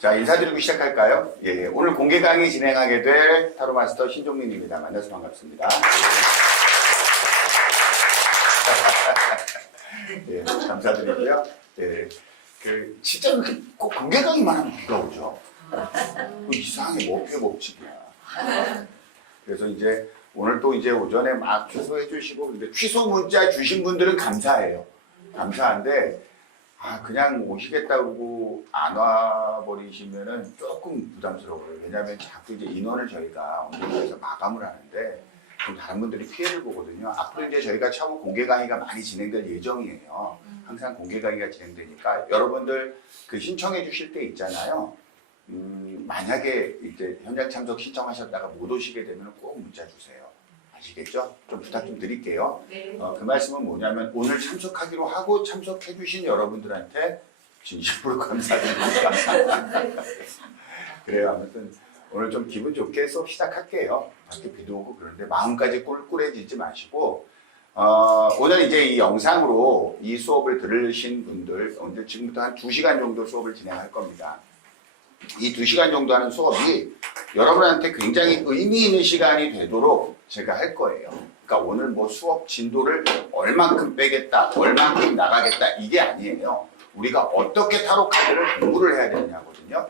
자, 인사드리고 시작할까요? 예, 오늘 공개 강의 진행하게 될 타로마스터 신종민입니다. 만나서 반갑습니다. 예, 감사드리고요. 예, 진짜 그렇게 꼭 공개 강의만 하면 비가 오죠. 이상하게 목표법칙이야. 그래서 이제 오늘 또 이제 오전에 막 취소해 주시고, 근데 취소 문자 주신 분들은 감사해요. 감사한데, 그냥 오시겠다고 안 와버리시면은 조금 부담스러워요. 왜냐하면 자꾸 이제 인원을 저희가 언제에서 마감을 하는데, 그럼 다른 분들이 피해를 보거든요. 앞으로 이제 저희가 차후 공개 강의가 많이 진행될 예정이에요. 항상 공개 강의가 진행되니까 여러분들 그 신청해 주실 때 있잖아요. 만약에 이제 현장 참석 신청하셨다가 못 오시게 되면 꼭 문자 주세요. 아시겠죠? 좀 부탁 좀 드릴게요. 네. 그 말씀은 뭐냐면 오늘 참석하기로 하고 참석해 주신 여러분들한테 진심으로 감사드립니다. 그래요. 아무튼 오늘 좀 기분 좋게 수업 시작할게요. 밖에 비도 오고 그런데 마음까지 꿀꿀해지지 마시고 오늘 이제 이 영상으로 이 수업을 들으신 분들 오늘 지금부터 한 2시간 정도 수업을 진행할 겁니다. 이 2시간 정도 하는 수업이 여러분한테 굉장히 의미 있는 시간이 되도록 제가 할 거예요. 그러니까 오늘 뭐 수업 진도를 얼만큼 빼겠다, 얼만큼 나가겠다 이게 아니에요. 우리가 어떻게 타로 카드를 공부를 해야 되냐거든요.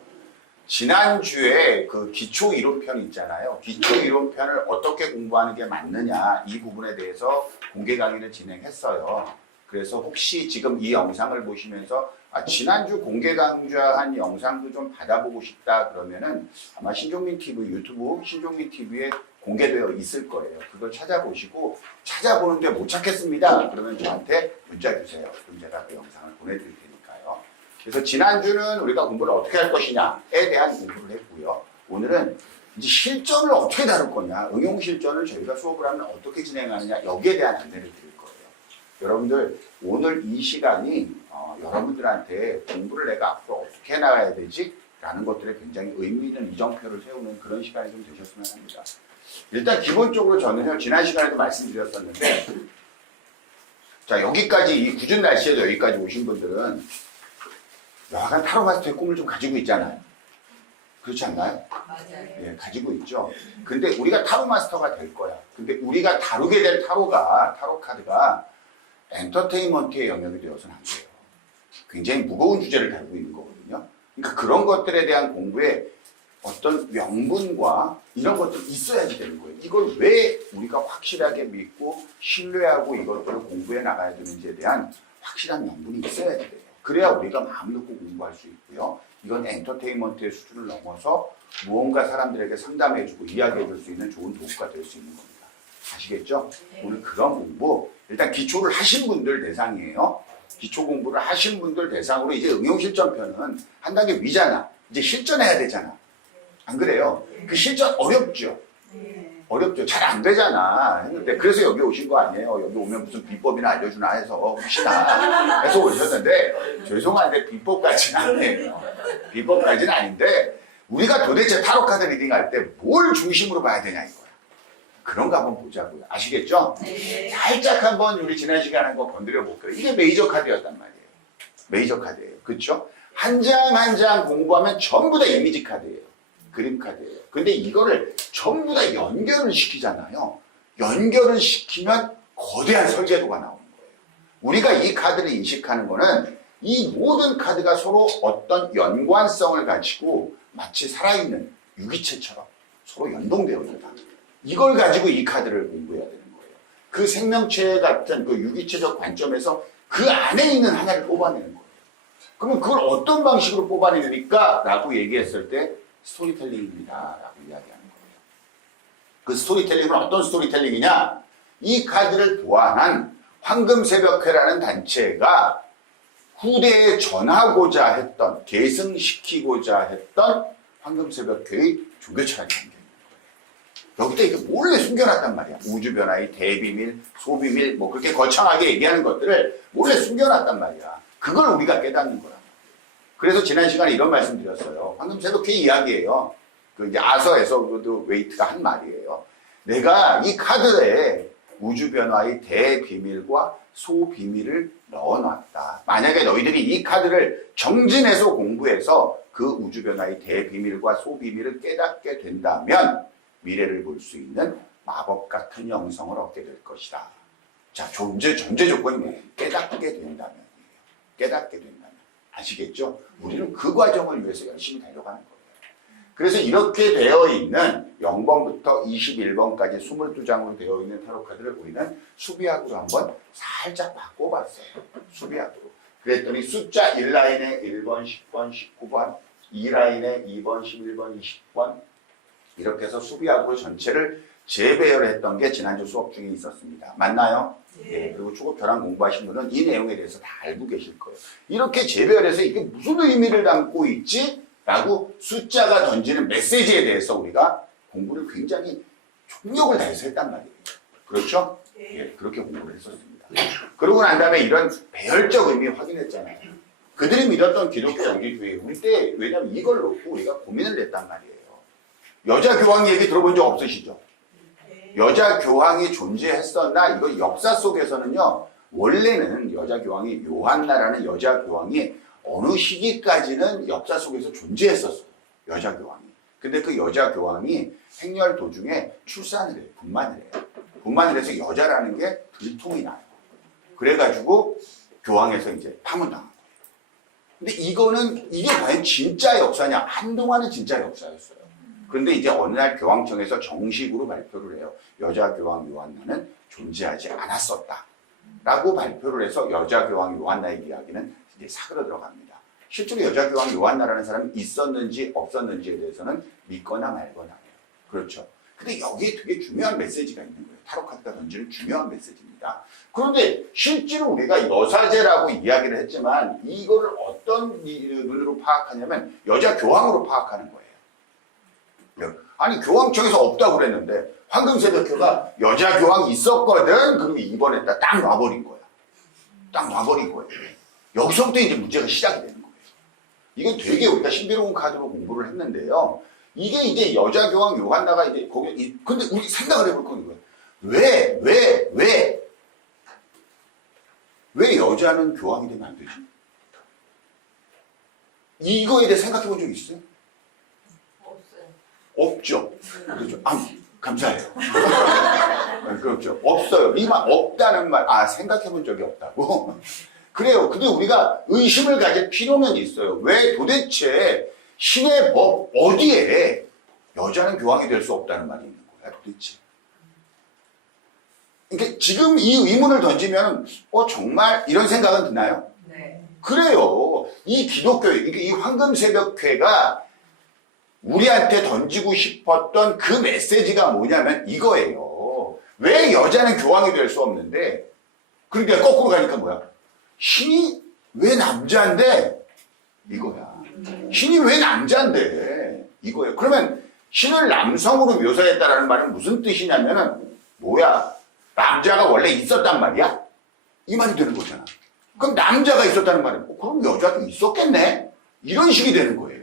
지난주에 그 기초 이론편 있잖아요. 기초 이론편을 어떻게 공부하는 게 맞느냐 이 부분에 대해서 공개 강의를 진행했어요. 그래서 혹시 지금 이 영상을 보시면서 지난주 공개 강좌한 영상도 좀 받아보고 싶다 그러면은 아마 신종민 TV 유튜브 신종민 TV에 공개되어 있을 거예요. 그걸 찾아보시고 찾아보는데 못 찾겠습니다. 그러면 저한테 문자 주세요. 그럼 제가 그 영상을 보내드릴 테니까요. 그래서 지난주는 우리가 공부를 어떻게 할 것이냐에 대한 공부를 했고요. 오늘은 이제 실전을 어떻게 다룰 거냐, 응용 실전을 저희가 수업을 하면 어떻게 진행하느냐 여기에 대한 안내를 드릴 거예요. 여러분들 오늘 이 시간이 여러분들한테 공부를 내가 앞으로 어떻게 나가야 되지? 라는 것들에 굉장히 의미 있는 이정표를 세우는 그런 시간이 좀 되셨으면 합니다. 일단 기본적으로 저는요, 지난 시간에도 말씀드렸었는데, 자, 여기까지, 이 궂은 날씨에도 여기까지 오신 분들은 여하간 타로마스터의 꿈을 좀 가지고 있잖아요. 그렇지 않나요? 맞아요. 예, 가지고 있죠. 근데 우리가 타로마스터가 될 거야. 근데 우리가 다루게 될 타로 카드가 엔터테인먼트의 영역이 되어서는 안 돼요. 굉장히 무거운 주제를 다루고 있는 거거든요. 그러니까 그런 것들에 대한 공부에 어떤 명분과 이런 것들이 있어야지 되는 거예요. 이걸 왜 우리가 확실하게 믿고 신뢰하고 이것들을 공부해 나가야 되는지에 대한 확실한 명분이 있어야지 돼요. 그래야 우리가 마음 놓고 공부할 수 있고요. 이건 엔터테인먼트의 수준을 넘어서 무언가 사람들에게 상담해주고 이야기해줄 수 있는 좋은 도구가 될 수 있는 겁니다. 아시겠죠? 네. 오늘 그런 공부, 일단 기초를 하신 분들 대상이에요. 기초 공부를 하신 분들 대상으로 이제 응용실전편은 한 단계 위잖아. 이제 실전해야 되잖아. 안 그래요? 그 실전 어렵죠? 어렵죠. 잘 안 되잖아. 했는데 그래서 여기 오신 거 아니에요. 여기 오면 무슨 비법이나 알려주나 해서 혹시나 해서 오셨는데 죄송한데 비법까지는 아니에요. 비법까지는 아닌데 우리가 도대체 타로 카드 리딩 할 때 뭘 중심으로 봐야 되냐 이거야. 그런 거 한번 보자고요. 아시겠죠? 네. 살짝 한번 우리 지난 시간에 한번 건드려 볼게요. 이게 메이저 카드였단 말이에요. 메이저 카드예요. 그렇죠? 한 장 한 장 공부하면 전부 다 이미지 카드예요. 그림 카드예요. 근데 이거를 전부 다 연결을 시키잖아요. 연결을 시키면 거대한 설계도가 나오는 거예요. 우리가 이 카드를 인식하는 거는 이 모든 카드가 서로 어떤 연관성을 가지고 마치 살아있는 유기체처럼 서로 연동되어 있다. 이걸 가지고 이 카드를 공부해야 되는 거예요. 그 생명체 같은 그 유기체적 관점에서 그 안에 있는 하나를 뽑아내는 거예요. 그러면 그걸 어떤 방식으로 뽑아내니까? 라고 얘기했을 때 스토리텔링입니다. 라고 이야기하는 거예요. 그 스토리텔링은 어떤 스토리텔링이냐? 이 카드를 도안한 황금새벽회라는 단체가 후대에 전하고자 했던, 계승시키고자 했던 황금새벽회의 종교철학이 담겨 있는 거예요. 여기다 이게 몰래 숨겨놨단 말이야. 우주변화의 대비밀, 소비밀, 뭐 그렇게 거창하게 얘기하는 것들을 몰래 숨겨놨단 말이야. 그걸 우리가 깨닫는 거야. 그래서 지난 시간에 이런 말씀 드렸어요. 황금새벽회 이야기예요. 그 이제 아서에서도 웨이트가 한 말이에요. 내가 이 카드에 우주변화의 대비밀과 소비밀을 넣어놨다. 만약에 너희들이 이 카드를 정진해서 공부해서 그 그 우주 변화의 대비밀과 소비밀을 깨닫게 된다면 미래를 볼 수 있는 마법 같은 영성을 얻게 될 것이다. 자, 전제 조건이 뭐예요? 깨닫게 된다면. 깨닫게 된다면. 아시겠죠? 우리는 그 과정을 위해서 열심히 달려가는 거예요. 그래서 이렇게 되어 있는 0번부터 21번까지 22장으로 되어 있는 타로 카드를 우리는 수비학으로 한번 살짝 바꿔봤어요. 수비학으로. 그랬더니 숫자 1라인에 1번, 10번, 19번, 2라인에 2번, 11번, 20번 이렇게 해서 수비학으로 전체를 재배열했던 게 지난주 수업 중에 있었습니다. 맞나요? 네. 그리고 초급 결혼 공부하신 분은 이 내용에 대해서 다 알고 계실 거예요. 이렇게 재배열해서 이게 무슨 의미를 담고 있지? 라고 숫자가 던지는 메시지에 대해서 우리가 공부를 굉장히 총력을 다해서 했단 말이에요. 그렇죠? 예, 그렇게 공부를 했었습니다. 그러고 난 다음에 이런 배열적 의미 확인했잖아요. 그들이 믿었던 기독교 영지주의, 우리 때 왜냐면 이걸 놓고 우리가 고민을 했단 말이에요. 여자 교황 얘기 들어본 적 없으시죠? 여자 교황이 존재했었나? 이거 역사 속에서는요, 원래는 여자 교황이 요한나라는 여자 교황이 어느 시기까지는 역사 속에서 존재했었어요. 여자 교황이. 근데 그 여자 교황이 행렬 도중에 출산을 해요. 분만을 해요. 분만을 해서 여자라는 게 들통이 나요. 그래가지고 교황에서 이제 파문당한 거예요. 근데 이게 과연 진짜 역사냐? 한동안은 진짜 역사였어요. 그런데 이제 어느 날 교황청에서 정식으로 발표를 해요. 여자 교황 요한나는 존재하지 않았었다. 라고 발표를 해서 여자 교황 요한나의 이야기는 이제 사그러 들어갑니다. 실제로 여자 교황 요한나라는 사람이 있었는지 없었는지에 대해서는 믿거나 말거나 해요. 그렇죠. 근데 여기에 되게 중요한 메시지가 있는 거예요. 타로카드가 던지는 중요한 메시지입니다. 그런데 실제로 우리가 여사제라고 이야기를 했지만 이거를 어떤 눈으로 파악하냐면 여자 교황으로 파악하는 거예요. 아니 교황청에서 없다고 그랬는데 황금새벽교가 여자 교황이 있었거든. 그리고 입원했다. 딱 놔버린 거야. 딱 놔버린 거예요. 여기서부터 이제 문제가 시작이 되는 거예요. 이건 되게 우리가 신비로운 카드로 공부를 했는데요. 이게 이제 여자 교황 요한나가 이제 거기 근데 우리 생각을 해볼 건 이거예요. 왜 여자는 교황이 되면 안 되지? 이거에 대해 생각해 본 적 있어요? 없죠. 그렇죠. 감사해요. 그렇죠. 없어요. 이 말 없다는 말, 생각해 본 적이 없다고. 그래요. 근데 우리가 의심을 가질 필요는 있어요. 왜 도대체 신의 법 어디에 여자는 교황이 될 수 없다는 말이 있는 거야, 도대체. 그러니까 지금 이 의문을 던지면, 정말 이런 생각은 드나요? 네. 그래요. 이 기독교, 이 황금새벽회가 우리한테 던지고 싶었던 그 메시지가 뭐냐면 이거예요. 왜 여자는 교황이 될 수 없는데, 그러니까 거꾸로 가니까 뭐야? 신이 왜 남자인데? 이거야. 신이 왜 남자인데? 이거예요. 그러면 신을 남성으로 묘사했다라는 말은 무슨 뜻이냐면은, 뭐야? 남자가 원래 있었단 말이야? 이 말이 되는 거잖아. 그럼 남자가 있었다는 말은, 그럼 여자도 있었겠네? 이런 식이 되는 거예요.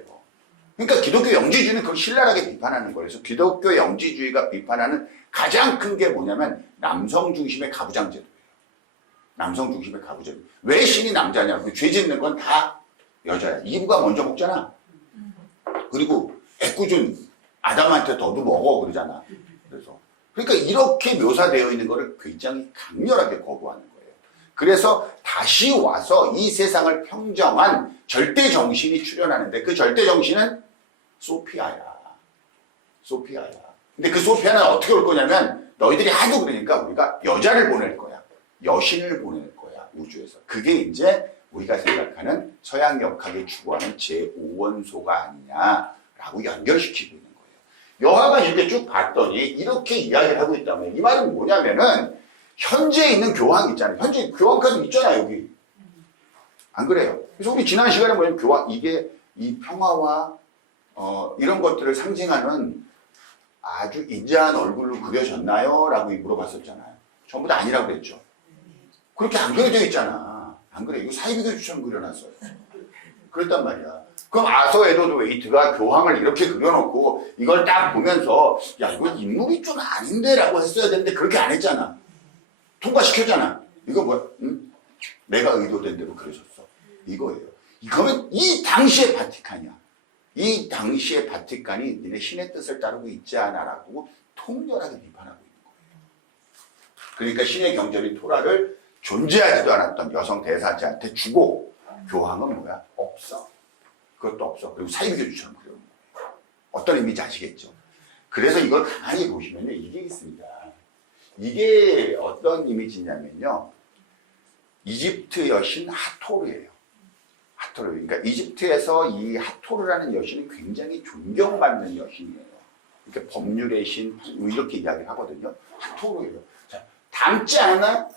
그러니까 기독교 영지주의는 그걸 신랄하게 비판하는 거예요. 그래서 기독교 영지주의가 비판하는 가장 큰 게 뭐냐면 남성 중심의 가부장제도예요. 남성 중심의 가부제도. 왜 신이 남자냐고. 죄 짓는 건 다 여자야. 이브가 먼저 먹잖아. 그리고 애꿎은 아담한테 너도 먹어 그러잖아. 그러니까 이렇게 묘사되어 있는 거를 굉장히 강렬하게 거부하는 거예요. 그래서 다시 와서 이 세상을 평정한 절대 정신이 출현하는데 그 절대 정신은 소피아야. 소피아야. 근데 그 소피아는 어떻게 올 거냐면 너희들이 하도 그러니까 우리가 여자를 보낼 거야. 여신을 보낼 거야. 우주에서. 그게 이제 우리가 생각하는 서양 역학이 추구하는 제5원소가 아니냐라고 연결시키고 있는 거예요. 여하가 이렇게 쭉 봤더니 이렇게 이야기를 하고 있다면 이 말은 뭐냐면은 현재 있는 교황 있잖아요. 현재 교황 카드 있잖아요. 여기. 안 그래요? 그래서 우리 지난 시간에 뭐냐면 교황 이게 이 평화와 이런 것들을 상징하는 아주 인자한 얼굴로 그려졌나요? 라고 물어봤었잖아요. 전부 다 아니라고 그랬죠. 그렇게 안 그려져 있잖아. 안 그래. 이거 사이비교주처럼 그려놨어요. 그랬단 말이야. 그럼 아서 에드워드 웨이트가 교황을 이렇게 그려놓고 이걸 딱 보면서 야 이거 인물이 좀 아닌데 라고 했어야 되는데 그렇게 안 했잖아. 통과시켰잖아. 이거 뭐야? 응? 내가 의도된 대로 그려줬어. 이거예요. 이거는 이 당시의 바티칸이야. 이 당시에 바티칸이 니네 신의 뜻을 따르고 있지 않아라고 통렬하게 비판하고 있는 거예요. 그러니까 신의 경전인 토라를 존재하지도 않았던 여성 대사자한테 주고 교황은 뭐야? 없어. 그것도 없어. 그리고 사이비교주처럼 그려놓은 거예요. 어떤 의미인지 아시겠죠? 그래서 이걸 가만히 보시면요, 이게 있습니다. 이게 어떤 이미지냐면요, 이집트 여신 하토르예요. 하토르. 그러니까 이집트에서 이 하토르라는 여신은 굉장히 존경받는 여신이에요. 이렇게 법률의 신 이렇게 이야기를 하거든요. 하토르예요. 자, 닮지 않았나요?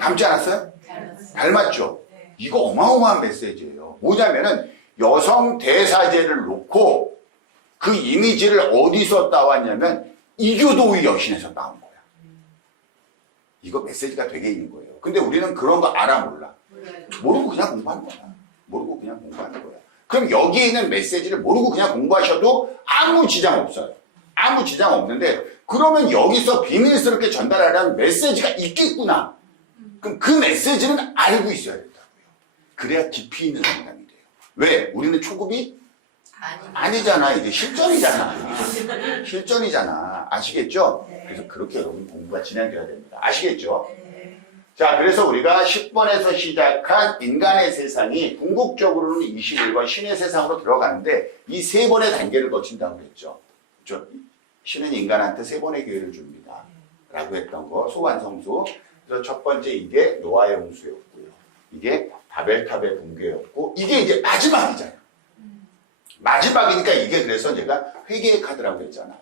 닮지 않았어요? 닮았죠. 이거 어마어마한 메시지예요. 뭐냐면은 여성 대사제를 놓고 그 이미지를 어디서 따왔냐면 이교도의 여신에서 따온 거야. 이거 메시지가 되게 있는 거예요. 근데 우리는 그런 거 알아 몰라. 모르고 그냥 공부하는 거야. 모르고 그냥 공부하는 거야. 그럼 여기에 있는 메시지를 모르고 그냥 공부하셔도 아무 지장 없어요. 아무 지장 없는데 그러면 여기서 비밀스럽게 전달하려는 메시지가 있겠구나. 그럼 그 메시지는 알고 있어야 된다고요. 그래야 깊이 있는 상담이 돼요. 왜? 우리는 초급이 아니잖아. 이제 실전이잖아. 실전이잖아. 아시겠죠? 그래서 그렇게 여러분 공부가 진행돼야 됩니다. 아시겠죠? 자, 그래서 우리가 10번에서 시작한 인간의 세상이 궁극적으로는 21번 신의 세상으로 들어가는데 이 세 번의 단계를 거친다고 그랬죠. 신은 인간한테 세 번의 기회를 줍니다. 라고 했던 거, 소환성수. 그래서 첫 번째 이게 노아의 홍수였고요. 이게 바벨탑의 붕괴였고, 이게 이제 마지막이잖아요. 마지막이니까 이게 그래서 제가 회개의 카드라고 했잖아요.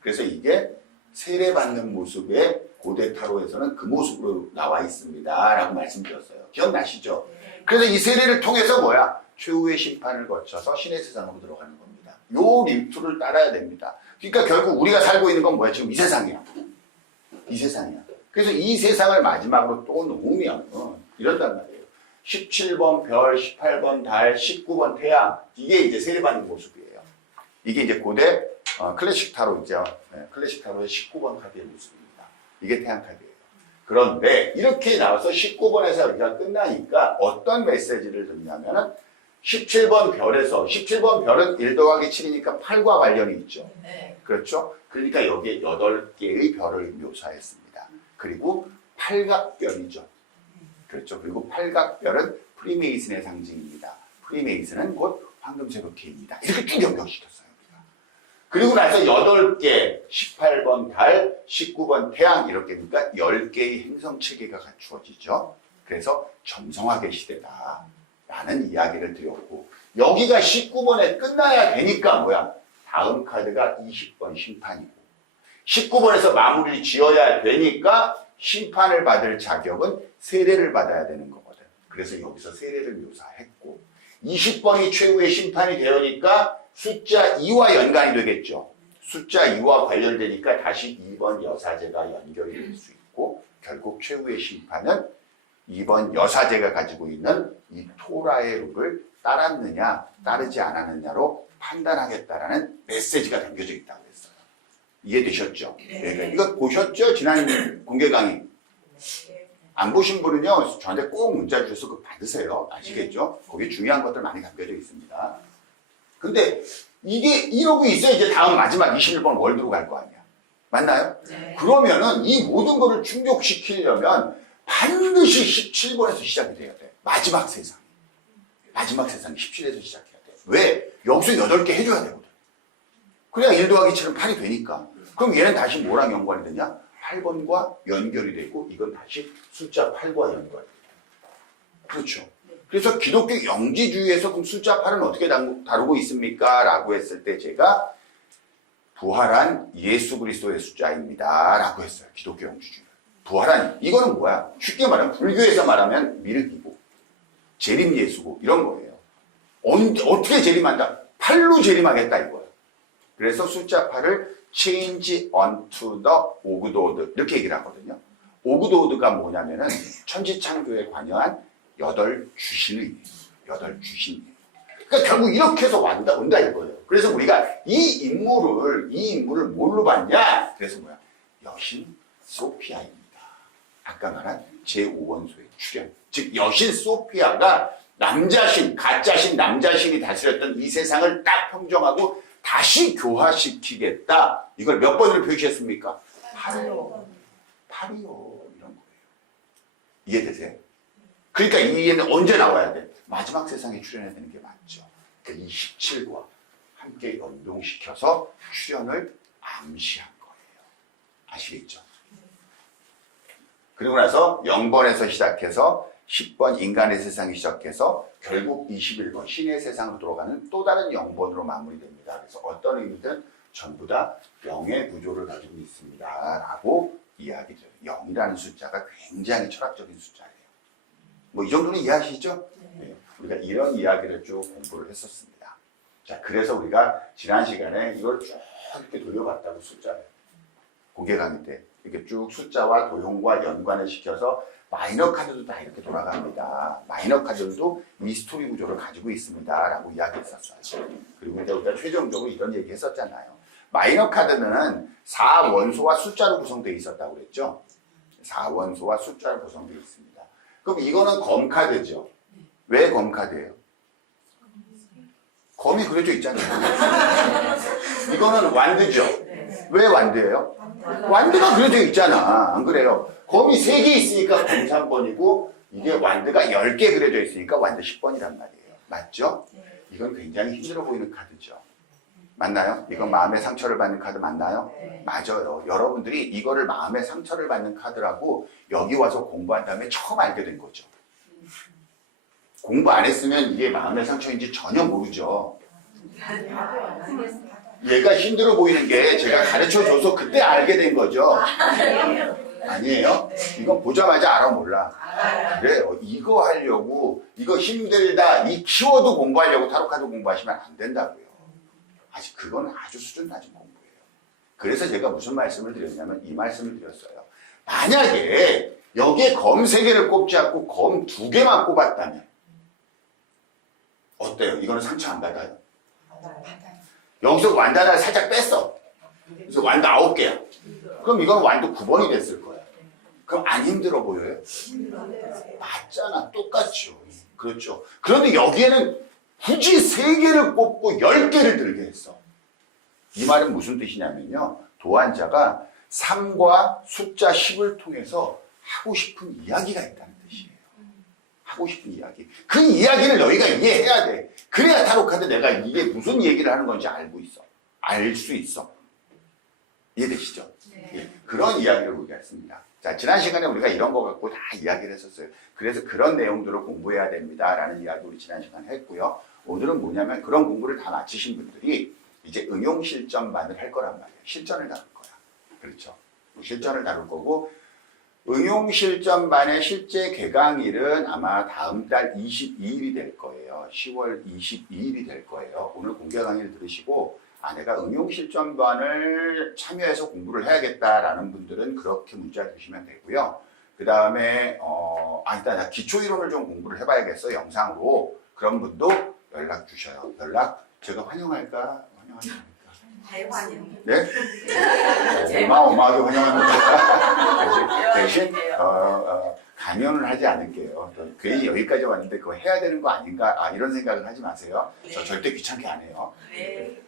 그래서 이게 세례받는 모습의 고대 타로에서는 그 모습으로 나와 있습니다. 라고 말씀드렸어요. 기억나시죠? 그래서 이 세례를 통해서 뭐야? 최후의 심판을 거쳐서 신의 세상으로 들어가는 겁니다. 요 림투를 따라야 됩니다. 그러니까 결국 우리가 살고 있는 건 뭐야? 지금 이 세상이야. 이 세상이야. 그래서 이 세상을 마지막으로 또 놓으면 이런단 말이에요. 17번 별, 18번 달, 19번 태양. 이게 이제 세례받는 모습이에요. 이게 이제 고대 클래식 타로죠. 클래식 타로의 19번 카드의 모습입니다. 이게 태양 카드예요. 그런데 이렇게 나와서 19번에서 우리가 끝나니까 어떤 메시지를 듣냐면은 17번 별에서 17번 별은 1 더하기 7이니까 8과 관련이 있죠. 그렇죠? 그러니까 여기에 8개의 별을 묘사했습니다. 그리고 팔각별이죠. 그렇죠. 그리고 팔각별은 프리메이슨의 상징입니다. 프리메이슨은 곧 황금세력회입니다. 이렇게 쭉 연결시켰어요. 그리고 나서 8개, 18번 달, 19번 태양 이렇게 되니까 10개의 행성체계가 갖추어지죠. 그래서 점성학의 시대다 라는 이야기를 드렸고, 여기가 19번에 끝나야 되니까 뭐야? 다음 카드가 20번 심판이고, 19번에서 마무리를 지어야 되니까 심판을 받을 자격은 세례를 받아야 되는 거거든. 그래서 여기서 세례를 묘사했고, 20번이 최후의 심판이 되니까 숫자 2와 연관이 되겠죠. 숫자 2와 관련되니까 다시 2번 여사제가 연결이 될 수 있고, 결국 최후의 심판은 2번 여사제가 가지고 있는 이 토라의 룰을 따랐느냐 따르지 않았느냐로 판단하겠다라는 메시지가 담겨져 있다고 했어요. 이해되셨죠? 네. 이거 보셨죠? 지난 공개 강의. 안 보신 분은요, 저한테 꼭 문자 주셔서 그거 받으세요. 아시겠죠? 거기에 중요한 것들 많이 담겨져 있습니다. 근데 이게 이러고 있어야 이제 다음 마지막 21번 월드로 갈 거 아니야. 맞나요? 그러면은 이 모든 거를 충족시키려면 반드시 17번에서 시작이 돼야 돼. 마지막 세상. 마지막 세상이 17에서 시작해야 돼. 왜? 여기서 8개 해줘야 되거든. 그래야 1 더하기 7은 8이 되니까. 그럼 얘는 다시 뭐랑 연관이 되냐? 8번과 연결이 되고, 이건 다시 숫자 8과 연결이 돼요. 그렇죠. 그래서 기독교 영지주의에서 그럼 숫자 8은 어떻게 다루고 있습니까? 라고 했을 때 제가 부활한 예수 그리스도의 숫자입니다. 라고 했어요. 기독교 영지주의. 부활한, 이거는 뭐야? 쉽게 말하면 불교에서 말하면 미륵이고 재림 예수고 이런 거예요. 어떻게 재림한다? 8로 재림하겠다 이거예요. 그래서 숫자 8을 change unto the 오그도드 이렇게 얘기를 하거든요. 오그도드가 뭐냐면은 천지창조에 관여한 8주신이에요. 8주신이에요. 그러니까 결국 이렇게 해서 온다 이거예요. 그래서 우리가 이 인물을 뭘로 봤냐? 그래서 뭐야? 여신 소피아입니다. 아까 말한 제5원소의 출현. 즉 여신 소피아가 남자신, 가짜신, 남자신이 다스렸던 이 세상을 딱 평정하고 다시 교화시키겠다. 이걸 몇 번을 표시했습니까? 8이요. 8이요. 이런 거예요. 이해되세요? 그러니까 이 얘는 언제 나와야 돼? 마지막 세상에 출연해야 되는 게 맞죠. 그러니까 이 17과 함께 연동시켜서 출연을 암시한 거예요. 아시겠죠? 그리고 나서 0번에서 시작해서 10번 인간의 세상이 시작해서 결국 21번 신의 세상으로 돌아가는 또 다른 0번으로 마무리됩니다. 그래서 어떤 의미든 전부 다 0의 구조를 가지고 있습니다. 라고 이야기죠. 0이라는 숫자가 굉장히 철학적인 숫자예요. 뭐 이 정도는 이해하시죠? 네. 우리가 이런 이야기를 쭉 공부를 했었습니다. 자, 그래서 우리가 지난 시간에 이걸 쭉 이렇게 돌려봤다고 숫자를. 공개 강의 때 이렇게 쭉 숫자와 도형과 연관을 시켜서 마이너 카드도 다 이렇게 돌아갑니다. 마이너 카드들도 이 스토리 구조를 가지고 있습니다. 라고 이야기했었어요. 그리고 이제 우리가 최종적으로 이런 얘기 했었잖아요. 마이너 카드는 4원소와 숫자로 구성되어 있었다고 그랬죠. 4원소와 숫자로 구성되어 있습니다. 그럼 이거는 검카드죠. 왜 검카드예요? 검이 그려져 있잖아요. 이거는 완드죠. 왜 완드예요? 완드가 그려져 있잖아. 안 그래요? 검이 3개 있으니까 검 3번이고 이게 완드가 10개 그려져 있으니까 완드 10번이란 말이에요. 맞죠? 이건 굉장히 힘들어 보이는 카드죠. 맞나요? 이건 마음의 상처를 받는 카드 맞나요? 맞아요. 여러분들이 이거를 마음의 상처를 받는 카드라고 여기 와서 공부한 다음에 처음 알게 된 거죠. 공부 안 했으면 이게 마음의 상처인지 전혀 모르죠. 얘가 힘들어 보이는 게 제가 가르쳐줘서 그때 알게 된 거죠. 아니에요? 이건 보자마자 알아 몰라. 그래요. 이거 하려고 이거 힘들다 이 키워드 공부하려고 타로카드 공부하시면 안 된다고요. 아직 그건 아주 수준 낮은 공부예요. 그래서 제가 무슨 말씀을 드렸냐면 이 말씀을 드렸어요. 만약에 여기에 검 3개를 꼽지 않고 검 2개만 꼽았다면 어때요? 이거는 상처 안 받아요? 여기서 완드 하나 살짝 뺐어. 그래서 완드 9개야. 그럼 이건 완드 9번이 됐을 거야. 그럼 안 힘들어 보여요? 맞잖아. 똑같죠. 그렇죠. 그런데 여기에는 굳이 3개를 꼽고 10개를 들게 했어. 이 말은 무슨 뜻이냐면요. 도안자가 3과 숫자 10을 통해서 하고 싶은 이야기가 있다는 뜻이에요. 하고 싶은 이야기. 그 이야기를 너희가 이해해야 돼. 그래야 타로카드 내가 이게 무슨 얘기를 하는 건지 알고 있어. 알 수 있어. 이해되시죠? 네. 예, 그런 이야기를 우리가 했습니다. 자, 지난 시간에 우리가 이런 거 갖고 다 이야기를 했었어요. 그래서 그런 내용들을 공부해야 됩니다. 라는 이야기 우리 지난 시간에 했고요. 오늘은 뭐냐면 그런 공부를 다 마치신 분들이 이제 응용 실전반을 할 거란 말이에요. 실전을 다룰 거야. 그렇죠. 실전을 다룰 거고 응용 실전반의 실제 개강일은 아마 다음 달 22일이 될 거예요. 10월 22일이 될 거예요. 오늘 공개 강의를 들으시고 내가 응용 실전반을 참여해서 공부를 해야겠다라는 분들은 그렇게 문자 주시면 되고요. 그 다음에 일단 나 기초 이론을 좀 공부를 해봐야겠어 영상으로. 그런 분도 연락 주셔요. 연락 제가 환영할까? 환영하지 않을까? 대환영. 네? 어마어마하게 환영합니다. 대신 강연을 하지 않을게요. 괜히 여기까지 왔는데 그거 해야 되는 거 아닌가? 이런 생각을 하지 마세요. 저 절대 귀찮게 안 해요. 네.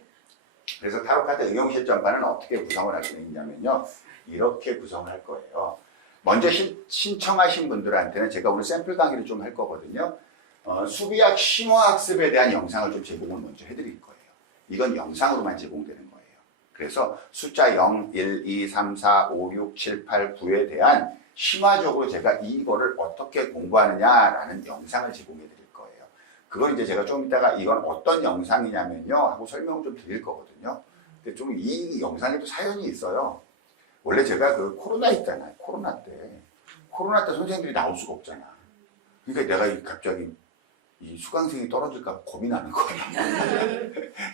그래서 타로카드 응용 실전반은 어떻게 구성을 하게 되냐면요. 이렇게 구성을 할 거예요. 먼저 신청하신 분들한테는 제가 오늘 샘플 강의를 좀 할 거거든요. 수비학 심화학습에 대한 영상을 좀 제공을 먼저 해드릴 거예요. 이건 영상으로만 제공되는 거예요. 그래서 숫자 0, 1, 2, 3, 4, 5, 6, 7, 8, 9에 대한 심화적으로 제가 이거를 어떻게 공부하느냐라는 영상을 제공해 드릴 거예요. 그건 이제 제가 좀 이따가 이건 어떤 영상이냐면요 하고 설명을 좀 드릴 거거든요. 근데 좀 이 영상에도 사연이 있어요. 원래 제가 그 코로나 있잖아요. 코로나 때 선생님들이 나올 수가 없잖아. 그러니까 내가 갑자기 이 수강생이 떨어질까 고민하는 거야.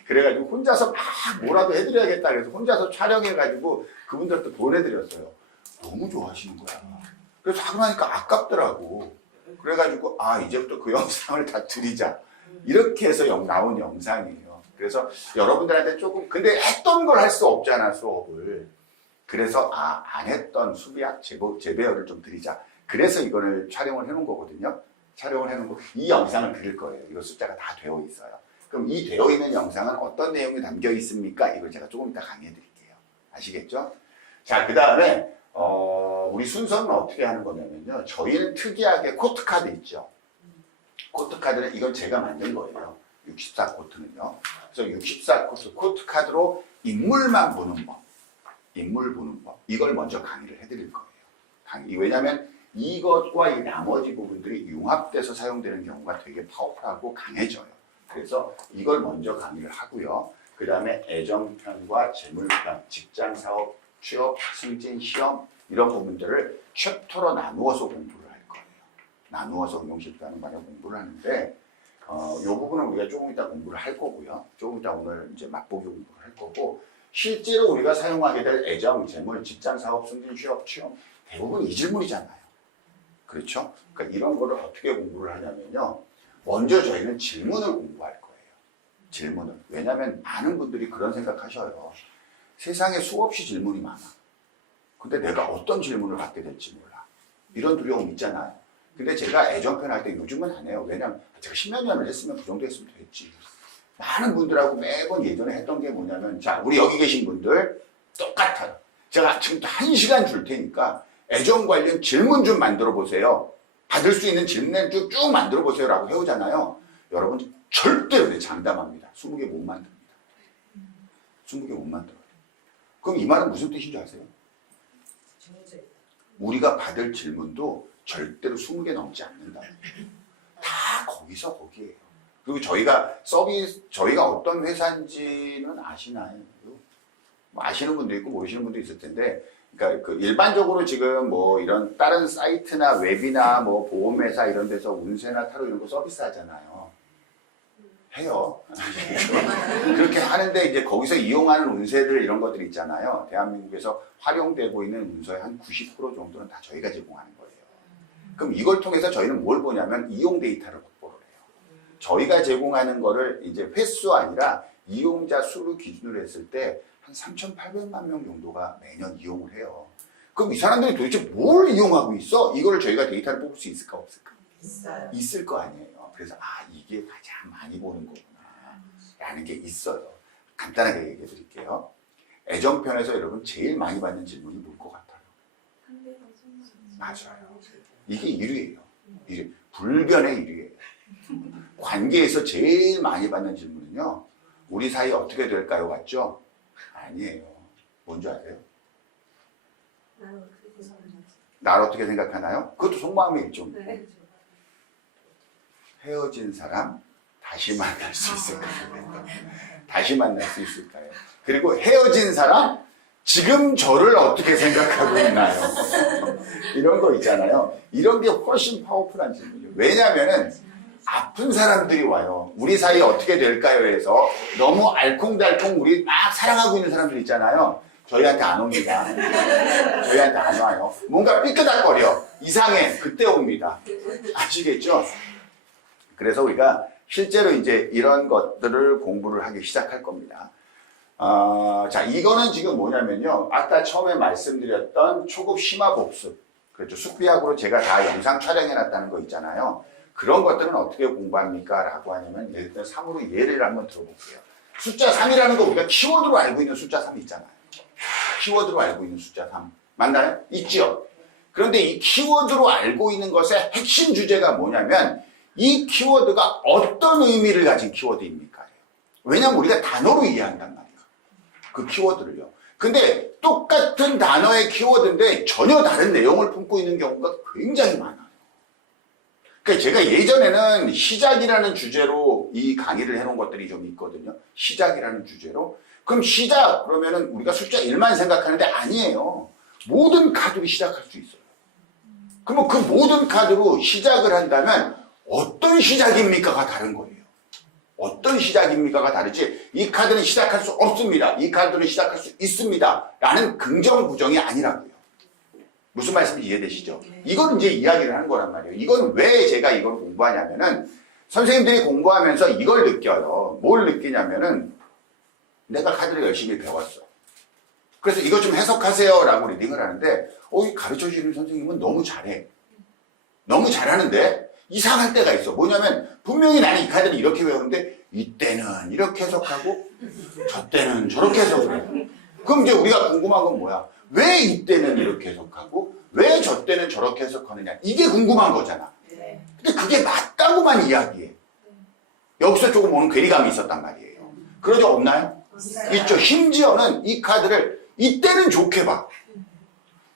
그래가지고 혼자서 막 뭐라도 해드려야겠다 그래서 혼자서 촬영해가지고 그분들한테 보내드렸어요. 너무 좋아하시는 거야. 그래서 하고 나니까 아깝더라고. 그래가지고 이제부터 그 영상을 다 드리자. 이렇게 해서 나온 영상이에요. 그래서 여러분들한테 조금 근데 했던 걸 할 수 없잖아 수업을. 그래서 안 했던 수비학 재배열을 좀 드리자. 그래서 이거를 촬영을 해놓은 거거든요. 촬영을 해놓고 이 영상을 그릴 거예요. 이거 숫자가 다 되어 있어요. 그럼 이 되어 있는 영상은 어떤 내용이 담겨 있습니까? 이걸 제가 조금 이따 강의해 드릴게요. 아시겠죠? 자, 그 다음에 우리 순서는 어떻게 하는 거냐면요. 저희는 특이하게 코트카드 있죠. 코트카드는 이건 제가 만든 거예요. 64 코트는요. 그래서 64 코트카드로 인물만 보는 법, 인물 보는 법, 이걸 먼저 강의를 해드릴 거예요. 왜냐하면 이것과 이 나머지 부분들이 융합돼서 사용되는 경우가 되게 파워풀하고 강해져요. 그래서 이걸 먼저 강의를 하고요. 그 다음에 애정편과 재물편, 직장사업, 취업, 승진, 시험 이런 부분들을 챕터로 나누어서 공부를 할 거예요. 나누어서 응용실패하는 방향 공부를 하는데 이 부분은 우리가 조금 이따 공부를 할 거고요. 조금 이따 오늘 이제 맛보기 공부를 할 거고 실제로 우리가 사용하게 될 애정, 재물, 직장, 사업, 승진, 취업, 취업 대부분 이 질문이잖아요. 그렇죠? 그러니까 이런 거를 어떻게 공부를 하냐면요. 먼저 저희는 질문을 공부할 거예요. 질문을. 왜냐하면 많은 분들이 그런 생각하셔요. 세상에 수없이 질문이 많아. 근데 내가 어떤 질문을 받게 될지 몰라. 이런 두려움 있잖아요. 근데 제가 애정편 할 때 요즘은 안 해요. 왜냐면 제가 10년 전에 했으면 그 정도 했으면 됐지. 많은 분들하고 매번 예전에 했던 게 뭐냐면 자, 우리 여기 계신 분들 똑같아요. 제가 지금부터 1시간 줄 테니까 애정 관련 질문 좀 만들어 보세요. 받을 수 있는 질문 쭉 만들어 보세요 라고 해오잖아요. 여러분 절대로 장담합니다. 20개 못 만듭니다. 20개 못 만들어요. 그럼 이 말은 무슨 뜻인지 아세요? 우리가 받을 질문도 절대로 20개 넘지 않는다. 다 거기서 거기에요. 그리고 저희가 어떤 회사인지는 아시나요? 뭐 아시는 분도 있고 모르시는 분도 있을 텐데, 그러니까 그 일반적으로 지금 뭐 이런 다른 사이트나 웹이나 뭐 보험회사 이런 데서 운세나 타로 이런 거 서비스 하잖아요. 해요. 그렇게 하는데 이제 거기서 이용하는 운세들 이런 것들 있잖아요. 대한민국에서 활용되고 있는 운세의 한 90% 정도는 다 저희가 제공하는 거예요. 그럼 이걸 통해서 저희는 뭘 보냐면 이용 데이터를 확보를 해요. 저희가 제공하는 거를 이제 횟수 아니라 이용자 수를 기준으로 했을 때 한 3,800만 명 정도가 매년 이용을 해요. 그럼 이 사람들이 도대체 뭘 이용하고 있어? 이걸 저희가 데이터를 뽑을 수 있을까 없을까? 있어요. 있을 거 아니에요. 그래서 이게 가장 많이 보는 거구나 라는 게 있어요. 간단하게 얘기해 드릴게요. 애정편에서 여러분 제일 많이 받는 질문이 뭘 것 같아요? 맞아요. 이게 1위예요. 1위. 불변의 1위예요. 관계에서 제일 많이 받는 질문은요. 우리 사이 어떻게 될까요? 같죠? 아니에요. 뭔지 아세요? 나를 어떻게 생각하나요? 그것도 속마음의 일종이고. 네. 헤어진 사람 다시 만날 수 있을까요? 다시 만날 수 있을까요? 그리고 헤어진 사람 지금 저를 어떻게 생각하고 있나요? 이런 거 있잖아요. 이런 게 훨씬 파워풀한 질문이에요. 왜냐하면은 아픈 사람들이 와요. 우리 사이 어떻게 될까요? 해서 너무 알콩달콩 우리 막 사랑하고 있는 사람들 있잖아요. 저희한테 안 옵니다. 저희한테 안 와요. 뭔가 삐끗하거려. 이상해. 그때 옵니다. 아시겠죠? 그래서 우리가 실제로 이제 이런 것들을 공부를 하기 시작할 겁니다. 자, 이거는 지금 뭐냐면요. 아까 처음에 말씀드렸던 초급 심화 복습. 그렇죠. 숙비학으로 제가 다 영상 촬영해놨다는 거 있잖아요. 그런 것들은 어떻게 공부합니까? 라고 하냐면, 예를 들어 3으로 예를 한번 들어볼게요. 숫자 3이라는 거 우리가 키워드로 알고 있는 숫자 3 있잖아요. 키워드로 알고 있는 숫자 3. 맞나요? 있죠? 그런데 이 키워드로 알고 있는 것의 핵심 주제가 뭐냐면, 이 키워드가 어떤 의미를 가진 키워드입니까? 왜냐면 우리가 단어로 이해한단 말이에요. 그 키워드를요. 근데 똑같은 단어의 키워드인데 전혀 다른 내용을 품고 있는 경우가 굉장히 많아요. 그러니까 제가 예전에는 시작이라는 주제로 이 강의를 해놓은 것들이 좀 있거든요. 시작이라는 주제로. 그럼 시작 그러면은 우리가 숫자 1만 생각하는데 아니에요. 모든 카드로 시작할 수 있어요. 그러면 그 모든 카드로 시작을 한다면 어떤 시작입니까가 다른 거예요. 어떤 시작입니까가 다르지 이 카드는 시작할 수 없습니다. 이 카드는 시작할 수 있습니다. 라는 긍정 부정이 아니라고요. 무슨 말씀인지 이해되시죠? 이거는 이제 이야기를 하는 거란 말이에요. 이건 왜 제가 이걸 공부하냐면은 선생님들이 공부하면서 이걸 느껴요. 뭘 느끼냐면은 내가 카드를 열심히 배웠어. 그래서 이거 좀 해석하세요 라고 리딩을 하는데 가르쳐주는 선생님은 너무 잘해. 너무 잘하는데 이상할 때가 있어. 뭐냐면 분명히 나는 이 카드는 이렇게 외우는데 이때는 이렇게 해석하고 저 때는 저렇게 해석을 해. 그럼 이제 우리가 궁금한 건 뭐야? 왜 이때는 이렇게 해석하고 왜 저 때는 저렇게 해석하느냐. 이게 궁금한 거잖아. 근데 그게 맞다고만 이야기해. 여기서 조금 오는 괴리감이 있었단 말이에요. 그런 적 없나요? 있죠. 심지어는 이 카드를 이때는 좋게 봐.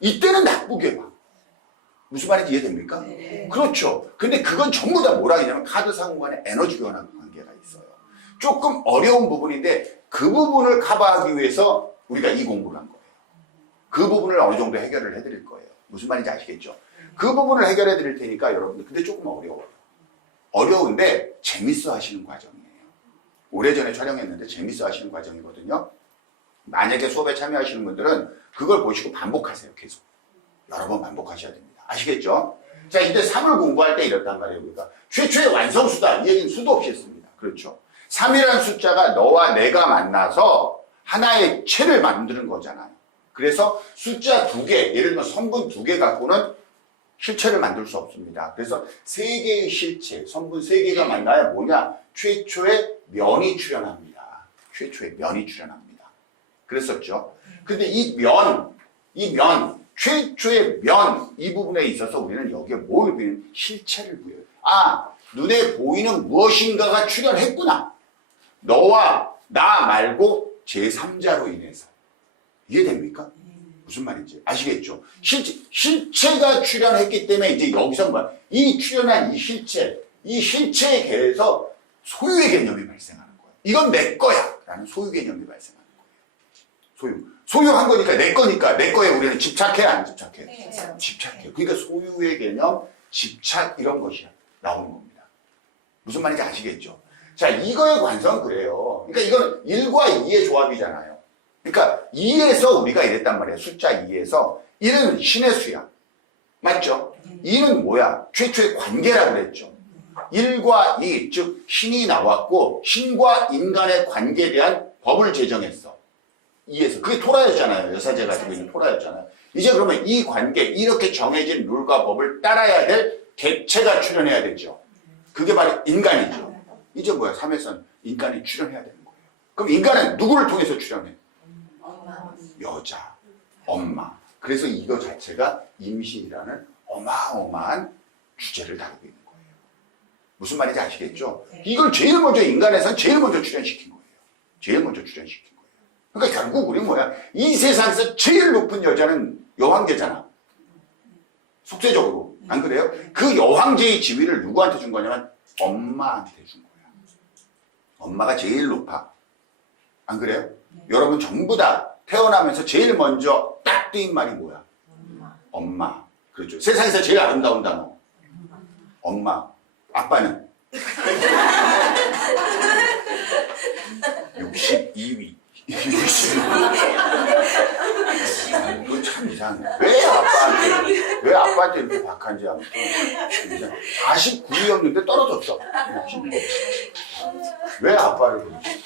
이때는 나쁘게 봐. 무슨 말인지 이해됩니까? 그렇죠. 근데 그건 전부 다 뭐라 하냐면 카드 상호 간의 에너지 변화 관계가 있어요. 조금 어려운 부분인데 그 부분을 커버하기 위해서 우리가 이 공부를 한 거예요. 그 부분을 어느 정도 해결을 해드릴 거예요. 무슨 말인지 아시겠죠? 그 부분을 해결해 드릴 테니까 여러분들 근데 조금 어려워요. 어려운데 재밌어 하시는 과정이에요. 오래전에 촬영했는데 재밌어 하시는 과정이거든요. 만약에 수업에 참여하시는 분들은 그걸 보시고 반복하세요. 계속. 여러 번 반복하셔야 됩니다. 아시겠죠? 자, 이때 3을 공부할 때 이렇단 말이에요. 우리가 최초의 완성수다. 이 얘기는 수도 없이 했습니다. 그렇죠? 3이라는 숫자가 너와 내가 만나서 하나의 체를 만드는 거잖아요. 그래서 숫자 2개, 예를 들면 선분 2개 갖고는 실체를 만들 수 없습니다. 그래서 3개의 실체, 선분 3개가 만나야 뭐냐? 최초의 면이 출현합니다. 최초의 면이 출현합니다. 그랬었죠. 근데 이 면, 최초의 면, 이 부분에 있어서 우리는 여기에 뭘 부여해요? 실체를 부여해요. 아, 눈에 보이는 무엇인가가 출현했구나. 너와 나 말고 제3자로 인해서. 이해됩니까? 무슨 말인지 아시겠죠? 실체가 출현했기 때문에 이제 여기서 뭐, 이 출현한 이 실체에 대해서 소유의 개념이 발생하는 거예요. 이건 내 거야 라는 소유 개념이 발생하는 거예요. 소유한 거니까 내 거니까 내 거에 우리는 집착해 안 집착해? 네. 집착해. 그러니까 소유의 개념, 집착 이런 것이 나오는 겁니다. 무슨 말인지 아시겠죠? 자, 이거의 관성은 그래요. 그러니까 이건 1과 2의 조합이잖아요. 그러니까 2에서 우리가 이랬단 말이에요. 숫자 2에서 1은 신의 수야. 맞죠? 2는 뭐야? 최초의 관계라고 그랬죠. 1과 2, 즉 신이 나왔고 신과 인간의 관계에 대한 법을 제정했어. 2에서. 그게 토라였잖아요. 여사제 가지고 있는 토라였잖아요. 이제 그러면 이 관계, 이렇게 정해진 룰과 법을 따라야 될 객체가 출현해야 되죠. 그게 바로 인간이죠. 이제 뭐야? 3에서는 인간이 출현해야 되는 거예요. 그럼 인간은 누구를 통해서 출현해? 여자, 엄마. 그래서 이거 자체가 임신이라는 어마어마한 주제를 다루고 있는 거예요. 무슨 말인지 아시겠죠? 이걸 제일 먼저 인간에서는 제일 먼저 출현시킨 거예요. 제일 먼저 출현시킨 거예요. 그러니까 결국 우리 뭐야? 이 세상에서 제일 높은 여자는 여왕제잖아. 속세적으로. 안 그래요? 그 여왕제의 지위를 누구한테 준 거냐면 엄마한테 준 거야. 엄마가 제일 높아. 안 그래요? 여러분 전부 다 태어나면서 제일 먼저 딱 뜨인 말이 뭐야? 엄마. 그렇죠. 세상에서 제일 아름다운 단어. 엄마. 아빠는? 62위. 62위. 이거 참 이상해. 왜 아빠한테 이렇게 박한지 아무튼. 49위였는데 떨어졌어. 왜 아빠를 그러지?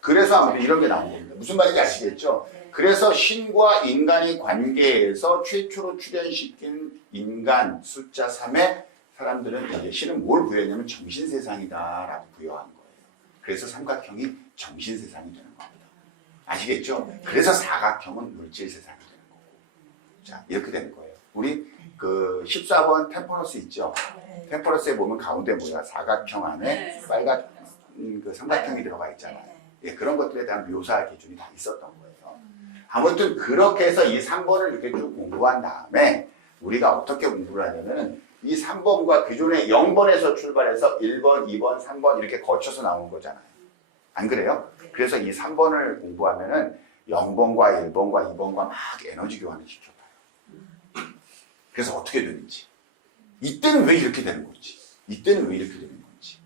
그래서 아무튼 이런 게 나온 겁니다. 무슨 말인지 아시겠죠? 그래서 신과 인간의 관계에서 최초로 출현시킨 인간 숫자 3에 사람들은 여기 신은 뭘 부여했냐면 정신세상이다라고 부여한 거예요. 그래서 삼각형이 정신세상이 되는 겁니다. 아시겠죠? 그래서 사각형은 물질세상이 되는 거고. 자, 이렇게 되는 거예요. 우리 그 14번 템퍼러스 있죠? 템퍼러스에 보면 가운데 뭐야? 사각형 안에 빨간 그 삼각형이 들어가 있잖아요. 예, 그런 것들에 대한 묘사 기준이 다 있었던 거예요. 아무튼 그렇게 해서 이 3번을 이렇게 쭉 공부한 다음에 우리가 어떻게 공부를 하냐면 이 3번과 기존의 0번에서 출발해서 1번, 2번, 3번 이렇게 거쳐서 나온 거잖아요. 안 그래요? 그래서 이 3번을 공부하면은 0번과 1번과 2번과 막 에너지 교환을 시켜봐요. 그래서 어떻게 되는지. 이때는 왜 이렇게 되는 건지. 이때는 왜 이렇게 되는 건지.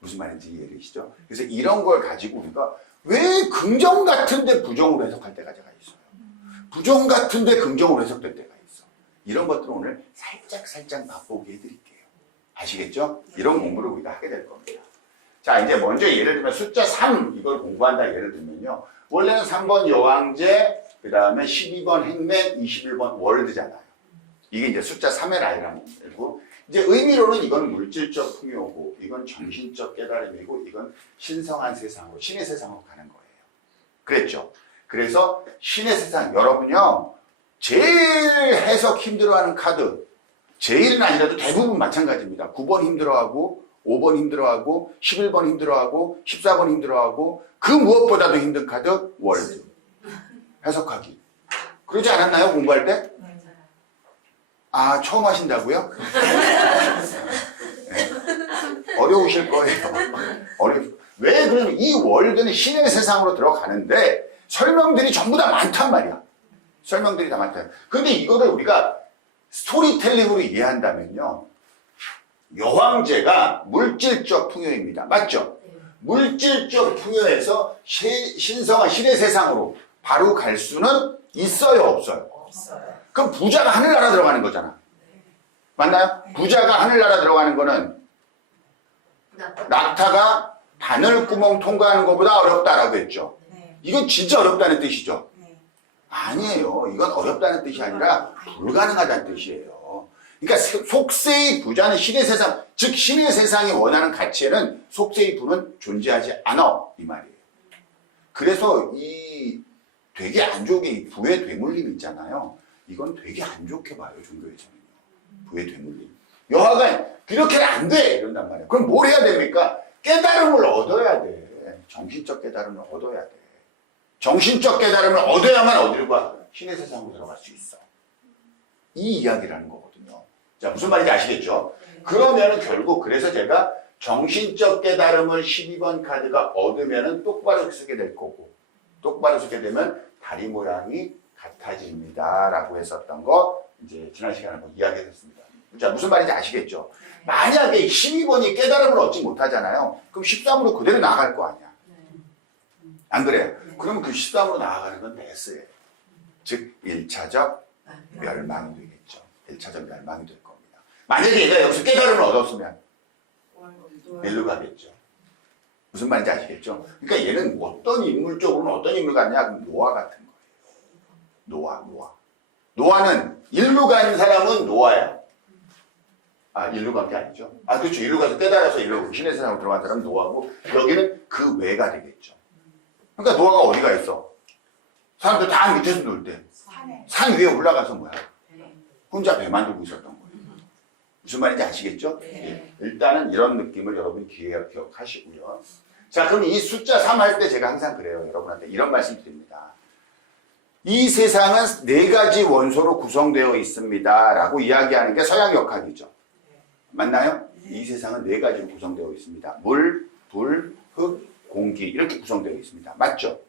무슨 말인지 이해되시죠? 그래서 이런 걸 가지고 우리가 왜 긍정 같은데 부정으로 해석할 때가 제가 있어요. 부정 같은데 긍정으로 해석될 때가 있어. 이런 것들을 오늘 살짝 맛보게 해드릴게요. 아시겠죠? 이런 공부를 우리가 하게 될 겁니다. 자, 이제 먼저 예를 들면 숫자 3 이걸 공부한다 예를 들면요. 원래는 3번 여왕제, 그 다음에 12번 행맨, 21번 월드잖아요. 이게 이제 숫자 3의 라이라는 거고 이제 의미로는 이건 물질적 풍요고, 이건 정신적 깨달음이고, 이건 신성한 세상으로, 신의 세상으로 가는 거예요. 그랬죠? 그래서 신의 세상, 여러분요, 제일 해석 힘들어하는 카드, 제일은 아니라도 대부분 마찬가지입니다. 9번 힘들어하고, 5번 힘들어하고, 11번 힘들어하고, 14번 힘들어하고, 그 무엇보다도 힘든 카드, 월드. 해석하기. 그러지 않았나요? 공부할 때? 아, 처음 하신다고요? 네. 어려우실 거예요. 왜 그러면 이 월드는 신의 세상으로 들어가는데 설명들이 전부 다 많단 말이야. 설명들이 다 많다. 근데 이거를 우리가 스토리텔링으로 이해한다면요. 여황제가 물질적 풍요입니다. 맞죠? 물질적 풍요에서 신성한 신의 세상으로 바로 갈 수는 있어요, 없어요? 없어요. 그럼 부자가 하늘나라 들어가는 거잖아. 맞나요? 부자가 하늘나라 들어가는 거는 낙타가 바늘구멍 통과하는 것보다 어렵다라고 했죠. 이건 진짜 어렵다는 뜻이죠. 아니에요. 이건 어렵다는 뜻이 아니라 불가능하다는 뜻이에요. 그러니까 속세의 부자는 신의 세상, 즉 신의 세상이 원하는 가치에는 속세의 부는 존재하지 않아, 이 말이에요. 그래서 이 되게 안 좋게 부의 되물림 있잖아요. 이건 되게 안 좋게 봐요, 종교에서는요. 부의 되물림. 여하간 그렇게는 안 돼! 이런단 말이에요. 그럼 뭘 해야 됩니까? 깨달음을 얻어야 돼. 정신적 깨달음을 얻어야 돼. 정신적 깨달음을 얻어야만 어디로 가? 신의 세상으로 들어갈 수 있어. 이 이야기라는 거거든요. 자, 무슨 말인지 아시겠죠? 그러면은 결국 그래서 제가 정신적 깨달음을 12번 카드가 얻으면은 똑바로 쓰게 될 거고, 똑바로 쓰게 되면 다리 모양이 같아집니다. 라고 했었던 거, 이제 지난 시간에 한번 이야기했습니다. 자, 무슨 말인지 아시겠죠? 만약에 12번이 깨달음을 얻지 못하잖아요. 그럼 13으로 그대로 나아갈 거 아니야. 안 그래요? 그러면 그 13으로 나아가는 건 데스예요. 즉, 1차적 멸망이 되겠죠. 1차적 멸망이 될 겁니다. 만약에 얘가 여기서 깨달음을 얻었으면 일로 가겠죠. 무슨 말인지 아시겠죠? 그러니까 얘는 어떤 인물적으로는 어떤 인물 같냐? 노아 같은 거예요. 노아는 일로 간 사람은 노아야. 아, 일로 간 게 아니죠. 아, 그렇죠. 일로 가서 깨달아서 일로 신의 세상으로 들어간 사람은 노아고, 여기는 그 외가 되겠죠. 그러니까 노아가 어디가 있어? 사람들 다 밑에서 놀 때. 산 위에 올라가서 뭐야? 혼자 배 만들고 있었던 거예요. 무슨 말인지 아시겠죠? 예. 일단은 이런 느낌을 여러분 기억하시고요. 자, 그럼 이 숫자 3 할 때 제가 항상 그래요. 여러분한테 이런 말씀 드립니다. 이 세상은 4가지 원소로 구성되어 있습니다. 라고 이야기하는 게 서양 역학이죠. 맞나요? 이 세상은 4가지로 구성되어 있습니다. 물, 불, 흙, 공기 이렇게 구성되어 있습니다. 맞죠?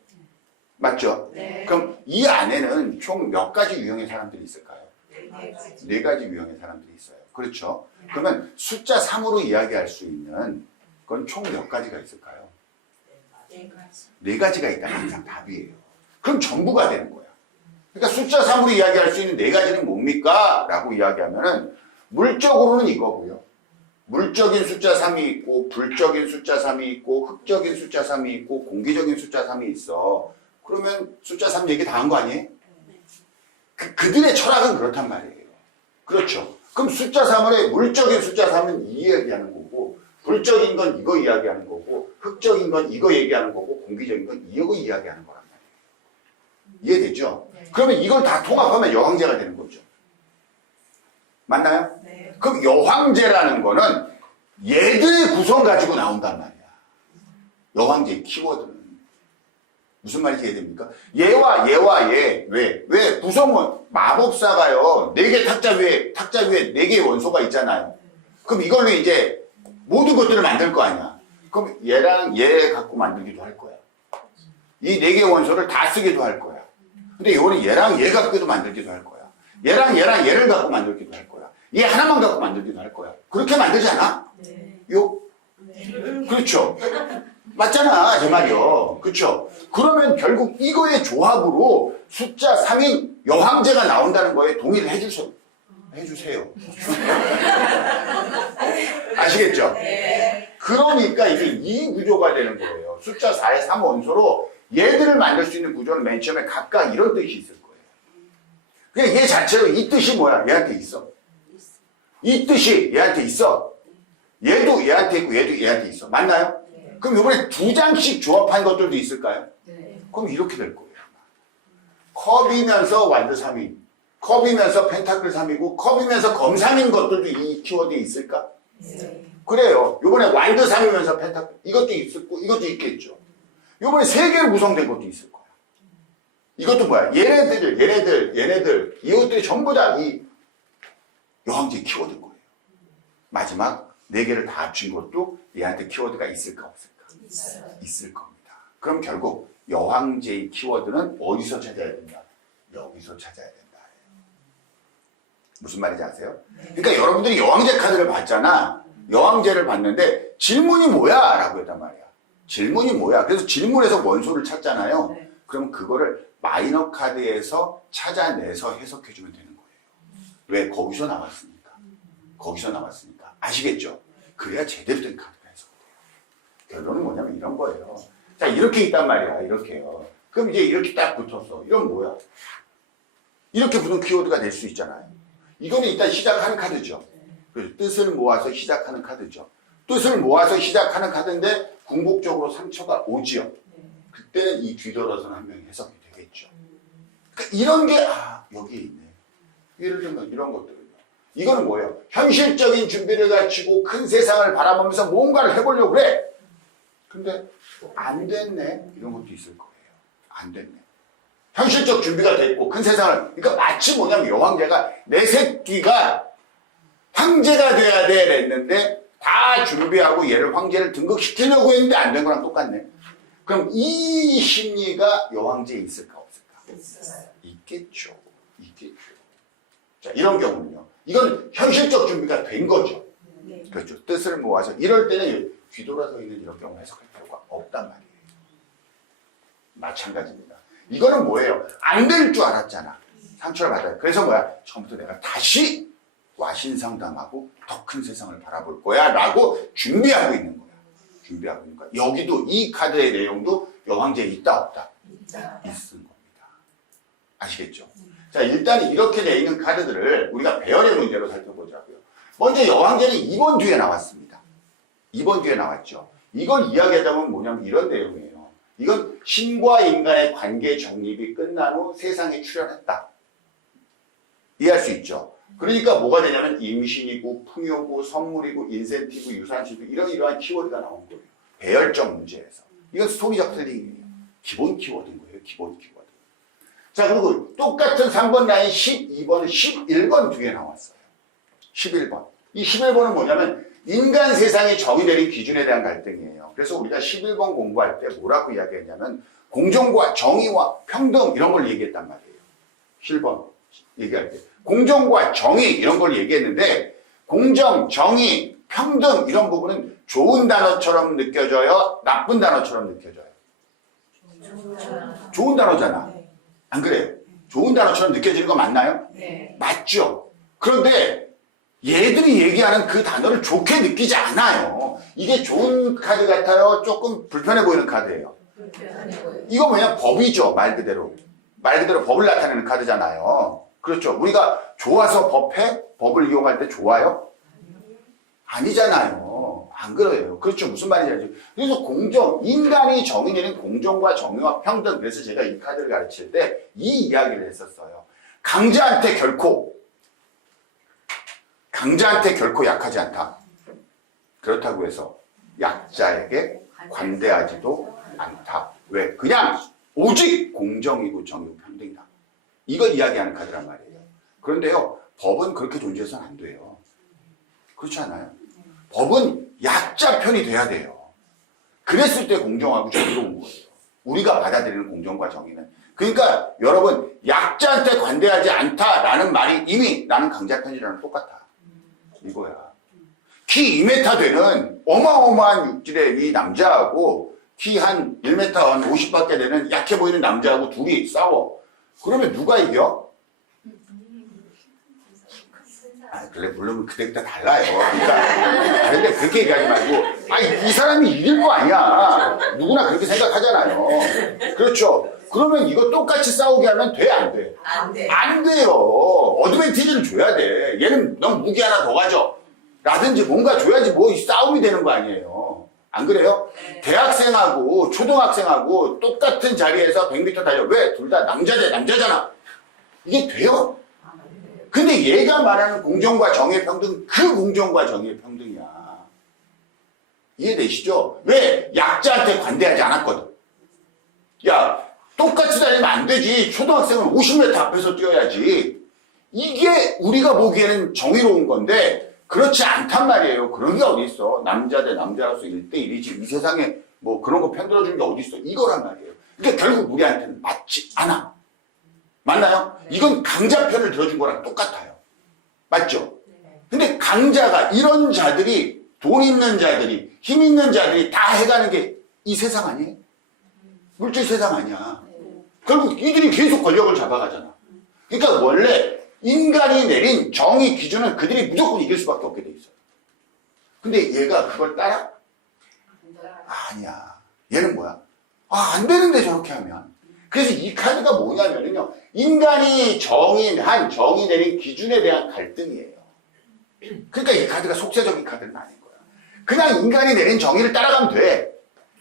맞죠? 네. 그럼 이 안에는 총 몇 가지 유형의 사람들이 있을까요? 4가지 유형의 사람들이 있어요. 그렇죠? 그러면 숫자 3으로 이야기할 수 있는 건 총 몇 가지가 있을까요? 4가지가 있다는 항상 답이에요. 그럼 전부가 되는 거야. 그러니까 숫자 3으로 이야기할 수 있는 4가지는 뭡니까? 라고 이야기하면은 물적으로는 이거고요. 물적인 숫자 3이 있고, 불적인 숫자 3이 있고, 흙적인 숫자 3이 있고, 공기적인 숫자 3이 있어. 그러면 숫자 3 얘기 다 한 거 아니에요? 그들의 철학은 그렇단 말이에요. 그렇죠. 그럼 숫자 3을 물적인 숫자 3은 이 이야기하는 거고, 불적인 건 이거 이야기하는 거고, 흙적인 건 이거 얘기하는 거고, 공기적인 건 이거 이야기하는 거란 말이에요. 이해되죠? 그러면 이걸 다 통합하면 여황제가 되는 거죠. 맞나요? 네. 그럼 여황제라는 거는 얘들의 구성 가지고 나온단 말이야. 여황제의 키워드는. 무슨 말인지 이해됩니까? 얘와 얘. 왜? 구성은 마법사가요. 4개 탁자 위에 4개의 원소가 있잖아요. 그럼 이걸로 이제 모든 것들을 만들 거 아니야. 그럼 얘랑 얘 갖고 만들기도 할 거야. 이 4개의 원소를 다 쓰기도 할 거야. 근데 이거는 얘랑 얘 갖고도 만들기도 할 거야. 얘랑 얘를 갖고 만들기도 할 거야. 얘 하나만 갖고 만들기도 할 거야. 그렇게 만들지 않아? 네. 그렇죠. 맞잖아, 제 말이요. 그렇죠. 그러면 결국 이거의 조합으로 숫자 3인 여황제가 나온다는 거에 동의를 해주세요. 아시겠죠? 네. 그러니까 이게 이 구조가 되는 거예요. 숫자 4의 3원소로 얘들을 만들 수 있는 구조는 맨 처음에 각각 이런 뜻이 있을 거예요. 그냥 얘 자체로 이 뜻이 뭐야? 얘한테 있어. 이 뜻이 얘한테 있어. 얘도 얘한테 있고 얘도 얘한테 있어. 맞나요? 네. 그럼 이번에 두 장씩 조합한 것들도 있을까요? 네. 그럼 이렇게 될 거예요. 컵이면서 완드 3인, 컵이면서 펜타클 3이고 컵이면서 검 3인 것들도 이 키워드에 있을까? 네. 그래요. 이번에 완드 3이면서 펜타클 이것도 있었고 이것도 있겠죠. 이번에 3개로 구성된 것도 있을 거야. 이것도 뭐야? 얘네들 이것들이 전부 다 이 여왕제 키워드인 거예요. 마지막 4개를 다 합친 것도 얘한테 키워드가 있을까 없을까? 있어요. 있을 겁니다. 그럼 결국 여왕제의 키워드는 어디서 찾아야 된다? 여기서 찾아야 된다. 무슨 말인지 아세요? 그러니까 여러분들이 여왕제 카드를 봤잖아. 여왕제를 봤는데 질문이 뭐야? 라고 했단 말이야. 질문이 뭐야? 그래서 질문에서 원소를 찾잖아요. 네. 그럼 그거를 마이너 카드에서 찾아내서 해석해주면 되는 거예요. 왜? 거기서 나왔으니까. 거기서 나왔으니까. 아시겠죠? 그래야 제대로 된 카드가 해석돼요. 결론은 뭐냐면 이런 거예요. 자, 이렇게 있단 말이야. 이렇게요. 그럼 이제 이렇게 딱 붙었어. 이건 뭐야? 이렇게 붙은 키워드가 될 수 있잖아요. 이거는 일단 시작하는 카드죠. 그래서 뜻을 모아서 시작하는 카드죠. 뜻을 모아서 시작하는 카드인데 궁극적으로 상처가 오지요. 그때는 이 뒤돌아서는 한 명이 해석이 되겠죠. 그러니까 이런 게 여기에 있네. 예를 들면 이런 것들은요. 이거는 뭐예요? 현실적인 준비를 갖추고 큰 세상을 바라보면서 뭔가를 해보려고 그래. 근데 안 됐네. 이런 것도 있을 거예요. 안 됐네. 현실적 준비가 됐고 큰 세상을, 그러니까 마치 뭐냐면 여왕제가 내 새끼가 황제가 돼야 돼 했는데 다 준비하고 얘를 황제를 등극시키려고 했는데 안 된 거랑 똑같네. 그럼 이 심리가 여왕제에 있을까 없을까? 있어요. 있겠죠. 있겠죠. 자, 이런 경우는요. 이건 현실적 준비가 된 거죠. 네. 그렇죠. 뜻을 모아서 이럴 때는 뒤돌아서 있는 이런 경우 해석할 필요가 없단 말이에요. 마찬가지입니다. 이거는 뭐예요? 안 될 줄 알았잖아. 상처를 받아요. 그래서 뭐야? 처음부터 내가 다시 와신상담하고 더 큰 세상을 바라볼 거야 라고 준비하고 있는 거야. 준비하고 있는 거야. 여기도 이 카드의 내용도 여왕제에 있다 없다? 있다. 있은 겁니다. 아시겠죠? 자, 일단 이렇게 돼 있는 카드들을 우리가 배열의 문제로 살펴보자고요. 먼저 여왕제는 2번 뒤에 나왔습니다. 2번 뒤에 나왔죠. 이걸 이야기하자면 뭐냐면 이런 내용이에요. 이건 신과 인간의 관계 정립이 끝난 후 세상에 출현했다. 이해할 수 있죠. 그러니까 뭐가 되냐면 임신이고 풍요고 선물이고 인센티브 유산시도 이러한 키워드가 나온 거예요. 배열적 문제에서. 이건 스토리적 텔링이에요. 기본 키워드인 거예요. 기본 키워드. 자, 그리고 똑같은 3번 라인 12번은 11번 뒤에 나왔어요. 11번. 이 11번은 뭐냐면 인간 세상에 정의 내린 기준에 대한 갈등이에요. 그래서 우리가 11번 공부할 때 뭐라고 이야기했냐면 공정과 정의와 평등 이런 걸 얘기했단 말이에요. 7번 얘기할 때. 공정과 정의 이런 걸 얘기했는데 공정, 정의, 평등 이런 부분은 좋은 단어처럼 느껴져요? 나쁜 단어처럼 느껴져요? 좋은 단어잖아. 안 그래요? 좋은 단어처럼 느껴지는 거 맞나요? 네. 맞죠? 그런데 얘들이 얘기하는 그 단어를 좋게 느끼지 않아요. 이게 좋은 카드 같아요? 조금 불편해 보이는 카드예요. 불편해 보여요. 이거 뭐냐? 법이죠. 말 그대로. 말 그대로 법을 나타내는 카드잖아요. 그렇죠. 우리가 좋아서 법해? 법을 이용할 때 좋아요? 아니잖아요. 안 그래요. 그렇죠. 무슨 말인지 알죠? 그래서 공정, 인간이 정의 내린 공정과 정의와 평등. 그래서 제가 이 카드를 가르칠 때 이 이야기를 했었어요. 강자한테 결코 약하지 않다. 그렇다고 해서 약자에게 관대하지도 않다. 왜? 그냥 오직 공정이고 정의고 평등이다. 이걸 이야기하는 카드란 말이에요. 그런데요, 법은 그렇게 존재해서는 안 돼요. 그렇지 않아요? 법은 약자 편이 돼야 돼요. 그랬을 때 공정하고 정의로운 거예요. 우리가 받아들이는 공정과 정의는. 그러니까 여러분, 약자한테 관대하지 않다라는 말이 이미 나는 강자 편이라는 똑같아. 이거야. 키 2m 되는 어마어마한 육질의 이 남자하고 키 한 1m 한 50밖에 되는 약해 보이는 남자하고 둘이 싸워. 그러면 누가 이겨? 그래, 물론 그때그때 달라요. 그러니까, 다른데 그렇게 얘기하지 말고, 이 사람이 이길 거 아니야. 누구나 그렇게 생각하잖아요. 그렇죠. 그러면 이거 똑같이 싸우게 하면 돼, 안 돼? 안 돼. 안 돼요. 어드밴티지를 줘야 돼. 얘는 넌 무기 하나 더 가져. 라든지 뭔가 줘야지 뭐 싸움이 되는 거 아니에요. 안 그래요? 네. 대학생하고 초등학생하고 똑같은 자리에서 100m 달려. 왜? 둘 다 남자잖아. 이게 돼요? 근데 얘가 말하는 공정과 정의 평등, 그 공정과 정의 평등이야. 이해되시죠? 왜? 약자한테 관대하지 않았거든. 야, 똑같이 다니면 안 되지. 초등학생은 50m 앞에서 뛰어야지. 이게 우리가 보기에는 정의로운 건데, 그렇지 않단 말이에요. 그런 게 어디 있어. 남자 대 남자로서 1대1이지. 이 세상에 뭐 그런 거 편들어주는 게 어디 있어. 이거란 말이에요. 그러니까 결국 우리한테는 맞지 않아. 맞나요? 이건 강자 편을 들어준 거랑 똑같아요. 맞죠? 근데 강자가, 이런 자들이, 돈 있는 자들이, 힘 있는 자들이 다 해가는 게 이 세상 아니에요? 물질 세상 아니야. 결국 이들이 계속 권력을 잡아가잖아. 그러니까 원래 인간이 내린 정의 기준은 그들이 무조건 이길 수밖에 없게 돼 있어요. 근데 얘가 그걸 따라? 아니야. 얘는 뭐야? 안 되는데 저렇게 하면. 그래서 이 카드가 뭐냐면요. 인간이 정의 내린 기준에 대한 갈등이에요. 그러니까 이 카드가 속세적인 카드는 아닌 거야. 그냥 인간이 내린 정의를 따라가면 돼.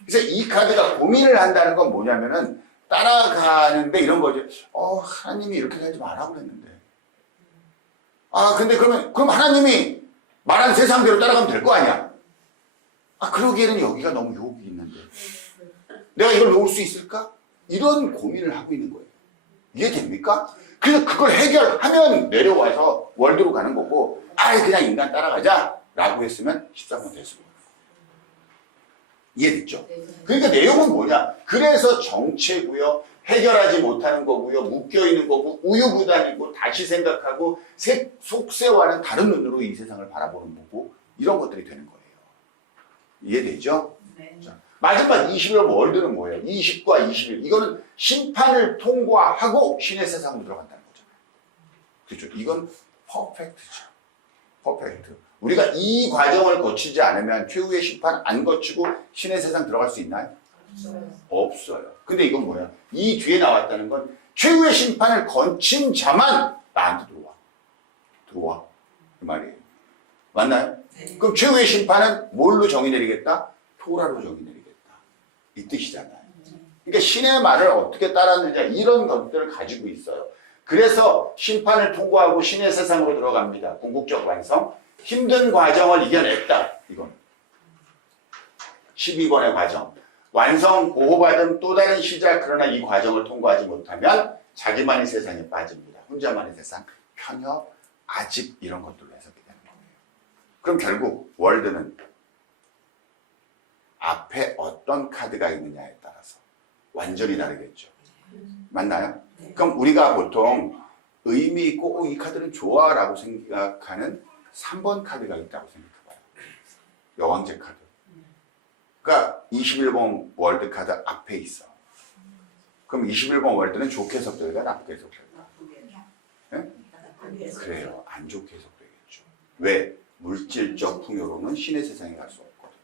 그래서 이 카드가 고민을 한다는 건 뭐냐면은 따라가는데 이런 거지. 하나님이 이렇게 살지 말라고 그랬는데. 근데 그럼 하나님이 말한 세상대로 따라가면 될 거 아니야? 그러기에는 여기가 너무 유혹이 있는데. 내가 이걸 놓을 수 있을까? 이런 고민을 하고 있는 거예요. 이해됩니까? 그래서 그걸 해결하면 내려와서 월드로 가는 거고, 그냥 인간 따라가자 라고 했으면 13번 됐습니다. 이해됐죠? 그러니까 내용은 뭐냐? 그래서 정체고요, 해결하지 못하는 거고요, 묶여있는 거고, 우유부단이고, 다시 생각하고, 속세와는 다른 눈으로 이 세상을 바라보는 거고, 이런 것들이 되는 거예요. 이해되죠? 네. 자, 마지막 21번 월드는 뭐예요? 20과 21. 이거는 심판을 통과하고 신의 세상으로 들어간다는 거잖아요. 그렇죠? 이건 퍼펙트죠. 퍼펙트. 우리가 이 과정을 거치지 않으면 최후의 심판 안 거치고 신의 세상 들어갈 수 있나요? 없어요. 근데 이건 뭐야? 이 뒤에 나왔다는 건 최후의 심판을 거친 자만 나한테 들어와. 그 말이에요. 맞나요? 네. 그럼 최후의 심판은 뭘로 정의 내리겠다? 토라로 정의 내리겠다. 이 뜻이잖아요. 그러니까 신의 말을 어떻게 따랐느냐, 이런 것들을 가지고 있어요. 그래서 심판을 통과하고 신의 세상으로 들어갑니다. 궁극적 완성. 힘든 과정을 이겨냈다. 이건 12번의 과정. 완성, 보호받은 또 다른 시작. 그러나 이 과정을 통과하지 못하면 자기만의 세상에 빠집니다. 혼자만의 세상, 편협, 아집 이런 것들로 해석이 되는 거예요. 그럼 결국 월드는 앞에 어떤 카드가 있느냐에 따라서 완전히 다르겠죠. 맞나요? 그럼 우리가 보통 의미 있고 이 카드는 좋아 라고 생각하는 3번 카드가 있다고 생각해봐요. 여왕제 카드. 그러니까 21번 월드 카드 앞에 있어. 그럼 21번 월드는 좋게 해석될까 나쁘게 해석될까? 네? 그래요. 안 좋게 해석되겠죠. 왜? 물질적 풍요로는 신의 세상에 갈 수 없거든요.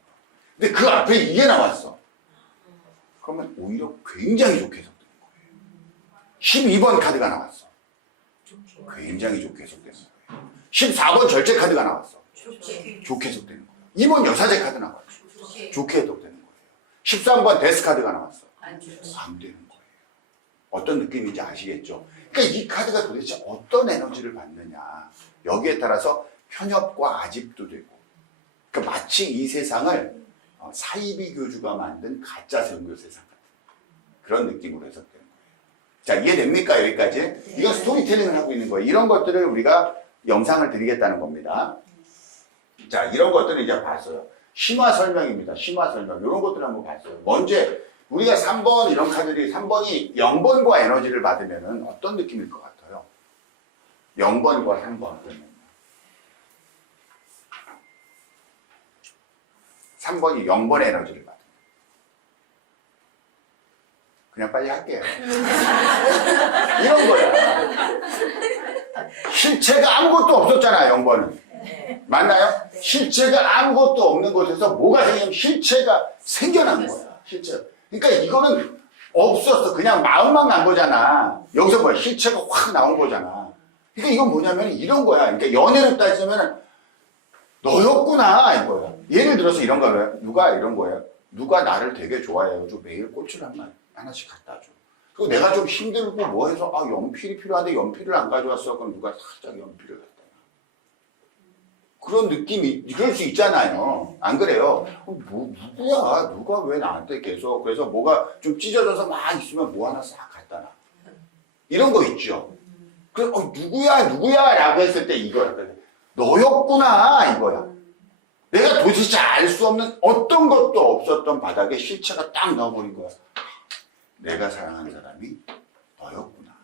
근데 그 앞에 이게 나왔어. 그러면 오히려 굉장히 좋게 해석되는 거예요. 12번 카드가 나왔어. 굉장히 좋게 해석되는 거예요. 14번 절제 카드가 나왔어. 좋게 해석되는 거예요. 2번 여사제 카드 나왔어. 좋게 해석되는 거예요. 13번 데스 카드가 나왔어. 안 되는 거예요. 어떤 느낌인지 아시겠죠? 그러니까 이 카드가 도대체 어떤 에너지를 받느냐. 여기에 따라서 편협과 아집도 되고. 그러니까 마치 이 세상을 사이비 교주가 만든 가짜 선교 세상 같은 그런 느낌으로 해석되는 거예요. 자, 이해됩니까? 여기까지? 이건 스토리텔링을 하고 있는 거예요. 이런 것들을 우리가 영상을 드리겠다는 겁니다. 자, 이런 것들을 이제 봤어요. 심화 설명입니다. 심화 설명. 이런 것들을 한번 봤어요. 먼저 우리가 3번 이런 카드들이 3번이 0번과 에너지를 받으면 어떤 느낌일 것 같아요? 0번과 3번. 3번이 0번의 에너지를 받아요. 그냥 빨리 할게요. 이런 거야. 실체가 아무것도 없었잖아요, 0번은. 맞나요? 실체가 아무것도 없는 곳에서 뭐가 생기면 실체가 생겨난 거야. 실체. 그러니까 이거는 없었어. 그냥 마음만 난 거잖아. 여기서 뭐야? 실체가 확 나온 거잖아. 그러니까 이건 뭐냐면 이런 거야. 그러니까 연애로 따지면 너였구나 이거야. 예를 들어서 이런 거야. 누가 이런 거야. 누가 나를 되게 좋아해가지고 매일 꽃을 하나씩 갖다 줘. 그리고 내가 좀 힘들고 뭐 해서 연필이 필요한데 연필을 안 가져왔어. 그럼 누가 살짝 연필을 갖다 놔. 그런 느낌이 그럴 수 있잖아요. 안 그래요? 누구야? 누가 왜 나한테 계속 그래서 뭐가 좀 찢어져서 막 있으면 뭐 하나 싹 갖다 놔. 이런 거 있죠. 그래서 누구야? 라고 했을 때 이거야. 너였구나 이거야. 내가 도대체 알 수 없는 어떤 것도 없었던 바닥에 실체가 딱 넣어버린 거야. 내가 사랑하는 사람이 너였구나.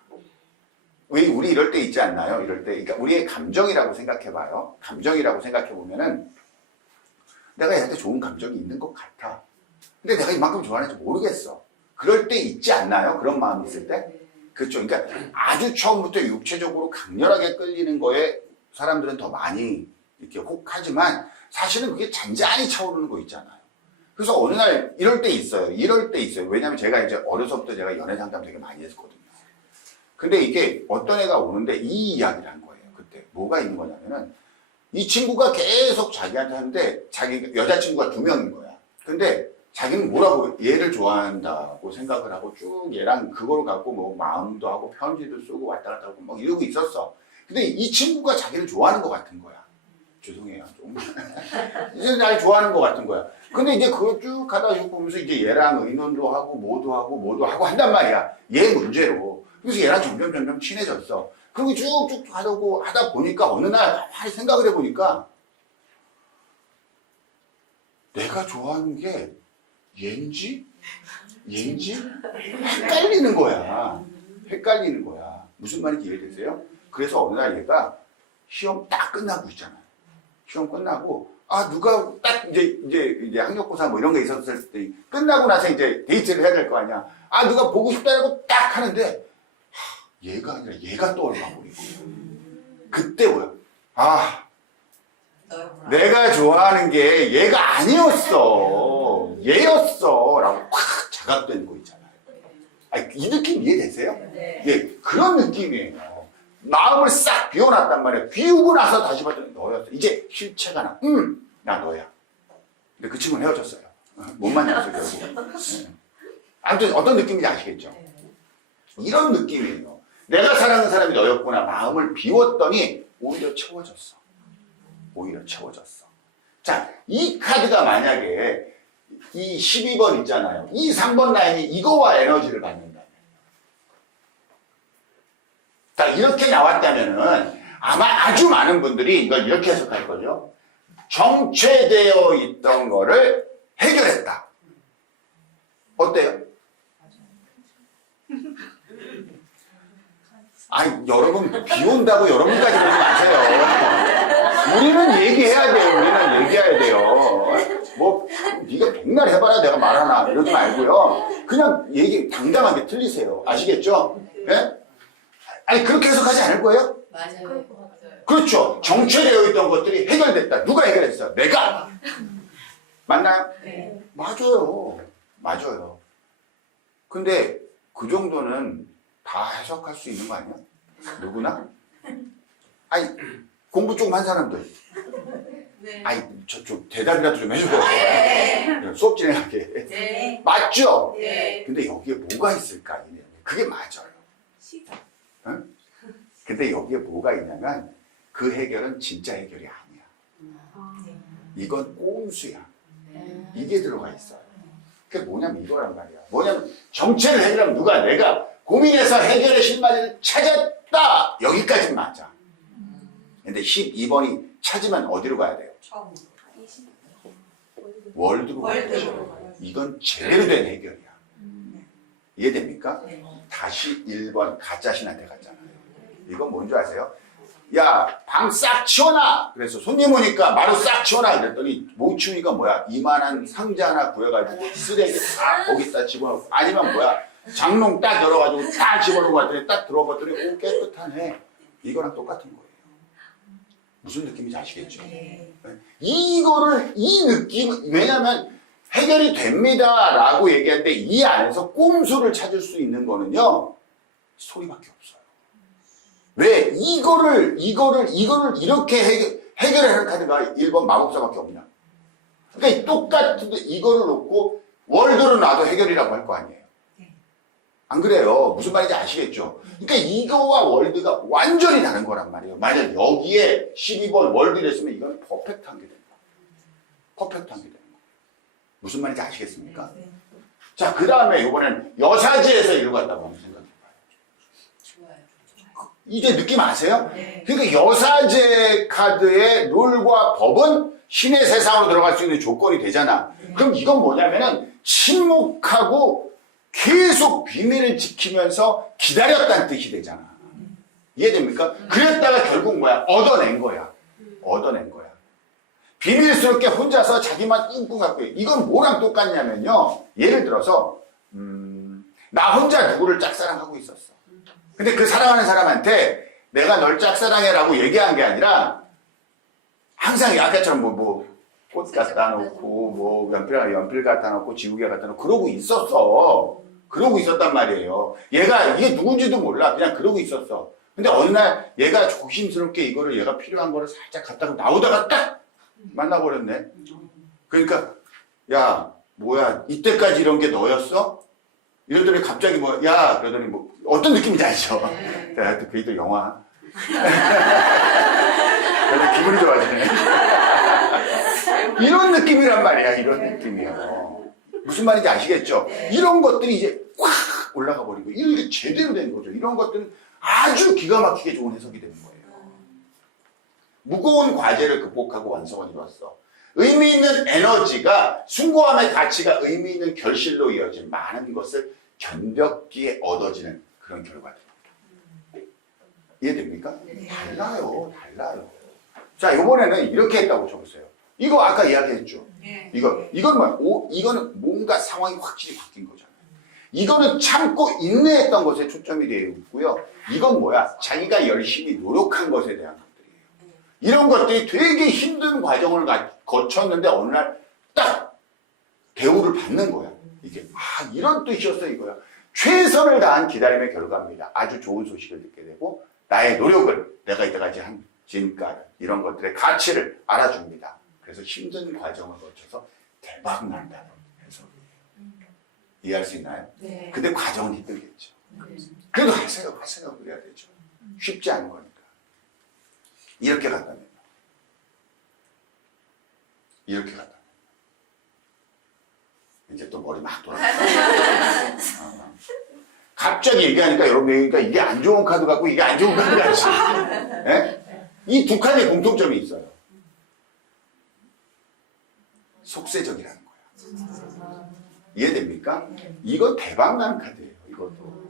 왜 우리 이럴 때 있지 않나요? 이럴 때, 그러니까 우리의 감정이라고 생각해봐요. 감정이라고 생각해보면은 내가 얘한테 좋은 감정이 있는 것 같아. 근데 내가 이만큼 좋아하는지 모르겠어. 그럴 때 있지 않나요? 그런 마음이 있을 때? 그렇죠. 그러니까 아주 처음부터 육체적으로 강렬하게 끌리는 거에 사람들은 더 많이 이렇게 혹하지만 사실은 그게 잔잔히 차오르는 거 있잖아요. 그래서 어느 날 이럴 때 있어요. 왜냐면 제가 이제 어려서부터 제가 연애 상담 되게 많이 했었거든요. 근데 이게 어떤 애가 오는데 이 이야기를 한 거예요. 그때 뭐가 있는 거냐면은 이 친구가 계속 자기한테 하는데 자기 여자친구가 2명인 거야. 근데 자기는 뭐라고 얘를 좋아한다고 생각을 하고 쭉 얘랑 그걸 갖고 뭐 마음도 하고 편지도 쓰고 왔다 갔다 하고 막 이러고 있었어. 근데 이 친구가 자기를 좋아하는 것 같은 거야. 죄송해요. 좀. 이제 날 좋아하는 것 같은 거야. 근데 이제 그걸 쭉 하다 보면서 이제 얘랑 의논도 하고 뭐도 하고 한단 말이야. 얘 문제로. 그래서 얘랑 점점 친해졌어. 그리고 쭉쭉 하다 보니까 어느 날 가만히 생각을 해보니까 내가 좋아하는 게 얘인지? 헷갈리는 거야. 무슨 말인지 이해되세요? 그래서 어느 날 얘가 시험 딱 끝나고 있잖아요. 시험 끝나고 누가 딱 이제 학력고사 뭐 이런 게 있었을 때 끝나고 나서 이제 데이트를 해야 될 거 아니야. 누가 보고 싶다고 딱 하는데 얘가 아니라 얘가 떠올라 버리고 그때 뭐야? 내가 좋아하는 게 얘가 아니었어. 얘였어. 라고 확 자각되는 거 있잖아요. 이 느낌 이해되세요? 네. 예, 그런 느낌이에요. 마음을 싹 비워놨단 말이에요. 비우고 나서 다시 봤더니 너였어. 이제 실체가 나 너야. 근데 그 친구는 헤어졌어요. 못 만났어요, 결국. 네. 아무튼 어떤 느낌인지 아시겠죠? 이런 느낌이에요. 내가 사랑하는 사람이 너였구나. 마음을 비웠더니 오히려 채워졌어. 자, 이 카드가 만약에 이 12번 있잖아요. 이 3번 라인이 이거와 에너지를 받는다면. 자, 이렇게 나왔다면은 아마 아주 많은 분들이 이걸 이렇게 해석할 거죠. 정체되어 있던 거를 해결했다. 어때요? 여러분 비 온다고 여러분까지 그러지 마세요. 우리는 얘기해야 돼요. 뭐 네가 백날 해봐라 내가 말하나 이러지 말고요. 그냥 얘기 당당하게 틀리세요. 아시겠죠? 예? 그렇게 해석하지 않을 거예요? 맞아요. 그렇죠. 정체되어 있던 것들이 해결됐다. 누가 해결했어? 내가. 맞나요? 네. 맞아요. 근데 그 정도는 다 해석할 수 있는 거 아니야? 누구나? 공부 조금 한 사람들. 네. 좀 대답이라도 좀 해줘요. 네. 수업 진행하게. 네. 맞죠? 네. 근데 여기에 뭐가 있을까? 그게 맞아요. 응? 근데 여기에 뭐가 있냐면 그 해결은 진짜 해결이 아니야. 이건 꼼수야. 이게 들어가 있어요. 그게 뭐냐면 이거란 말이야. 뭐냐면 정체를 해결하면 내가 고민해서 해결의 실마리를 찾았다. 여기까지는 맞아. 근데 12번이 찾으면 어디로 가야 돼요? 월드로 가야죠. 이건 제대로 된 해결이야. 이해됩니까? 네. 다시 1번 가짜신한테 갔잖아요. 이건 뭔지 아세요? 야, 방 싹 치워놔! 그래서 손님 오니까 마루 싹 치워놔! 그랬더니 못 치우니까 뭐야? 이만한 상자 하나 구해가지고 쓰레기 싹 거기다 집어넣고 아니면 뭐야? 장롱 딱 열어가지고 딱 집어넣고 갔더니 딱 들어봤더니 오 깨끗하네. 이거랑 똑같은 거예요. 무슨 느낌인지 아시겠죠? 네. 이거를, 이 느낌, 왜냐면 해결이 됩니다 라고 얘기할 때 이 안에서 꼼수를 찾을 수 있는 거는요, 소리밖에 없어요. 왜? 이거를 이렇게 해결하는 카드가 1번 마법사밖에 없냐. 그러니까 똑같은데 이거를 놓고 월드를 놔도 해결이라고 할 거 아니에요. 안 그래요? 무슨 말인지 아시겠죠? 그러니까 이거와 월드가 완전히 다른 거란 말이에요. 만약 여기에 12번 월드를 했으면 이거는 퍼펙트한 게 되는 거예요. 퍼펙트한 게 되는 거예요. 무슨 말인지 아시겠습니까? 자, 그 다음에 이번엔 여사지에서 이루 갔다고 한번 생각해 봐요. 좋아요. 이제 느낌 아세요? 네. 그러니까 여사제 카드의 룰과 법은 신의 세상으로 들어갈 수 있는 조건이 되잖아. 그럼 이건 뭐냐면은 침묵하고 계속 비밀을 지키면서 기다렸다는 뜻이 되잖아. 이해됩니까? 그랬다가 결국 뭐야? 얻어낸 거야. 얻어낸 거야. 비밀스럽게 혼자서 자기만 끙끙 갖고 이건 뭐랑 똑같냐면요. 예를 들어서 나 혼자 누구를 짝사랑하고 있었어. 근데 그 사랑하는 사람한테 내가 널 짝사랑해라고 얘기한 게 아니라 항상 아까처럼 꽃 갖다 놓고 연필 갖다 놓고 지우개 갖다 놓고 그러고 있었어. 그러고 있었단 말이에요. 얘가 이게 누군지도 몰라. 그냥 그러고 있었어. 근데 어느 날 얘가 조심스럽게 이거를 얘가 필요한 거를 살짝 갖다가 나오다가 딱 만나버렸네. 그러니까 야 뭐야 이때까지 이런 게 너였어? 이러더니 갑자기 그러더니 어떤 느낌인지 알죠? 하여튼 그게 또 영화. 그래서 기분이 좋아지네. 이런 느낌이란 말이야. 이런 느낌이에요. 무슨 말인지 아시겠죠? 이런 것들이 이제 확 올라가 버리고 이게 제대로 된 거죠. 이런 것들은 아주 기가 막히게 좋은 해석이 되는 거예요. 무거운 과제를 극복하고 완성을 이뤘어. 의미 있는 에너지가 숭고함의 가치가 의미 있는 결실로 이어진 많은 것을 견뎠기에 얻어지는 그런 결과들입니다. 이해됩니까? 달라요. 자, 이번에는 이렇게 했다고 쳐보세요. 이거 아까 이야기했죠. 이거는 뭔가 상황이 확실히 바뀐 거잖아요. 이거는 참고 인내했던 것에 초점이 되어 있고요. 이건 뭐야? 자기가 열심히 노력한 것에 대한 것들이에요. 이런 것들이 되게 힘든 과정을 거쳤는데 어느 날 딱 대우를 받는 거야. 이게 이런 뜻이었어 이거야. 최선을 다한 기다림의 결과입니다. 아주 좋은 소식을 듣게 되고 나의 노력을 내가 이때까지 한 지금까지 이런 것들의 가치를 알아줍니다. 그래서 힘든 과정을 거쳐서 대박 난다는 해석이에요. 이해할 수 있나요? 네. 근데 과정은 힘들겠죠. 그래도 하세요. 그래야 되죠. 쉽지 않은 거니까. 이렇게 간다면 이제 또 머리 막 돌아가요. 갑자기 얘기하니까 여러분 얘기니까 이게 안 좋은 카드 같고 이게 안 좋은 카드 같이. 이 두 카드에 공통점이 있어요. 속세적이라는 거야. 이해됩니까? 이거 대박나는 카드예요. 이것도.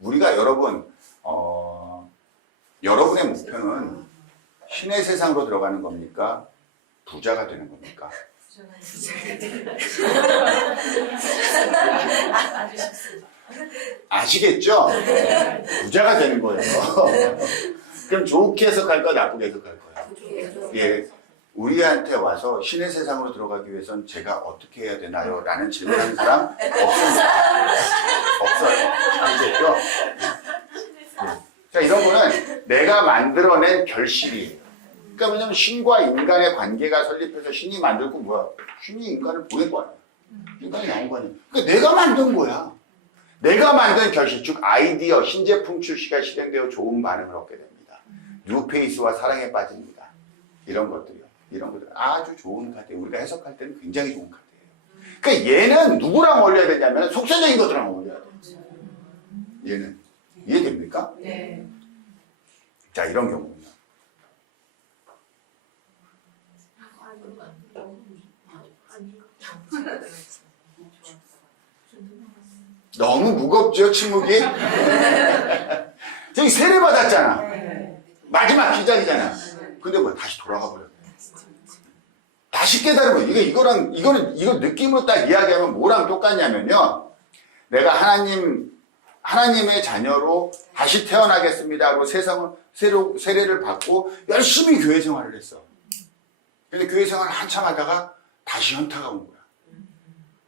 우리가 여러분의 목표는 신의 세상으로 들어가는 겁니까? 부자가 되는 겁니까? 아시겠죠? 부자가 되는 거예요. 그럼 좋게 해석할까 나쁘게 해석할까요? 예, 우리한테 와서 신의 세상으로 들어가기 위해선 제가 어떻게 해야 되나요? 라는 질문하는 사람 없습니다. 없어요. 아시겠죠? 자, 이런 거는 내가 만들어낸 결실이에요. 그러니까 왜냐면 신과 인간의 관계가 설립해서 신이 만들고 신이 인간을 보낸 거 아니야. 인간이 나온 거 아니야. 그러니까 내가 만든 거야. 내가 만든 결실, 즉 아이디어, 신제품 출시가 실행되어 좋은 반응을 얻게 됩니다. 뉴페이스와 사랑에 빠집니다. 이런 것들이요. 이런 것들 아주 좋은 카드예요. 우리가 해석할 때는 굉장히 좋은 카드예요. 그러니까 얘는 누구랑 어울려야 되냐면 속세적인 것들랑 어울려야 돼요. 얘는. 이해됩니까? 네. 자, 이런 경우는 너무 무겁죠, 침묵이? 저기 세례 받았잖아. 마지막 기작이잖아. 근데 다시 돌아가 버렸네. 다시 깨달은 거예요. 이거 느낌으로 딱 이야기하면 뭐랑 똑같냐면요. 내가 하나님의 자녀로 다시 태어나겠습니다 하고 세상을 세례를 받고 열심히 교회 생활을 했어. 근데 교회 생활을 한참 하다가 다시 현타가 온 거야.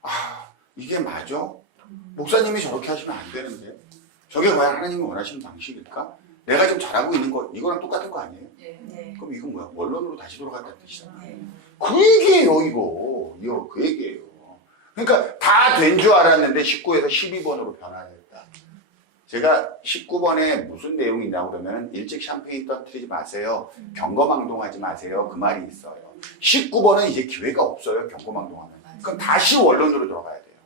아, 이게 맞아? 목사님이 저렇게 하시면 안 되는데. 저게 과연 하나님이 원하시는 방식일까? 내가 지금 잘하고 있는 거, 이거랑 똑같은 거 아니에요? 네. 그럼 이건 뭐야? 원론으로 다시 돌아갔다는 뜻이잖아. 네. 그 얘기예요, 이거. 그 얘기예요. 그러니까 다 된 줄 알았는데 19에서 12번으로 변화했다. 제가 19번에 무슨 내용이 있냐고 그러면 일찍 샴페인 터뜨리지 마세요. 경거망동하지 마세요. 그 말이 있어요. 19번은 이제 기회가 없어요. 경거망동하면. 그럼 다시 원론으로 돌아가야 돼요.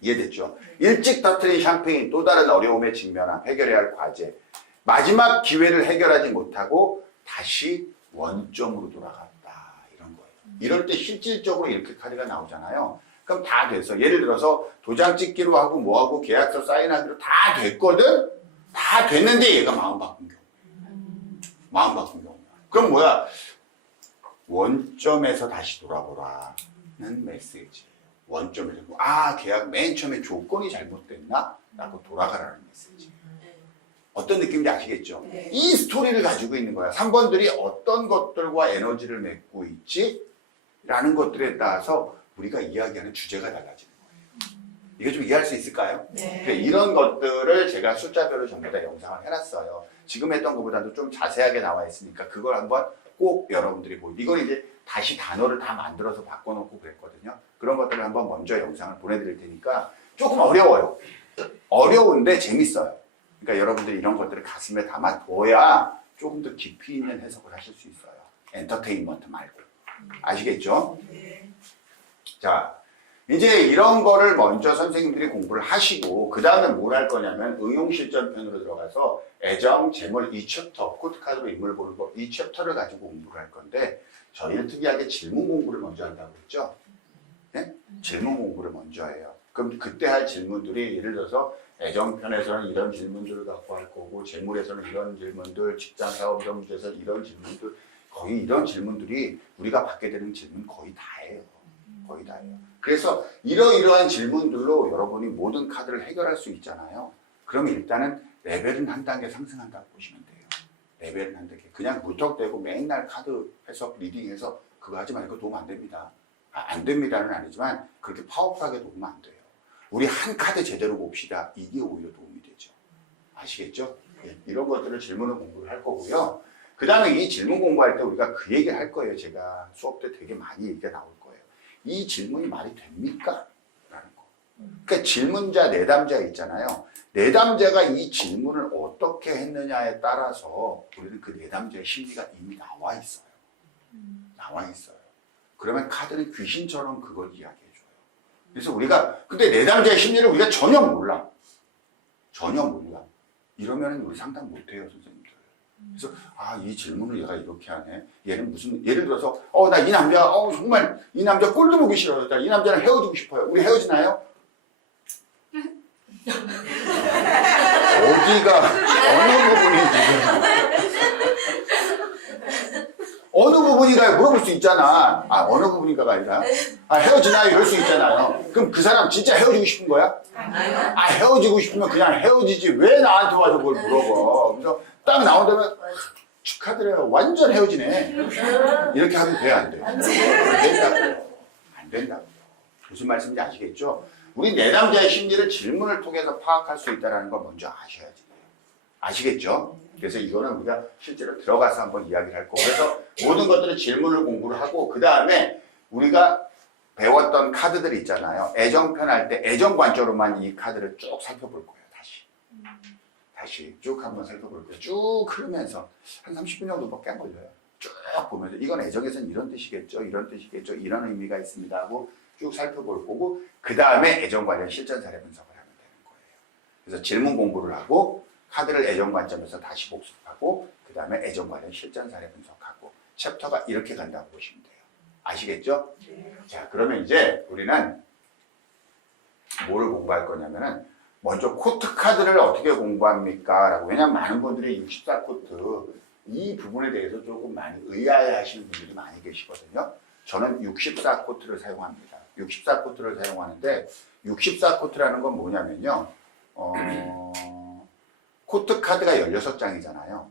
이해됐죠? 일찍 터뜨린 샴페인, 또 다른 어려움에 직면한 해결해야 할 과제. 마지막 기회를 해결하지 못하고 다시 원점으로 돌아갔다. 이런 거예요. 이럴 때 실질적으로 이렇게 카드가 나오잖아요. 그럼 다 됐어. 예를 들어서 도장 찍기로 하고 뭐하고 계약서 사인하기로 다 됐거든? 다 됐는데 얘가 마음 바꾼 경우. 마음 바꾼 경우야. 그럼 뭐야? 원점에서 다시 돌아보라는 메시지. 원점에서. 아, 계약 맨 처음에 조건이 잘못됐나? 라고 돌아가라는 메시지. 어떤 느낌인지 아시겠죠? 네. 이 스토리를 가지고 있는 거야. 3번들이 어떤 것들과 에너지를 맺고 있지? 라는 것들에 따라서 우리가 이야기하는 주제가 달라지는 거예요. 이거 좀 이해할 수 있을까요? 네. 그래, 이런 것들을 제가 숫자별로 전부 다 영상을 해놨어요. 지금 했던 것보다도 좀 자세하게 나와 있으니까 그걸 한번 꼭 여러분들이 보고, 이건 이제 다시 단어를 다 만들어서 바꿔놓고 그랬거든요. 그런 것들을 한번 먼저 영상을 보내드릴 테니까 조금 어려워요. 어려운데 재밌어요. 그러니까 여러분들이 이런 것들을 가슴에 담아둬야 조금 더 깊이 있는 해석을 하실 수 있어요. 엔터테인먼트 말고. 아시겠죠? 네. 자, 이제 이런 거를 먼저 선생님들이 공부를 하시고 그 다음에 뭘 할 거냐면 응용실전편으로 들어가서 애정, 재물 이 챕터, 코드카드로 인물 보는 거 이 챕터를 가지고 공부를 할 건데 저희는 특이하게 질문 공부를 먼저 한다고 했죠? 네? 질문 공부를 먼저 해요. 그럼 그때 할 질문들이 예를 들어서 애정편에서는 이런 질문들을 갖고 할 거고 재물에서는 이런 질문들, 직장 사업 문제에서 이런 질문들, 거의 이런 질문들이 우리가 받게 되는 질문 거의 다예요. 거의 다예요. 그래서 이러이러한 질문들로 여러분이 모든 카드를 해결할 수 있잖아요. 그러면 일단은 레벨은 한 단계 상승한다고 보시면 돼요. 레벨은 한 단계. 그냥 무턱대고 맨날 카드 해석, 리딩해서 그거 하지 말고 도움 안 됩니다. 안 됩니다는 아니지만 그렇게 파워풀하게 도움 안 돼요. 우리 한 카드 제대로 봅시다. 이게 오히려 도움이 되죠. 아시겠죠? 이런 것들을 질문을 공부를 할 거고요. 그 다음에 이 질문 공부할 때 우리가 그 얘기를 할 거예요. 제가 수업 때 되게 많이 얘기가 나올 거예요. 이 질문이 말이 됩니까? 라는 거. 그러니까 질문자, 내담자 있잖아요. 내담자가 이 질문을 어떻게 했느냐에 따라서 우리는 그 내담자의 심리가 이미 나와 있어요. 나와 있어요. 그러면 카드는 귀신처럼 그걸 이야기해줘요. 그래서 우리가, 근데 내담자의 심리를 우리가 전혀 몰라. 전혀 몰라. 이러면 우리 상담 못해요, 선생님들. 그래서, 아, 이 질문을 얘가 이렇게 하네. 얘는 무슨, 예를 들어서, 나 이 남자, 정말, 이 남자 꼴도 보기 싫어요. 나 이 남자랑 헤어지고 싶어요. 우리 헤어지나요? 어디가, 어느 부분이 지금. 어느 부분인가요? 물어볼 수 있잖아. 어느 부분인가가 아니라. 헤어지나요? 이럴 수 있잖아요. 그럼 그 사람 진짜 헤어지고 싶은 거야? 헤어지고 싶으면 그냥 헤어지지. 왜 나한테 와서 그걸 물어봐. 그래서 딱 나온다면, 축하드려요. 완전 헤어지네. 이렇게 하면 돼요, 안 돼요? 안 된다고요. 안 된다고요. 무슨 말씀인지 아시겠죠? 우리 내담자의 심리를 질문을 통해서 파악할 수 있다는 걸 먼저 아셔야지. 아시겠죠? 그래서 이거는 우리가 실제로 들어가서 한번 이야기를 할 거고, 그래서 모든 것들은 질문을 공부를 하고 그 다음에 우리가 배웠던 카드들 있잖아요. 애정편 할 때 애정 관점으로만 이 카드를 쭉 살펴볼 거예요. 다시 쭉 한번 살펴볼 거예요. 쭉 흐르면서 한 30분 정도밖에 안 걸려요. 쭉 보면서 이건 애정에서는 이런 뜻이겠죠, 이런 뜻이겠죠, 이런 의미가 있습니다 하고 쭉 살펴볼 거고, 그 다음에 애정 관련 실전 사례 분석을 하면 되는 거예요. 그래서 질문 공부를 하고 카드를 애정 관점에서 다시 복습하고 그 다음에 애정 관련 실전 사례 분석하고 챕터가 이렇게 간다고 보시면 돼요. 아시겠죠? 네. 자, 그러면 이제 우리는 뭐를 공부할 거냐면은 먼저 코트 카드를 어떻게 공부합니까? 라고. 왜냐면 많은 분들이 64코트 이 부분에 대해서 조금 많이 의아해 하시는 분들이 많이 계시거든요. 저는 64코트를 사용합니다. 64코트를 사용하는데 64코트라는 건 뭐냐면요. 코트 카드가 16장이잖아요.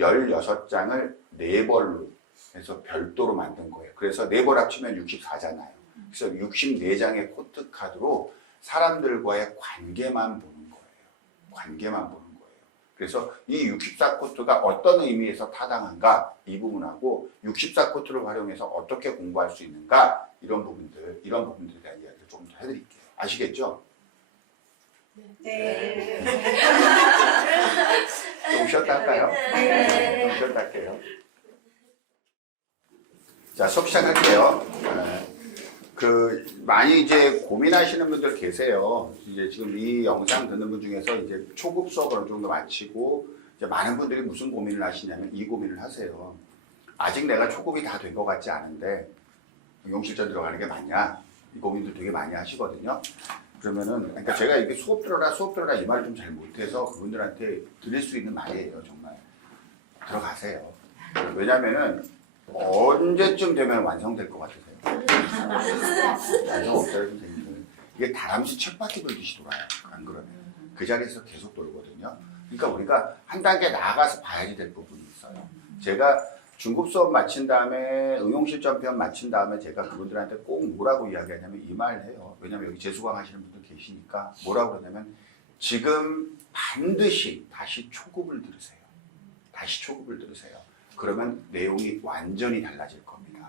16장을 4벌로 해서 별도로 만든 거예요. 그래서 4벌 합치면 64잖아요. 그래서 64장의 코트 카드로 사람들과의 관계만 보는 거예요. 관계만 보는 거예요. 그래서 이 64코트가 어떤 의미에서 타당한가 이 부분하고 64코트를 활용해서 어떻게 공부할 수 있는가 이런 부분들에 대한 이야기를 좀 더 해드릴게요. 아시겠죠? 네. 좀 쉬었다 할까요? 좀 쉬었다 할게요. 자, 수업 시작할게요. 많이 이제 고민하시는 분들 계세요. 이제 지금 이 영상 듣는 분 중에서 이제 초급 수업을 어느 정도 마치고 이제 많은 분들이 무슨 고민을 하시냐면 이 고민을 하세요. 아직 내가 초급이 다 된 것 같지 않은데 응용실전 들어가는 게 맞냐? 이 고민도 되게 많이 하시거든요. 그러면은, 그러니까 제가 이렇게 수업 들어라 이 말을 좀 잘 못해서 그분들한테 드릴 수 있는 말이에요, 정말. 들어가세요. 왜냐면은 언제쯤 되면 완성될 것 같으세요? 완성 없어요, 선생님. 이게 다람쥐 쳇바퀴 돌듯이 돌아요. 안 그러면. 그 자리에서 계속 돌거든요. 그러니까 우리가 한 단계 나아가서 봐야지 될 부분이 있어요. 제가 중급 수업 마친 다음에 응용실전편 마친 다음에 제가 그분들한테 꼭 뭐라고 이야기하냐면 이 말을 해요. 왜냐면 여기 재수강 하시는 분들 계시니까 뭐라고 그러냐면 지금 반드시 다시 초급을 들으세요. 다시 초급을 들으세요. 그러면 내용이 완전히 달라질 겁니다.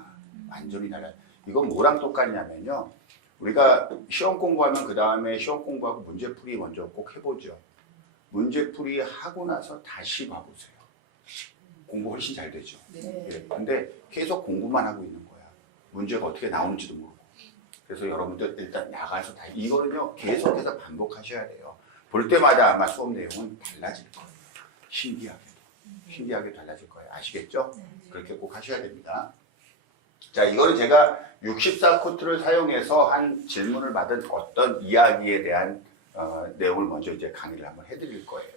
완전히 달라요. 이건 뭐랑 똑같냐면요. 우리가 시험 공부하면 그 다음에 시험 공부하고 문제풀이 먼저 꼭 해보죠. 문제풀이 하고 나서 다시 봐보세요. 공부 훨씬 잘 되죠. 네. 예, 근데 계속 공부만 하고 있는 거야. 문제가 어떻게 나오는지도 모르고. 그래서 여러분들 일단 나가서 이거는요 계속해서 반복하셔야 돼요. 볼 때마다 아마 수업 내용은 달라질 거예요. 신기하게 달라질 거예요. 아시겠죠? 그렇게 꼭 하셔야 됩니다. 자, 이거는 제가 64코트를 사용해서 한 질문을 받은 어떤 이야기에 대한 내용을 먼저 이제 강의를 한번 해드릴 거예요.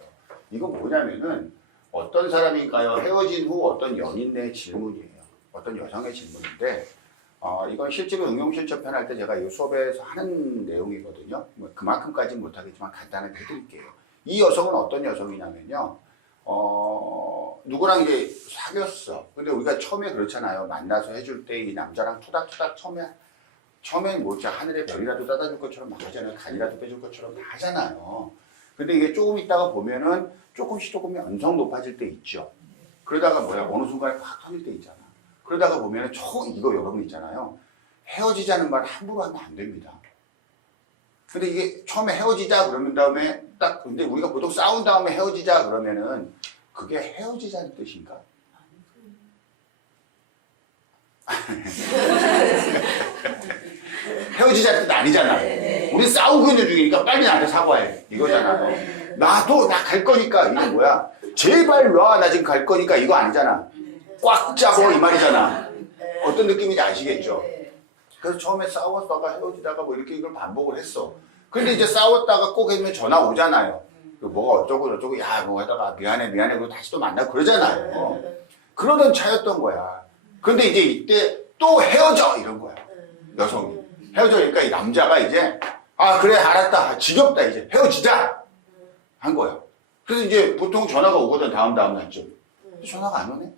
이건 뭐냐면은 어떤 사람인가요? 헤어진 후 어떤 연인의 질문이에요. 어떤 여성의 질문인데 이건 실제로 응용실전편 할 때 제가 이 수업에서 하는 내용이거든요. 뭐 그만큼까지는 못하겠지만 간단하게 해드릴게요. 이 여성은 어떤 여성이냐면요. 누구랑 이제 사귀었어. 근데 우리가 처음에 그렇잖아요. 만나서 해줄 때 이 남자랑 투닥투닥 처음엔 뭐지 하늘에 별이라도 따다줄 것처럼 막 하잖아요. 간이라도 빼줄 것처럼 다 하잖아요. 근데 이게 조금 있다가 보면은 조금씩 언성 높아질 때 있죠. 그러다가 어느 순간에 확 터질 때 있잖아. 그러다가 보면은 이거 여러분 있잖아요. 헤어지자는 말 함부로 하면 안 됩니다. 근데 이게 처음에 헤어지자 그러면 다음에 근데 우리가 보통 싸운 다음에 헤어지자 그러면은 그게 헤어지자는 뜻인가? 헤어지자는 뜻 아니잖아요. 우리 싸우고 있는 중이니까 빨리 나한테 사과해. 이거잖아요. 나 갈 거니까 이게 뭐야? 제발 놔, 나 지금 갈 거니까 이거 아니잖아. 꽉 잡어 이 말이잖아. 어떤 느낌인지 아시겠죠? 그래서 처음에 싸웠다가 헤어지다가 뭐 이렇게 이걸 반복을 했어. 근데 이제 싸웠다가 꼭 해면 전화 오잖아요. 뭐가 어쩌고 저쩌고 뭐 하다가 미안해 그리고 다시 또 만나고 그러잖아요. 그러던 차였던 거야. 근데 이제 이때 또 헤어져 이런 거야. 여성이 헤어져니까 이 남자가 이제 그래 알았다 지겹다 이제 헤어지자 한 거야. 그래서 이제 보통 전화가 오거든 다음 날쯤. 전화가 안 오네.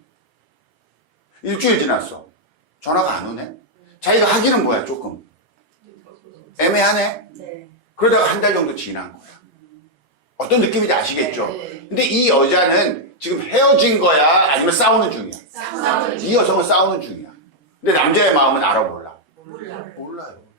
일주일 지났어. 전화가 안 오네. 자기가 하기는 뭐야 조금 애매하네. 그러다가 한 달 정도 지난 거야. 어떤 느낌인지 아시겠죠? 근데 이 여자는 지금 헤어진 거야 아니면 싸우는 중이야? 이 여성은 싸우는 중이야. 근데 남자의 마음은 알아 몰라요.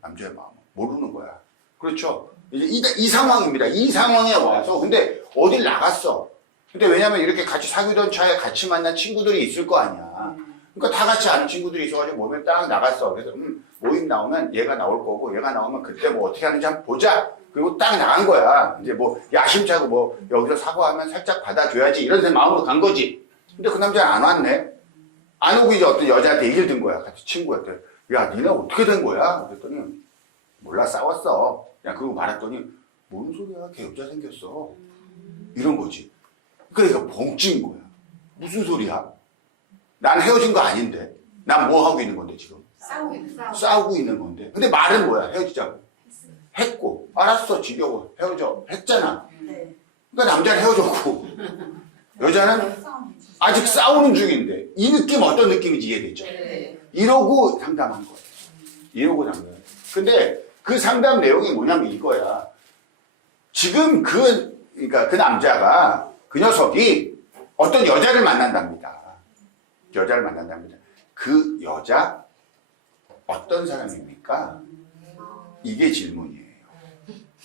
남자의 마음은 모르는 거야. 그렇죠? 이제 이 상황입니다. 이 상황에 와서 근데 어딜 나갔어. 근데 왜냐면 이렇게 같이 사귀던 차에 같이 만난 친구들이 있을 거 아니야. 그러니까 다 같이 아는 친구들이 있어가지고 모임에 딱 나갔어. 그래서 모임 나오면 얘가 나올 거고 얘가 나오면 그때 뭐 어떻게 하는지 한번 보자. 그리고 딱 나간 거야. 이제 뭐 야심차고 여기서 사과하면 살짝 받아줘야지 이런 마음으로 간 거지. 근데 그 남자는 안 왔네. 안 오고 이제 어떤 여자한테 얘기를 든 거야. 같이 친구한테. 야, 니네 어떻게 된 거야? 그랬더니 몰라 싸웠어. 그러고 말았더니 뭔 소리야? 걔 여자 생겼어. 이런 거지. 그러니까 벙 찐 거야. 무슨 소리야? 난 헤어진 거 아닌데. 난 뭐 하고 있는 건데 지금? 싸우고 있는 건데. 근데 말은 뭐야? 헤어지자고. 했고 알았어 지겨워 헤어져 했잖아. 그러니까 남자는 헤어졌고 여자는 아직 싸우는 중인데 이 느낌 어떤 느낌인지 이해되죠? 네. 이러고 상담한 거예요. 이러고 상담. 근데 그 상담 내용이 뭐냐면 이거야. 지금 그러니까 그 남자가 그 녀석이 어떤 여자를 만난답니다. 여자를 만난답니다. 그 여자 어떤 사람입니까? 이게 질문이에요.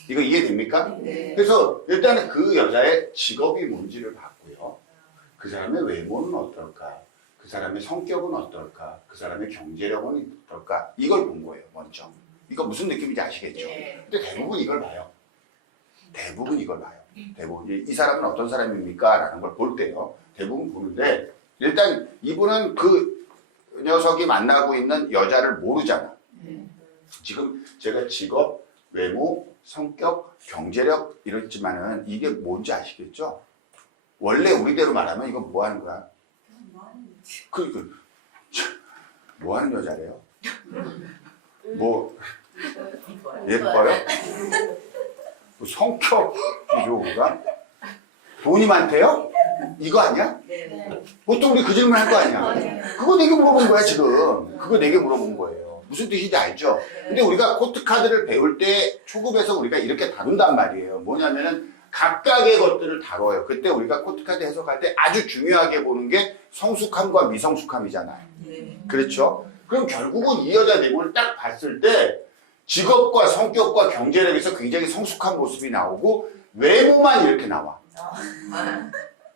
이거 이해됩니까? 네. 그래서 일단은 그 여자의 직업이 뭔지를 봤고요. 그 사람의 외모는 어떨까? 그 사람의 성격은 어떨까? 그 사람의 경제력은 어떨까? 이걸 본 거예요, 먼저. 이거 무슨 느낌인지 아시겠죠? 네. 근데 대부분 이걸 봐요. 대부분 이걸 봐요. 대부분. 이 사람은 어떤 사람입니까? 라는 걸 볼 때요. 대부분 보는데, 일단 이분은 그 녀석이 만나고 있는 여자를 모르잖아. 네. 지금 제가 직업, 외모, 성격, 경제력 이랬지만은 이게 뭔지 아시겠죠? 원래 우리대로 말하면 이건 뭐 하는 거야? 뭐 하는 여자래요? 뭐 예뻐요? 뭐 성격이 좋은가? 돈이 많대요? 이거 아니야? 네. 보통 우리 그 질문 할 거 아니야? 그거 내게 물어본 거야 지금. 그거 내게 물어본 거예요. 무슨 뜻인지 알죠? 근데 우리가 코트카드를 배울 때 초급에서 우리가 이렇게 다룬단 말이에요. 뭐냐면은 각각의 것들을 다뤄요. 그때 우리가 코트카드 해석할 때 아주 중요하게 보는 게 성숙함과 미성숙함이잖아요. 네. 그렇죠? 그럼 결국은 이 여자 내용을 딱 봤을 때 직업과 성격과 경제력에서 굉장히 성숙한 모습이 나오고 외모만 이렇게 나와.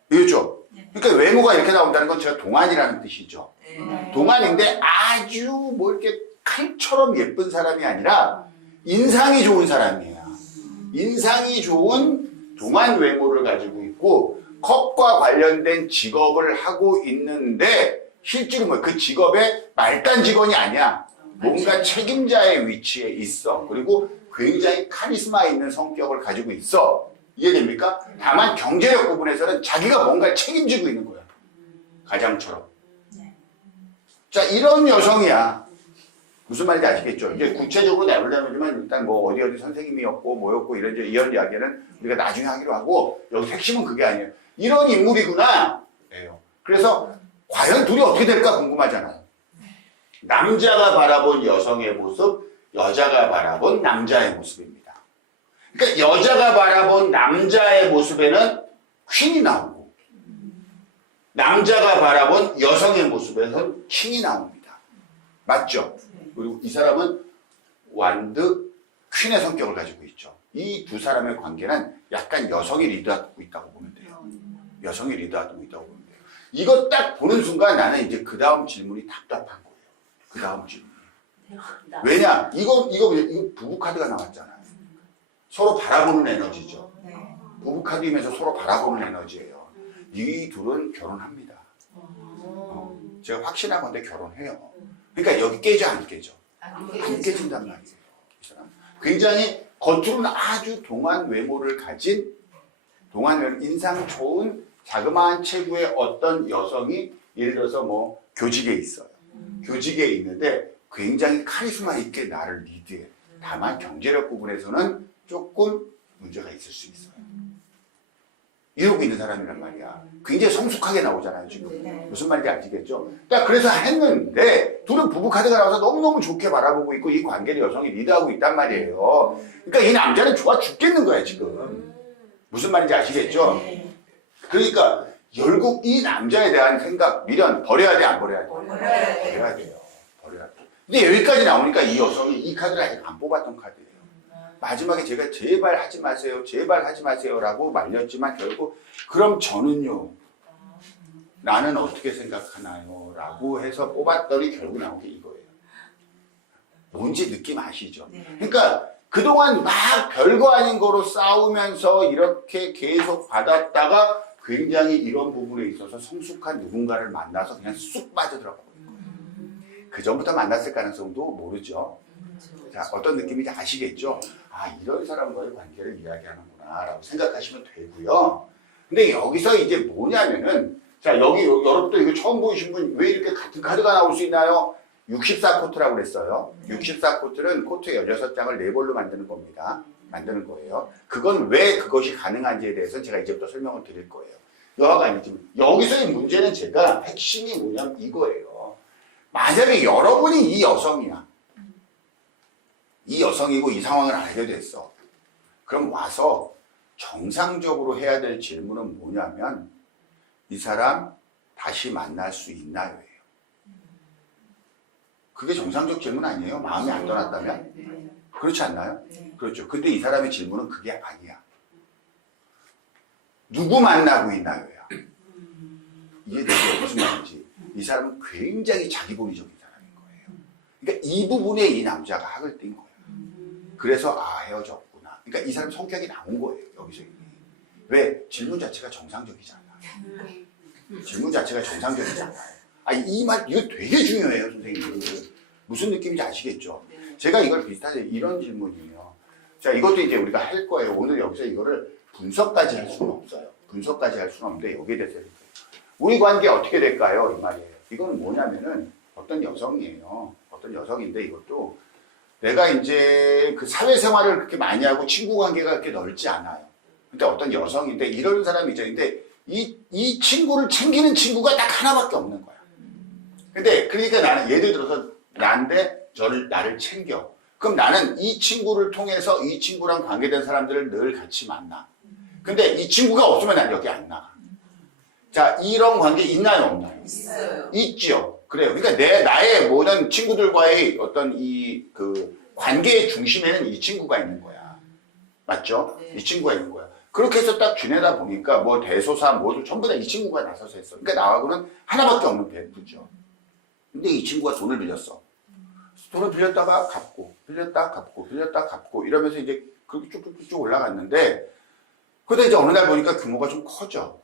그렇죠? 그러니까 외모가 이렇게 나온다는 건 제가 동안이라는 뜻이죠. 네. 동안인데 아주 뭐 이렇게 칼처럼 예쁜 사람이 아니라 인상이 좋은 사람이에요. 인상이 좋은 동안 외모를 가지고 있고 컵과 관련된 직업을 하고 있는데 실제로 뭐 그 직업의 말단 직원이 아니야. 뭔가 책임자의 위치에 있어. 그리고 굉장히 카리스마 있는 성격을 가지고 있어. 이해됩니까? 다만 경제력 부분에서는 자기가 뭔가를 책임지고 있는 거야. 가장처럼. 자, 이런 여성이야. 무슨 말인지 아시겠죠? 이제 구체적으로 내보려면 일단 뭐 어디 선생님이었고 뭐였고 이런 이야기는 우리가 나중에 하기로 하고 여기 핵심은 그게 아니에요. 이런 인물이구나. 예요. 그래서 과연 둘이 어떻게 될까 궁금하잖아요. 남자가 바라본 여성의 모습, 여자가 바라본 남자의 모습입니다. 그러니까 여자가 바라본 남자의 모습에는 퀸이 나오고 남자가 바라본 여성의 모습에는 킹이 나옵니다. 맞죠? 그리고 이 사람은 완드 퀸의 성격을 가지고 있죠. 이 두 사람의 관계는 약간 여성이 리드하고 있다고 보면 돼요. 여성이 리드하고 있다고 보면 돼요. 이거 딱 보는 순간 나는 이제 그 다음 질문이 답답한 거예요. 그 다음 질문이. 왜냐? 이거 부부 카드가 나왔잖아요. 서로 바라보는 에너지죠. 부부 카드이면서 서로 바라보는 에너지예요. 이 둘은 결혼합니다. 제가 확신한 건데 결혼해요. 그러니까 여기 깨져 안 깨져? 안 깨진단 말이에요. 이 사람. 굉장히 겉으로는 아주 동안 외모를 가진 인상 좋은 자그마한 체구의 어떤 여성이 예를 들어서 뭐 교직에 있어요. 교직에 있는데 굉장히 카리스마 있게 나를 리드해. 다만 경제력 부분에서는 조금 문제가 있을 수 있어요. 이러고 있는 사람이란 말이야. 굉장히 성숙하게 나오잖아요, 지금. 무슨 말인지 아시겠죠? 딱 그래서 했는데, 둘은 부부 카드가 나와서 너무너무 좋게 바라보고 있고, 이 관계를 여성이 리드하고 있단 말이에요. 그러니까 이 남자는 좋아 죽겠는 거야, 지금. 무슨 말인지 아시겠죠? 그러니까, 결국 이 남자에 대한 생각, 미련, 버려야 돼, 안 버려야 돼? 버려야 돼요. 버려야 돼. 근데 여기까지 나오니까 이 여성이 이 카드를 아직 안 뽑았던 카드예요. 마지막에 제가 제발 하지 마세요, 제발 하지 마세요 라고 말렸지만 결국 그럼 저는요, 나는 어떻게 생각하나요? 라고 해서 뽑았더니 결국 나온 게 이거예요. 뭔지 느낌 아시죠? 그러니까 그동안 막 별거 아닌 거로 싸우면서 이렇게 계속 받았다가 굉장히 이런 부분에 있어서 성숙한 누군가를 만나서 그냥 쑥 빠져들어가 버린 거예요. 그 전부터 만났을 가능성도 모르죠. 자, 어떤 느낌인지 아시겠죠? 아, 이런 사람과의 관계를 이야기하는구나 라고 생각하시면 되고요. 근데 여기서 이제 뭐냐면은, 자, 여기 여러분도 이거 처음 보이신 분 왜 이렇게 같은 카드가 나올 수 있나요? 64코트라고 그랬어요. 64코트는 코트 16장을 4벌로 만드는 겁니다. 만드는 거예요. 그건 왜 그것이 가능한지에 대해서 제가 이제부터 설명을 드릴 거예요. 여하가 아니지만 여기서의 문제는 제가 핵심이 뭐냐면 이거예요. 만약에 여러분이 이 여성이야. 이 여성이고 이 상황을 알게 됐어. 그럼 와서 정상적으로 해야 될 질문은 뭐냐면 이 사람 다시 만날 수 있나요? 예요. 그게 정상적 질문 아니에요? 마음이 안 떠났다면? 네. 그렇지 않나요? 네. 그렇죠. 근데 이 사람의 질문은 그게 아니야. 누구 만나고 있나요? 야. 이해되죠? 무슨 말인지. 이 사람은 굉장히 자기본위적인 사람인 거예요. 그러니까 이 부분에 이 남자가 학을 띈 거예요. 그래서 헤어졌구나. 그러니까 이 사람 성격이 나온 거예요. 여기서 이미. 왜? 질문 자체가 정상적이잖아. 질문 자체가 정상적이잖아요. 이 말 이거 되게 중요해요, 선생님. 무슨 느낌인지 아시겠죠? 제가 이걸 비슷하게 이런 질문이에요. 자, 이것도 이제 우리가 할 거예요. 오늘 여기서 이거를 분석까지 할 수는 없어요. 분석까지 할 수는 없는데 여기에 대해서 우리 관계 어떻게 될까요? 이 말이에요. 이건 뭐냐면은 어떤 여성이에요. 어떤 여성인데 이것도 내가 이제 그 사회생활을 그렇게 많이 하고 친구 관계가 그렇게 넓지 않아요. 근데 어떤 여성인데 이런 사람이 있죠. 근데 이 친구를 챙기는 친구가 딱 하나밖에 없는 거야. 근데 그러니까 나는 예를 들어서 나를 챙겨. 그럼 나는 이 친구를 통해서 이 친구랑 관계된 사람들을 늘 같이 만나. 근데 이 친구가 없으면 난 여기 안 나가. 자, 이런 관계 있나요, 없나요? 있어요. 있죠. 그래요. 그러니까 나의 모든 친구들과의 어떤 그 관계의 중심에는 이 친구가 있는 거야. 맞죠? 네. 이 친구가 있는 거야. 그렇게 해서 딱 지내다 보니까 뭐 대소사 뭐도 전부 다 이 친구가 나서서 했어. 그러니까 나하고는 하나밖에 없는 배우죠. 근데 이 친구가 돈을 빌렸어. 돈을 빌렸다가 갚고, 빌렸다 갚고, 빌렸다 갚고 이러면서 이제 그렇게 쭉쭉쭉 올라갔는데 근데 이제 어느 날 보니까 규모가 좀 커져.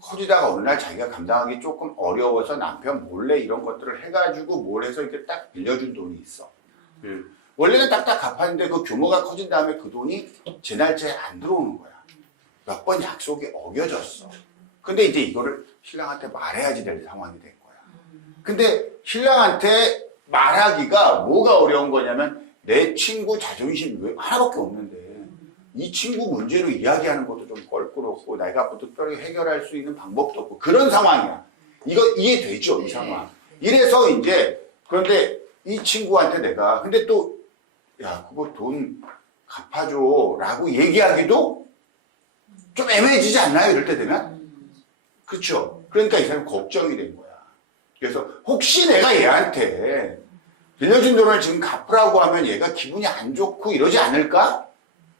커지다가 어느 날 자기가 감당하기 조금 어려워서 남편 몰래 이런 것들을 해가지고 뭘 해서 이렇게 딱 빌려준 돈이 있어. 원래는 딱딱 갚았는데 그 규모가 커진 다음에 그 돈이 제 날짜에 안 들어오는 거야. 몇 번 약속이 어겨졌어. 근데 이제 이거를 신랑한테 말해야지 될 상황이 된 거야. 근데 신랑한테 말하기가 뭐가 어려운 거냐면 내 친구 자존심 왜 하나밖에 없는데 이 친구 문제로 이야기하는 것도 좀 껄끄럽고 내가 특별히 해결할 수 있는 방법도 없고 그런 상황이야. 이거 이해되죠? 이 상황. 이래서 이제 그런데 이 친구한테 내가 근데 또 야 그거 돈 갚아줘 라고 얘기하기도 좀 애매해지지 않나요? 이럴 때 되면? 그렇죠? 그러니까 이 사람이 걱정이 된 거야. 그래서 혹시 내가 얘한테 빌려준 돈을 지금 갚으라고 하면 얘가 기분이 안 좋고 이러지 않을까?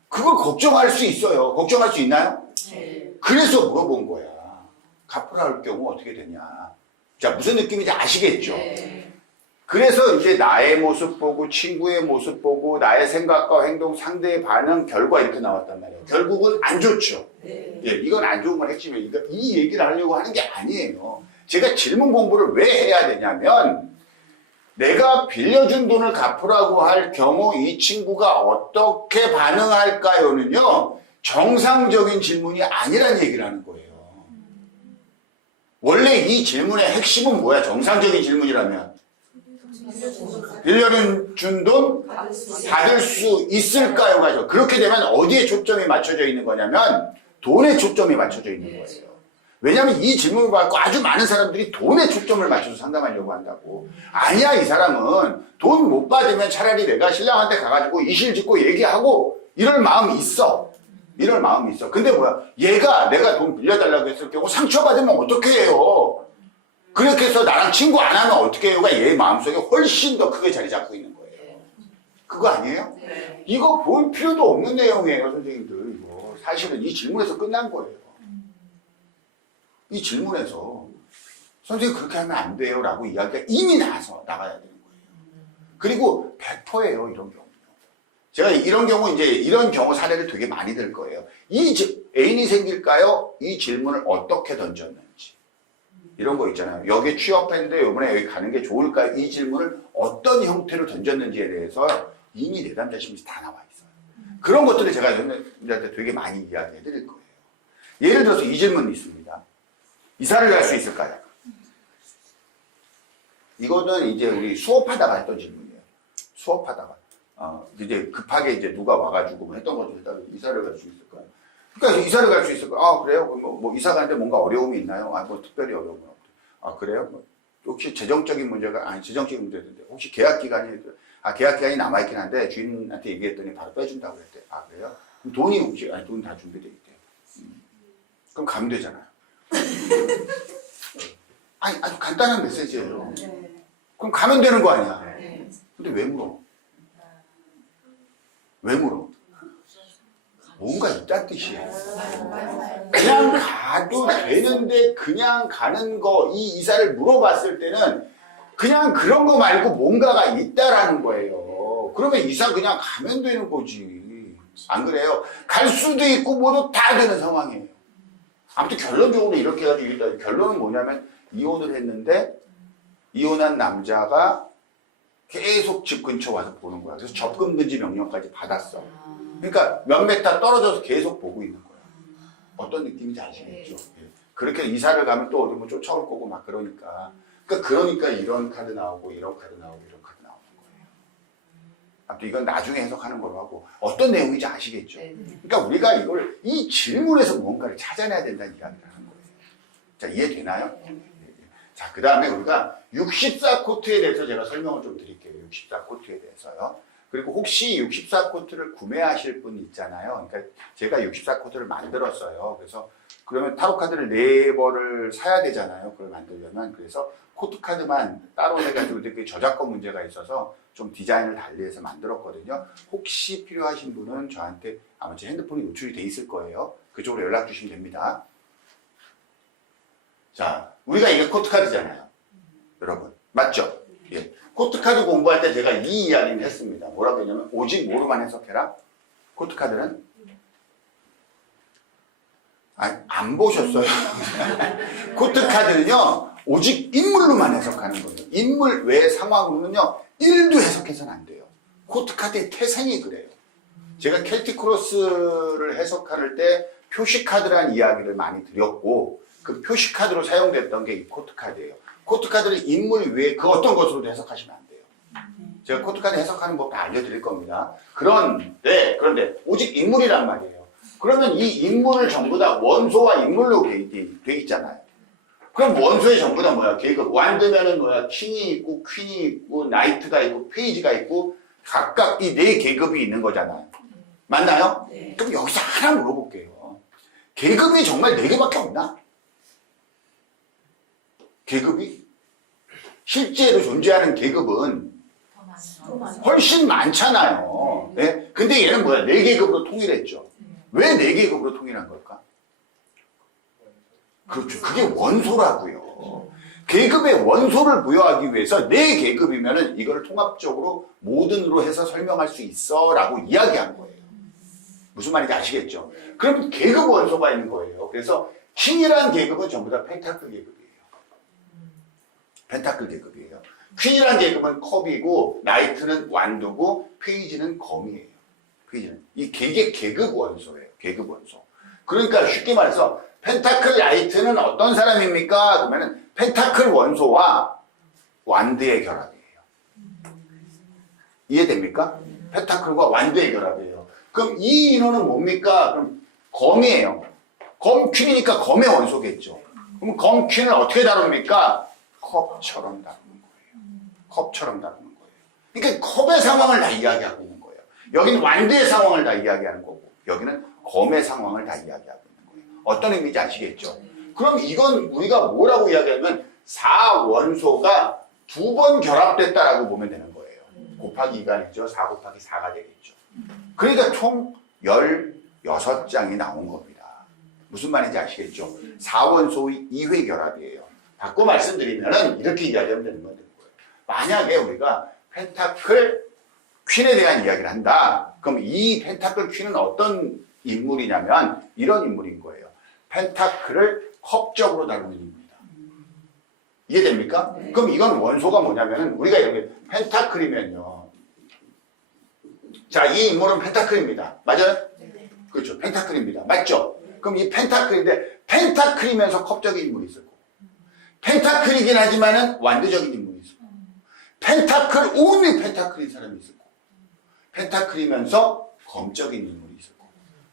그걸 걱정할 수 있어요. 걱정할 수 있나요? 네. 그래서 물어본 거야. 갚으라 할 경우 어떻게 되냐. 자, 무슨 느낌인지 아시겠죠? 네. 그래서 이제 나의 모습 보고 친구의 모습 보고 나의 생각과 행동 상대의 반응 결과 이렇게 나왔단 말이에요. 결국은 안 좋죠. 네. 예, 이건 안 좋은 건 핵심이에요. 그러니까 이 얘기를 하려고 하는 게 아니에요. 제가 질문 공부를 왜 해야 되냐면 내가 빌려준 돈을 갚으라고 할 경우 이 친구가 어떻게 반응할까요는요. 정상적인 질문이 아니란 얘기를 하는 거예요. 원래 이 질문의 핵심은 뭐야? 정상적인 질문이라면 빌려준 돈 받을 수 있을까요?가 그렇게 되면 어디에 초점이 맞춰져 있는 거냐면 돈에 초점이 맞춰져 있는 거예요. 왜냐하면 이 질문을 받고 아주 많은 사람들이 돈에 초점을 맞춰서 상담하려고 한다고. 아니야, 이 사람은 돈 못 받으면 차라리 내가 신랑한테 가가지고 이실 짓고 얘기하고 이럴 마음이 있어. 이럴 마음이 있어. 근데 뭐야? 얘가 내가 돈 빌려달라고 했을 경우 상처받으면 어떻게 해요? 그렇게 해서 나랑 친구 안 하면 어떻게 해요가 얘 마음속에 훨씬 더 크게 자리 잡고 있는 거예요. 그거 아니에요? 네. 이거 볼 필요도 없는 내용이에요, 선생님들. 이거 사실은 이 질문에서 끝난 거예요. 이 질문에서 선생님 그렇게 하면 안 돼요 라고 이야기가 이미 나가야 되는 거예요. 그리고 100%예요, 이런 경우. 제가 이런 경우 이제 이런 경우 사례를 되게 많이 들 거예요. 애인이 생길까요? 이 질문을 어떻게 던졌는지. 이런 거 있잖아요. 여기 취업했는데 이번에 여기 가는 게 좋을까요? 이 질문을 어떤 형태로 던졌는지에 대해서 이미 내담자심이 다 나와 있어요. 그런 것들을 제가 여러분들한테 되게 많이 이야기해 드릴 거예요. 예를 들어서 이 질문이 있습니다. 이사를 갈 수 있을까요? 이거는 이제 우리 수업하다가 했던 질문이에요. 수업하다가. 이제 급하게 이제 누가 와가지고 뭐 했던 거죠. 이사를 갈 수 있을까요? 그러니까 이사를 갈 수 있을 거야. 아, 그래요? 뭐 이사 가는데 뭔가 어려움이 있나요? 아, 뭐 특별히 어려움은 없대요. 아, 그래요? 뭐 혹시 재정적인 문제가, 아니, 재정적인 문제인데, 혹시 계약 기간이, 계약 기간이 남아있긴 한데, 주인한테 얘기했더니 바로 빼준다고 그랬대. 아, 그래요? 그럼 돈이 혹시, 아니, 돈 다 준비돼 있대요. 그럼 가면 되잖아요. 아니, 아주 간단한 메시지예요. 그럼 가면 되는 거 아니야. 근데 왜 물어? 왜 물어? 뭔가 있다는 뜻이에요. 그냥 가도 되는데 그냥 가는 거, 이 이사를 물어봤을 때는 그냥 그런 거 말고 뭔가가 있다라는 거예요. 그러면 이사 그냥 가면 되는 거지. 안 그래요? 갈 수도 있고 모두 다 되는 상황이에요. 아무튼 결론적으로 이렇게 해가지고 일단 결론은 뭐냐면 이혼을 했는데 이혼한 남자가 계속 집 근처 와서 보는 거야. 그래서 접근 금지 명령까지 받았어. 그러니까 몇 메타 떨어져서 계속 보고 있는 거야. 어떤 느낌인지 아시겠죠? 그렇게 이사를 가면 또 어디 뭐 쫓아올 거고 막 그러니까. 그러니까 이런 카드 나오고 이런 카드 나오고 이런 카드 나오는 거예요. 아무튼 이건 나중에 해석하는 걸로 하고 어떤 내용인지 아시겠죠? 그러니까 우리가 이걸 이 질문에서 뭔가를 찾아내야 된다는 이야기를 하는 거예요. 자, 이해되나요? 자, 그 다음에 우리가 64코트에 대해서 제가 설명을 좀 드릴게요. 64코트에 대해서요. 그리고 혹시 64코트를 구매하실 분 있잖아요. 그러니까 제가 64코트를 만들었어요. 그래서 그러면 타로 카드를 4벌을 사야 되잖아요. 그걸 만들려면. 그래서 코트 카드만 따로 해가지고 이렇게 저작권 문제가 있어서 좀 디자인을 달리해서 만들었거든요. 혹시 필요하신 분은 저한테 아마 제 핸드폰이 노출이 돼 있을 거예요. 그쪽으로 연락 주시면 됩니다. 자, 우리가 이게 코트 카드잖아요. 여러분. 맞죠? 예. 코트 카드 공부할 때 제가 이 이야기를 했습니다. 뭐라고 했냐면 오직 뭐로만 해석해라. 코트 카드는 안 보셨어요. 코트 카드는요 오직 인물로만 해석하는 거예요. 인물 외 상황으로는요 1도 해석해서는 안 돼요. 코트 카드의 태생이 그래요. 제가 켈틱 크로스를 해석할 때 표시 카드라는 이야기를 많이 드렸고 그 표시 카드로 사용됐던 게 이 코트 카드예요. 코트 카드를 인물 외에 그 어떤 것으로도 해석하시면 안 돼요. 제가 코트 카드 해석하는 법 다 알려드릴 겁니다. 그런데 오직 인물이란 말이에요. 그러면 이 인물을 전부 다 원소와 인물로 돼 있잖아요. 그럼 원소의 전부 다 뭐야? 계급. 완드면은 뭐야? 킹이 있고 퀸이 있고 나이트가 있고 페이지가 있고 각각 이 4계급이 있는 거잖아요. 맞나요? 네. 그럼 여기서 하나 물어볼게요. 계급이 정말 4개밖에 없나? 계급이? 실제로 존재하는 계급은 훨씬 많잖아요. 네? 근데 얘는 뭐야? 4계급으로 통일했죠. 왜 4계급으로 통일한 걸까? 그렇죠. 그게 원소라고요. 계급의 원소를 부여하기 위해서 4계급이면은 이거를 통합적으로 모든으로 해서 설명할 수 있어 라고 이야기한 거예요. 무슨 말인지 아시겠죠? 그럼 계급 원소가 있는 거예요. 그래서 킹이라는 계급은 전부 다 펜타클 계급이에요. 펜타클 계급이에요. 퀸이라는 계급은 컵이고 나이트는 완두고 페이지는 검이에요. 페이지는 이 계급 원소예요. 계급 원소. 그러니까 쉽게 말해서 펜타클 나이트는 어떤 사람입니까? 그러면은 펜타클 원소와 완드의 결합이에요. 이해됩니까? 펜타클과 완드의 결합이에요. 그럼 이 인원은 뭡니까? 그럼 검이에요. 검 퀸이니까 검의 원소겠죠. 그럼 검 퀸을 어떻게 다룹니까? 컵처럼 다루는 거예요. 컵처럼 다루는 거예요. 그러니까 컵의 상황을 다 이야기하고 있는 거예요. 여기는 완드의 상황을 다 이야기하는 거고 여기는 검의 상황을 다 이야기하고 있는 거예요. 어떤 의미인지 아시겠죠? 그럼 이건 우리가 뭐라고 이야기하면 4원소가 2번 결합됐다라고 보면 되는 거예요. 곱하기 2가 되죠. 4 곱하기 4가 되겠죠. 그러니까 총 16장이 나온 겁니다. 무슨 말인지 아시겠죠? 4원소의 2회 결합이에요. 바꿔 말씀드리면 이렇게 이야기하면 되는 거예요. 만약에 우리가 펜타클 퀸에 대한 이야기를 한다. 그럼 이 펜타클 퀸은 어떤 인물이냐면 이런 인물인 거예요. 펜타클을 컵적으로 다루는 인물이다. 이해됩니까? 네. 그럼 이건 원소가 뭐냐면 우리가 이렇게 펜타클이면요. 자, 이 인물은 펜타클입니다. 맞아요? 네. 그렇죠. 펜타클입니다. 맞죠? 그럼 이 펜타클인데 펜타클이면서 컵적인 인물이 있을 거고 펜타클이긴 하지만은 완드적인 인물이 있을 거고 펜타클 온리 펜타클인 사람이 있을 거고 펜타클이면서 검적인 인물이 있을 거고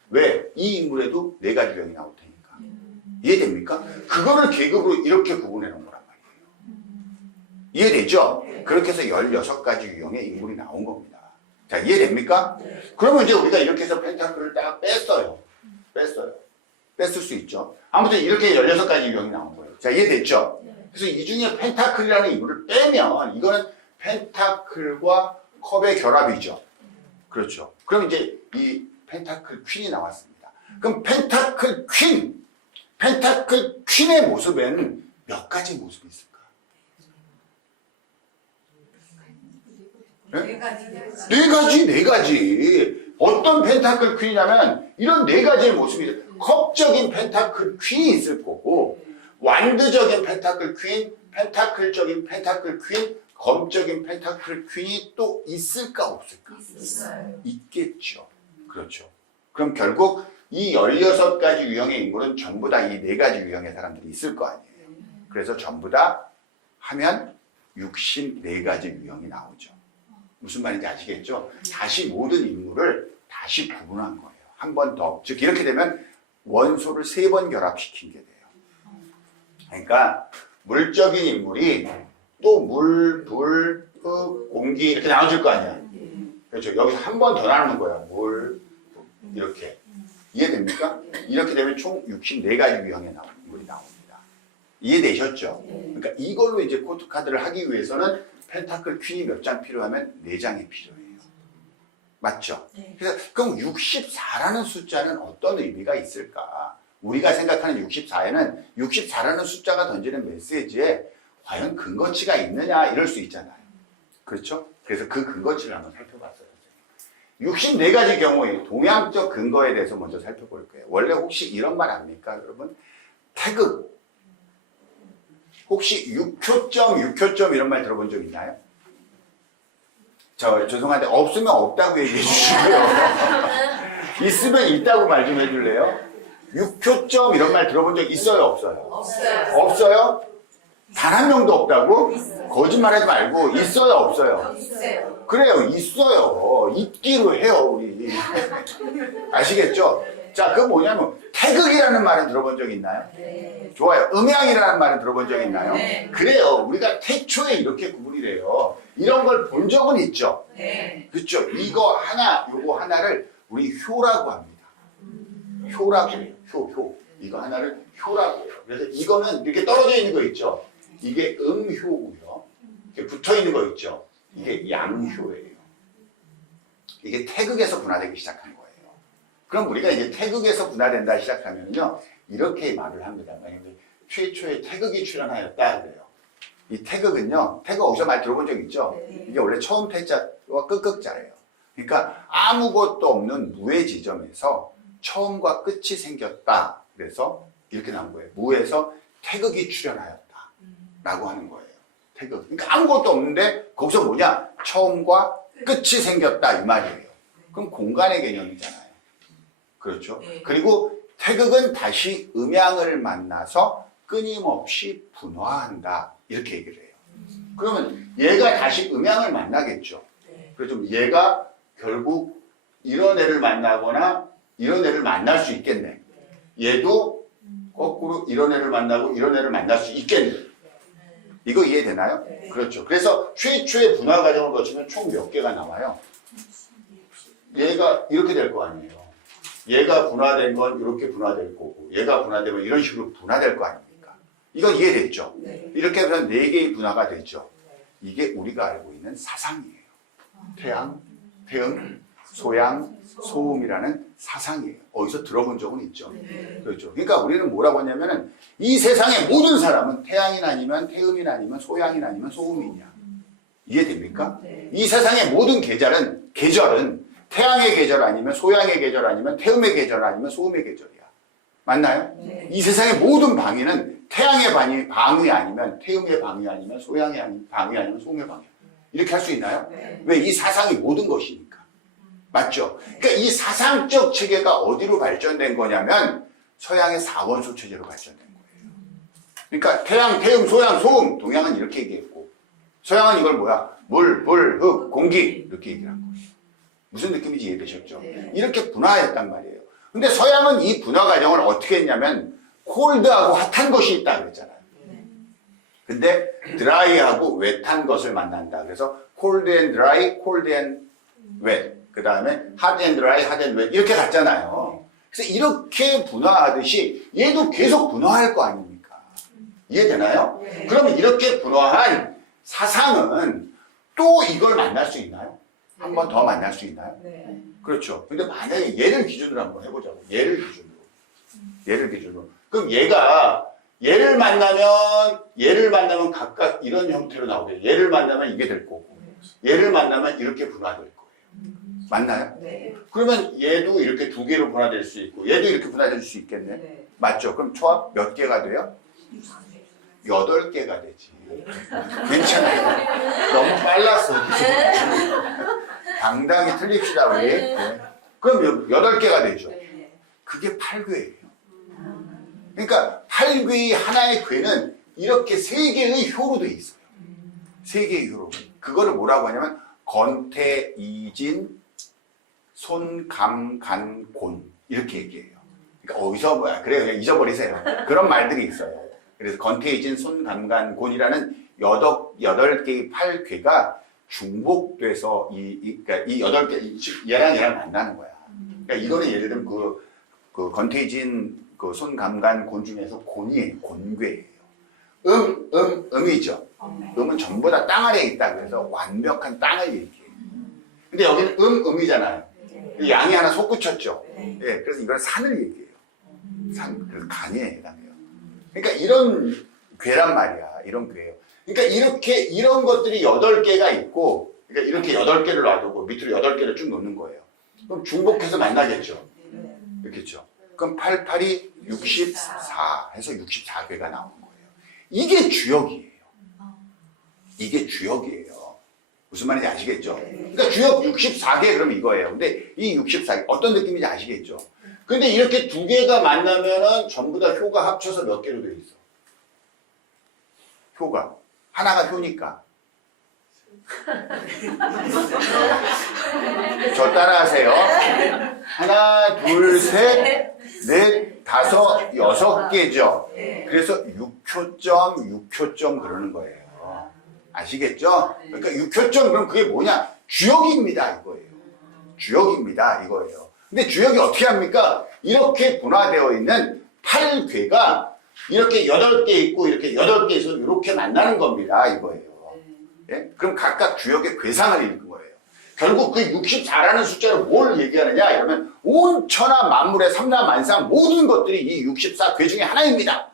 왜? 이 인물에도 4가지 유형이 나올 테니까. 이해됩니까? 그거를 계급으로 이렇게 구분해 놓은 거란 말이에요. 이해되죠? 그렇게 해서 16가지 유형의 인물이 나온 겁니다. 자, 이해됩니까? 그러면 이제 우리가 이렇게 해서 펜타클을 딱 뺐어요. 뺐을 수 있죠. 아무튼 이렇게 16가지 유형이 나온 거예요. 자, 이해됐죠? 그래서 이 중에 펜타클이라는 인물을 빼면 이거는 펜타클과 컵의 결합이죠. 그렇죠. 그럼 이제 이 펜타클 퀸이 나왔습니다. 그럼 펜타클 퀸의 모습에는 몇 가지 모습이 있을까? 네? 4가지. 어떤 펜타클 퀸이냐면 이런 4가지의 모습이 있어요. 컵적인 펜타클 퀸이 있을 거고, 완드적인 펜타클 퀸, 펜타클적인 펜타클 퀸, 검적인 펜타클 퀸이 또 있을까 없을까? 있어요. 있겠죠. 그렇죠. 그럼 결국 이 16가지 유형의 인물은 전부 다 이 4가지 유형의 사람들이 있을 거 아니에요. 그래서 전부 다 하면 64가지 유형이 나오죠. 무슨 말인지 아시겠죠? 다시 모든 인물을 다시 구분한 거예요. 한 번 더. 즉 이렇게 되면 원소를 3번 결합시킨 게 돼요. 그러니까 물적인 인물이 또 물, 불, 흙, 공기 이렇게 나눠질 거 아니야. 그렇죠. 여기서 한 번 더 나누는 거야. 물, 이렇게. 이해됩니까? 이렇게 되면 총 64가지 유형의 인물이 나옵니다. 이해되셨죠? 그러니까 이걸로 이제 코드카드를 하기 위해서는 펜타클 퀸이 몇 장 필요하면 4장이 필요해요. 맞죠? 그래서 그럼 64라는 숫자는 어떤 의미가 있을까? 우리가 생각하는 64라는 숫자가 던지는 메시지에 과연 근거치가 있느냐 이럴 수 있잖아요. 그렇죠? 그래서 그 근거치를 한번 살펴봤어요. 64가지 경우에 동양적 근거에 대해서 먼저 살펴볼 거예요. 원래 혹시 이런 말 압니까, 여러분? 태극. 혹시 6효점 이런 말 들어본 적 있나요? 죄송한데 없으면 없다고 얘기해 주시고요. 있으면 있다고 말 좀 해줄래요? 6효점 이런 말 들어본 적 있어요, 없어요? 없어요? 단 한 명도 없다고? 거짓말하지 말고 있어요, 없어요? 있어요. 그래요, 있어요. 있기로 해요, 우리. 아시겠죠? 자, 그건 뭐냐면 태극이라는 말은 들어본 적 있나요? 네. 좋아요. 음양이라는 말은 들어본 적 있나요? 네. 그래요. 우리가 태초에 이렇게 구분이 돼요. 이런 걸 본 적은 있죠. 네. 그렇죠. 이거 하나, 요거 하나를 우리 효라고 합니다. 효라고 해요. 효. 이거 하나를 효라고 해요. 그래서 이거는 이렇게 떨어져 있는 거 있죠. 이게 음효고요. 이렇게 붙어 있는 거 있죠. 이게 양효예요. 이게 태극에서 분화되기 시작한 거예요. 그럼 우리가 이제 태극에서 분화된다 시작하면요, 이렇게 말을 합니다. 만약에 최초에 태극이 출현하였다 그래요. 이 태극은요, 태극 어디서 말 들어본 적 있죠? 이게 원래 처음 태자와 끝극자예요. 그러니까 아무것도 없는 무의 지점에서 처음과 끝이 생겼다. 그래서 이렇게 나온 거예요. 무에서 태극이 출현하였다. 라고 하는 거예요. 태극. 그러니까 아무것도 없는데 거기서 뭐냐? 처음과 끝이 생겼다 이 말이에요. 그럼 공간의 개념이잖아요. 그렇죠? 그리고 태극은 다시 음양을 만나서 끊임없이 분화한다. 이렇게 얘기를 해요. 그러면 얘가 다시 음양을 만나겠죠. 그래서 얘가 결국 이런 애를 만나거나 이런 애를 만날 수 있겠네. 얘도 거꾸로 이런 애를 만나고 이런 애를 만날 수 있겠네. 이거 이해되나요? 그렇죠. 그래서 최초의 분화 과정을 거치면 총 몇 개가 나와요? 얘가 이렇게 될 거 아니에요. 얘가 분화된 건 이렇게 분화될 거고, 얘가 분화되면 이런 식으로 분화될 거 아닙니까? 이건 이해됐죠? 이렇게 하면 4개의 분화가 되죠. 이게 우리가 알고 있는 사상이에요. 태양, 태음, 소양, 소음이라는 사상이에요. 어디서 들어본 적은 있죠. 그렇죠. 그러니까 우리는 뭐라고 하냐면은 이 세상의 모든 사람은 태양이나 아니면 태음이나 아니면 소양이나 아니면 소음이냐. 이해됩니까? 이 세상의 모든 계절은 태양의 계절 아니면 소양의 계절 아니면 태음의 계절 아니면 소음의 계절이야. 맞나요? 이 세상의 모든 방위는 태양의 방위 아니면 태음의 방위 아니면 소양의 방위 아니면 소음의 방위. 이렇게 할 수 있나요? 왜? 이 사상이 모든 것이니까. 맞죠? 그러니까 이 사상적 체계가 어디로 발전된 거냐면 서양의 4원소 체제로 발전된 거예요. 그러니까 태양, 태음, 소양, 소음, 동양은 이렇게 얘기했고 서양은 이걸 뭐야? 물, 불, 흙, 공기 이렇게 얘기를 한 거예요. 무슨 느낌인지 이해되셨죠? 이렇게 분화했단 말이에요. 근데 서양은 이 분화 과정을 어떻게 했냐면 콜드하고 핫한 것이 있다 그랬잖아요. 근데 드라이하고 웻한 것을 만난다. 그래서 콜드 앤 드라이, 콜드 앤 웻. 그 다음에 핫 앤 드라이, 핫 앤 웻. 이렇게 갔잖아요. 그래서 이렇게 분화하듯이 얘도 계속 분화할 거 아닙니까? 이해되나요? 네. 그러면 이렇게 분화한 사상은 또 이걸 만날 수 있나요? 한 번 더 만날 수 있나요? 네. 그렇죠. 근데 만약에 얘를 기준으로 한번 해보자고. 얘를 기준으로. 얘를 기준으로. 그럼 얘를 만나면 각각 이런 형태로 나오게. 얘를 만나면 이게 될 거고. 얘를 만나면 이렇게 분화될 거예요. 맞나요? 네. 그러면 얘도 이렇게 두 개로 분화될 수 있고, 얘도 이렇게 분화될 수 있겠네. 네. 맞죠? 그럼 초합 몇 개가 돼요? 8개가 되지. 괜찮아요. 너무 빨랐어. 당당히 틀립시다, 우리. 네. 그럼 8개가 되죠. 네. 그게 8괴예요. 그러니까 8괴의 하나의 괴는 이렇게 3개의 효로 돼 있어요. 3개의 효로. 그거를 뭐라고 하냐면 건태, 이진, 손, 감, 간, 곤 이렇게 얘기해요. 그러니까 어디서 그래요. 그냥 잊어버리세요. 그런 말들이 있어요. 그래서 건태, 이진, 손, 감, 간, 곤이라는 8개의 8괴가 중복돼서 그러니까 이 8개 얘랑 만나는 거야. 그러니까 이거는 예를 들면 그 건태, 이진 그 손, 감, 간, 곤 중에서 곤이에요. 곤괴예요. 음이죠. 음은 전부 다 땅 아래에 있다. 그래서 완벽한 땅을 얘기해요. 근데 여기는 음이잖아요. 양이 하나 솟구쳤죠. 예, 그래서 이걸 산을 얘기해요. 산, 그래서 간에 해당해요. 그러니까 이런 괴란 말이야. 이런 괴예요. 그러니까 이런 것들이 8개가 있고, 그러니까 이렇게 8개를 놔두고 밑으로 8개를 쭉 놓는 거예요. 그럼 중복해서 만나겠죠. 그렇겠죠. 그럼 8, 8이 64 해서 64괴가 나오는 거예요. 이게 주역이에요. 이게 주역이에요. 무슨 말인지 아시겠죠? 그러니까 주역 64개 그러면 이거예요. 근데 이 64개 어떤 느낌인지 아시겠죠? 근데 이렇게 두 개가 만나면은 전부 다 효가 합쳐서 몇 개로 되어 있어? 효가. 하나가 효니까. 저 따라하세요. 하나, 둘, 셋, 넷, 다섯, 6개죠. 그래서 6효점 그러는 거예요. 아시겠죠? 그러니까 6효점 그럼 그게 뭐냐? 주역입니다 이거예요. 주역입니다 이거예요. 근데 주역이 어떻게 합니까? 이렇게 분화되어 있는 8괴가 이렇게 8개 있고 이렇게 8개에서 이렇게 만나는 겁니다 이거예요. 예? 그럼 각각 주역의 괴상을 읽은 거예요. 결국 그 64라는 숫자를 뭘 얘기하느냐 이러면 온 천하 만물의 삼라만상 모든 것들이 이 64괴 중에 하나입니다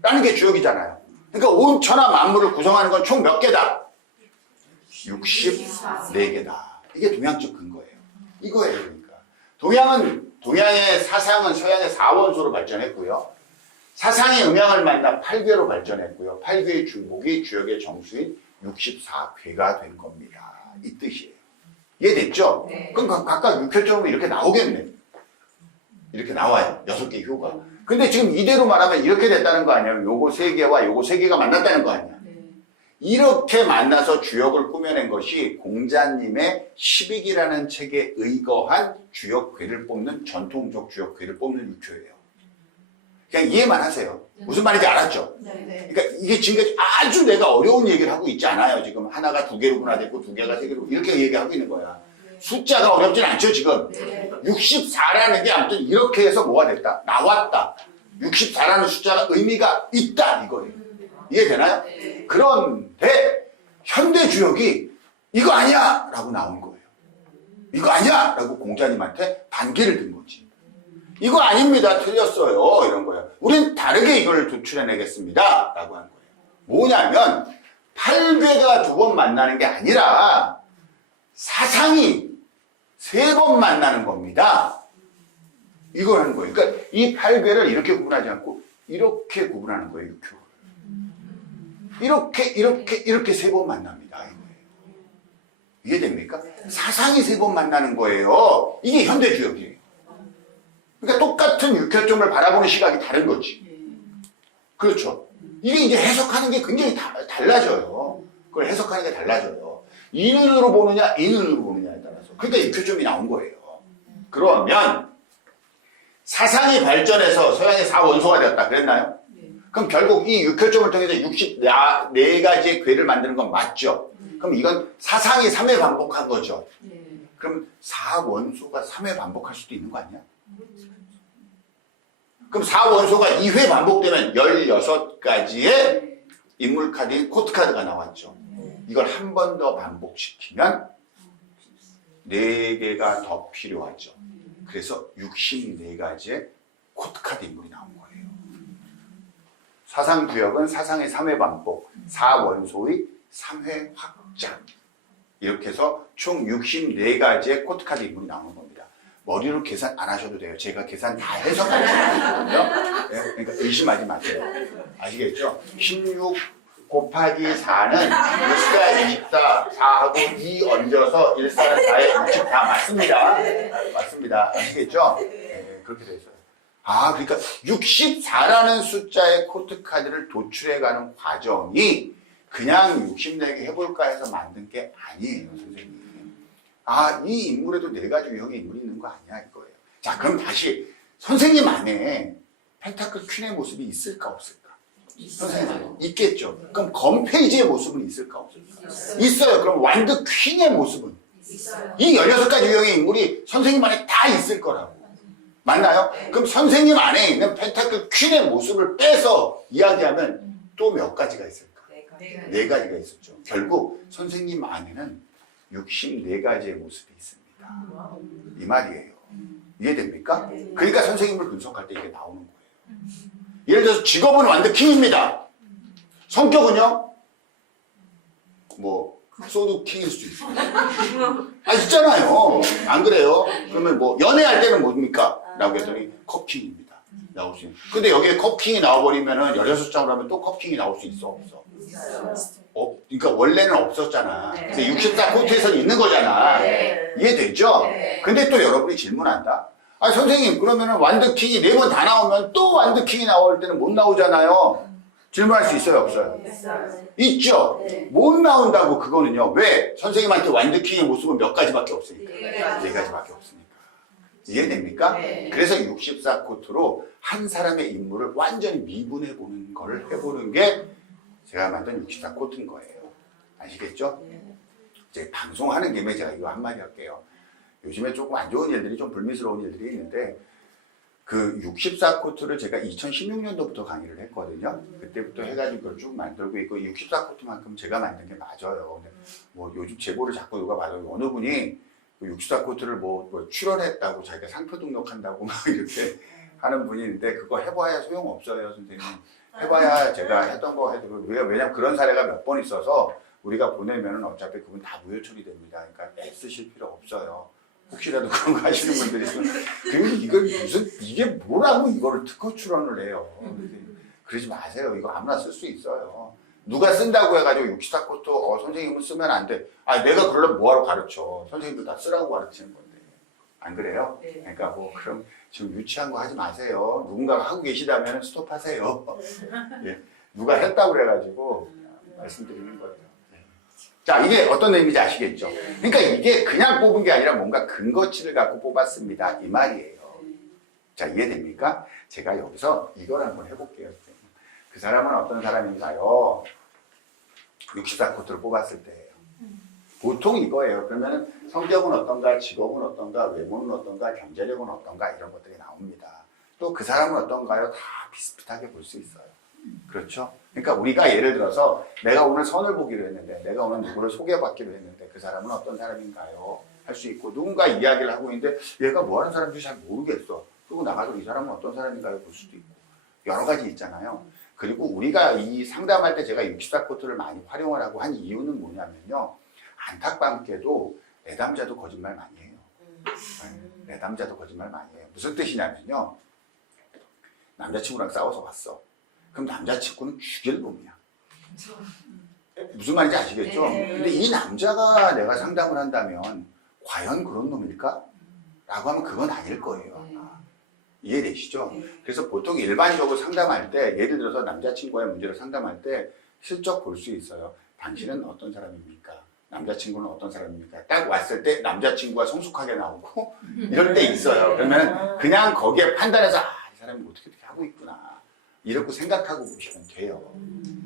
라는 게 주역이잖아요. 그러니까 온 천하 만물을 구성하는 건 총 몇 개다? 64개다. 이게 동양적 근거예요. 이거예요. 그러니까 동양의 사상은 서양의 4원소로 발전했고요. 사상의 음양을 만나 8괴로 발전했고요. 8괴의 중복이 주역의 정수인 64괴가 된 겁니다. 이 뜻이에요. 이해됐죠? 네. 그럼 각각 6효점으로 이렇게 나오겠네. 이렇게 나와요. 6개 효가. 근데 지금 이대로 말하면 이렇게 됐다는 거 아니에요? 요거 3개와 요거 3개가 만났다는 거 아니야? 이렇게 만나서 주역을 꾸며낸 것이 공자님의 십익이라는 책에 의거한 주역괴를 뽑는 전통적 주역괴를 뽑는 유초예요. 그냥 이해만 하세요. 무슨 말인지 알았죠? 그러니까 이게 지금까지 아주 내가 어려운 얘기를 하고 있지 않아요. 지금 하나가 2개로 분화됐고 2개가 3개로 이렇게 얘기하고 있는 거야. 숫자가 어렵진 않죠 지금. 64라는 게 아무튼 이렇게 해서 뭐가 됐다? 나왔다. 64라는 숫자가 의미가 있다 이거예요. 이해되나요? 그런데 현대 주역이 이거 아니야! 라고 나온 거예요. 이거 아니야! 라고 공자님한테 반기를 든 거지. 이거 아닙니다. 틀렸어요. 이런 거예요. 우린 다르게 이걸 도출해내겠습니다. 라고 한 거예요. 뭐냐면 8괴가 2번 만나는 게 아니라 사상이 3번 만나는 겁니다. 이걸 하는 거예요. 그러니까 이 8괴를 이렇게 구분하지 않고 이렇게 구분하는 거예요. 6효를. 이렇게 3번 만납니다. 이거예요. 이해됩니까? 사상이 3번 만나는 거예요. 이게 현대주역이에요. 그러니까 똑같은 6효점을 바라보는 시각이 다른 거지. 그렇죠. 이게 이제 해석하는 게 굉장히 달라져요. 그걸 해석하는 게 달라져요. 이 눈으로 보느냐, 이 눈으로 보느냐에 따라서. 그러니까 6효점이 나온 거예요. 그러면 사상이 발전해서 서양의 4원소가 되었다. 그랬나요? 네. 그럼 결국 이 육혈점을 통해서 64가지의 괴를 만드는 건 맞죠? 그럼 이건 사상이 3회 반복한 거죠. 네. 그럼 4원소가 3회 반복할 수도 있는 거 아니야? 그럼 4원소가 2회 반복되면 16가지의 인물 카드인 코트 카드가 나왔죠. 이걸 한 번 더 반복시키면 4개가 더 필요하죠. 그래서 64가지의 코트 카드 인물이 나온 거예요. 사상 구역은 사상의 3회 반복, 4원소의 3회 확장. 이렇게 해서 총 64가지의 코트 카드 인물이 나오는 겁니다. 머리로 계산 안 하셔도 돼요. 제가 계산 다 해서 가르쳐드리거든요. 네? 그러니까 의심하지 마세요. 아시겠죠? 16 곱하기 4는 1사 24, 4하고 2 얹어서 1사는 4에 60 다 맞습니다. 맞습니다. 아시겠죠? 네, 그렇게 돼 있어요. 아, 그러니까 64라는 숫자의 코트 카드를 도출해가는 과정이 그냥 64개 해볼까 해서 만든 게 아니에요, 선생님. 아, 이 인물에도 4가지 유형의 인물이 있는 거 아니야, 이거예요. 자, 그럼 다시 선생님 안에 펜타클 퀸의 모습이 있을까, 없을까? 선생님, 있겠죠. 그럼 검 페이지의 모습은 있을까, 없을까? 있어요. 그럼 완드 퀸의 모습은? 있어요. 이 16가지 유형의 인물이 선생님 안에 다 있을 거라고. 맞나요? 그럼 선생님 안에 있는 펜타클 퀸의 모습을 빼서 이야기하면 또 몇 가지가 있을까? 4가지가 있었죠. 결국 선생님 안에는 64가지의 모습이 있습니다. 이 말이에요. 이해됩니까? 그러니까 선생님을 분석할 때 이게 나오는 거예요. 예를 들어서 직업은 완드킹입니다. 성격은요? 뭐 소드킹일 수도 있어요. 아, 있잖아요. 안 그래요? 그러면 뭐 연애할 때는 뭡니까? 라고 했더니 컵킹입니다. 나올 수 있는. 근데 여기에 컵킹이 나와버리면은 16장으로 하면 또 컵킹이 나올 수 있어, 없어? 그러니까 원래는 없었잖아. 근데 64 코트에서는 있는 거잖아. 네. 이해되죠? 네. 근데 또 여러분이 질문한다. 아, 선생님, 그러면은 완드킹이 4번 다 나오면 또 완드킹이 나올 때는 못 나오잖아요. 질문할 수 있어요, 없어요? 있죠? 네. 못 나온다고 그거는요. 왜? 선생님한테 완드킹의 모습은 몇 가지밖에 없으니까. 4가지밖에 없으니까. 이해됩니까? 네. 그래서 64 코트로 한 사람의 인물을 완전히 미분해보는 거를 해보는 게 제가 만든 64 코트인 거예요. 아시겠죠? 이제 방송하는 김에 제가 이거 한마디 할게요. 요즘에 조금 안 좋은 일들이, 좀 불미스러운 일들이 있는데, 그 64 코트를 제가 2016년도부터 강의를 했거든요. 그때부터 해가지고 그걸 쭉 만들고 있고, 64 코트만큼 제가 만든 게 맞아요. 근데 뭐 요즘 제보를 자꾸 누가 받아요. 어느 분이 64 코트를 뭐 출연했다고 자기가 상표 등록한다고 막 이렇게 하는 분이 있는데, 그거 해봐야 소용없어요, 선생님. 해봐야 제가 했던 거 해도, 왜냐면 그런 사례가 몇 번 있어서 우리가 보내면은 어차피 그분 다 무효 처리됩니다. 그러니까 애쓰실 필요 없어요. 혹시라도 그런 거 하시는 분들이 있으면. 그리고 이걸 이게 뭐라고 이거를 특허 출원을 해요. 그러지 마세요. 이거 아무나 쓸 수 있어요. 누가 쓴다고 해가지고 64 코트 선생님은 쓰면 안 돼. 아, 내가 그러려면 뭐하러 가르쳐. 선생님들 다 쓰라고 가르치는 건데. 안 그래요? 네. 그러니까 뭐 그럼 지금 유치한 거 하지 마세요. 누군가가 하고 계시다면 스톱하세요. 예. 누가 했다고 그래가지고 말씀드리는 거예요. 자, 이게 어떤 의미인지 아시겠죠? 그러니까 이게 그냥 뽑은 게 아니라 뭔가 근거치를 갖고 뽑았습니다. 이 말이에요. 자, 이해됩니까? 제가 여기서 이걸 한번 해볼게요. 그 사람은 어떤 사람인가요? 64 코트를 뽑았을 때예요. 보통 이거예요. 그러면 성격은 어떤가, 직업은 어떤가, 외모는 어떤가, 경제력은 어떤가 이런 것들이 나옵니다. 또 그 사람은 어떤가요? 다 비슷비슷하게 볼 수 있어요. 그렇죠? 그러니까 우리가 예를 들어서 내가 오늘 선을 보기로 했는데, 내가 오늘 누구를 소개받기로 했는데 그 사람은 어떤 사람인가요? 할 수 있고, 누군가 이야기를 하고 있는데 얘가 뭐 하는 사람인지 잘 모르겠어. 그리고 나가서 이 사람은 어떤 사람인가요? 볼 수도 있고. 여러 가지 있잖아요. 그리고 우리가 이 상담할 때 제가 64 코트를 많이 활용을 하고 한 이유는 뭐냐면요. 안타깝게도 내담자도 거짓말 많이 해요. 내담자도 거짓말 많이 해요. 무슨 뜻이냐면요. 남자친구랑 싸워서 왔어. 그럼 남자친구는 죽일 놈이야. 무슨 말인지 아시겠죠? 근데 이 남자가 내가 상담을 한다면 과연 그런 놈일까? 라고 하면 그건 아닐 거예요. 이해되시죠? 그래서 보통 일반적으로 상담할 때, 예를 들어서 남자친구와의 문제를 상담할 때 슬쩍 볼 수 있어요. 당신은 어떤 사람입니까? 남자친구는 어떤 사람입니까? 딱 왔을 때 남자친구가 성숙하게 나오고 이럴 때 있어요. 그러면 그냥 거기에 판단해서 이 사람이 어떻게 하고 있구나 이렇게 생각하고 보시면 돼요.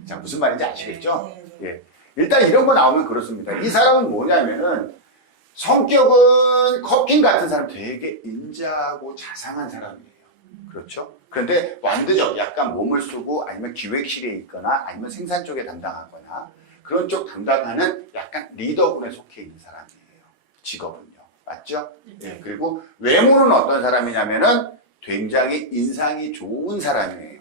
자, 무슨 말인지 아시겠죠? 예. 일단 이런 거 나오면 그렇습니다. 이 사람은 뭐냐면은 성격은 커핀 같은 사람, 되게 인자하고 자상한 사람이에요. 그렇죠? 그런데 완두적, 약간 몸을 쓰고 아니면 기획실에 있거나 아니면 생산 쪽에 담당하거나 그런 쪽 담당하는 약간 리더군에 속해 있는 사람이에요. 직업은요. 맞죠? 예. 그리고 외모는 어떤 사람이냐면은 굉장히 인상이 좋은 사람이에요.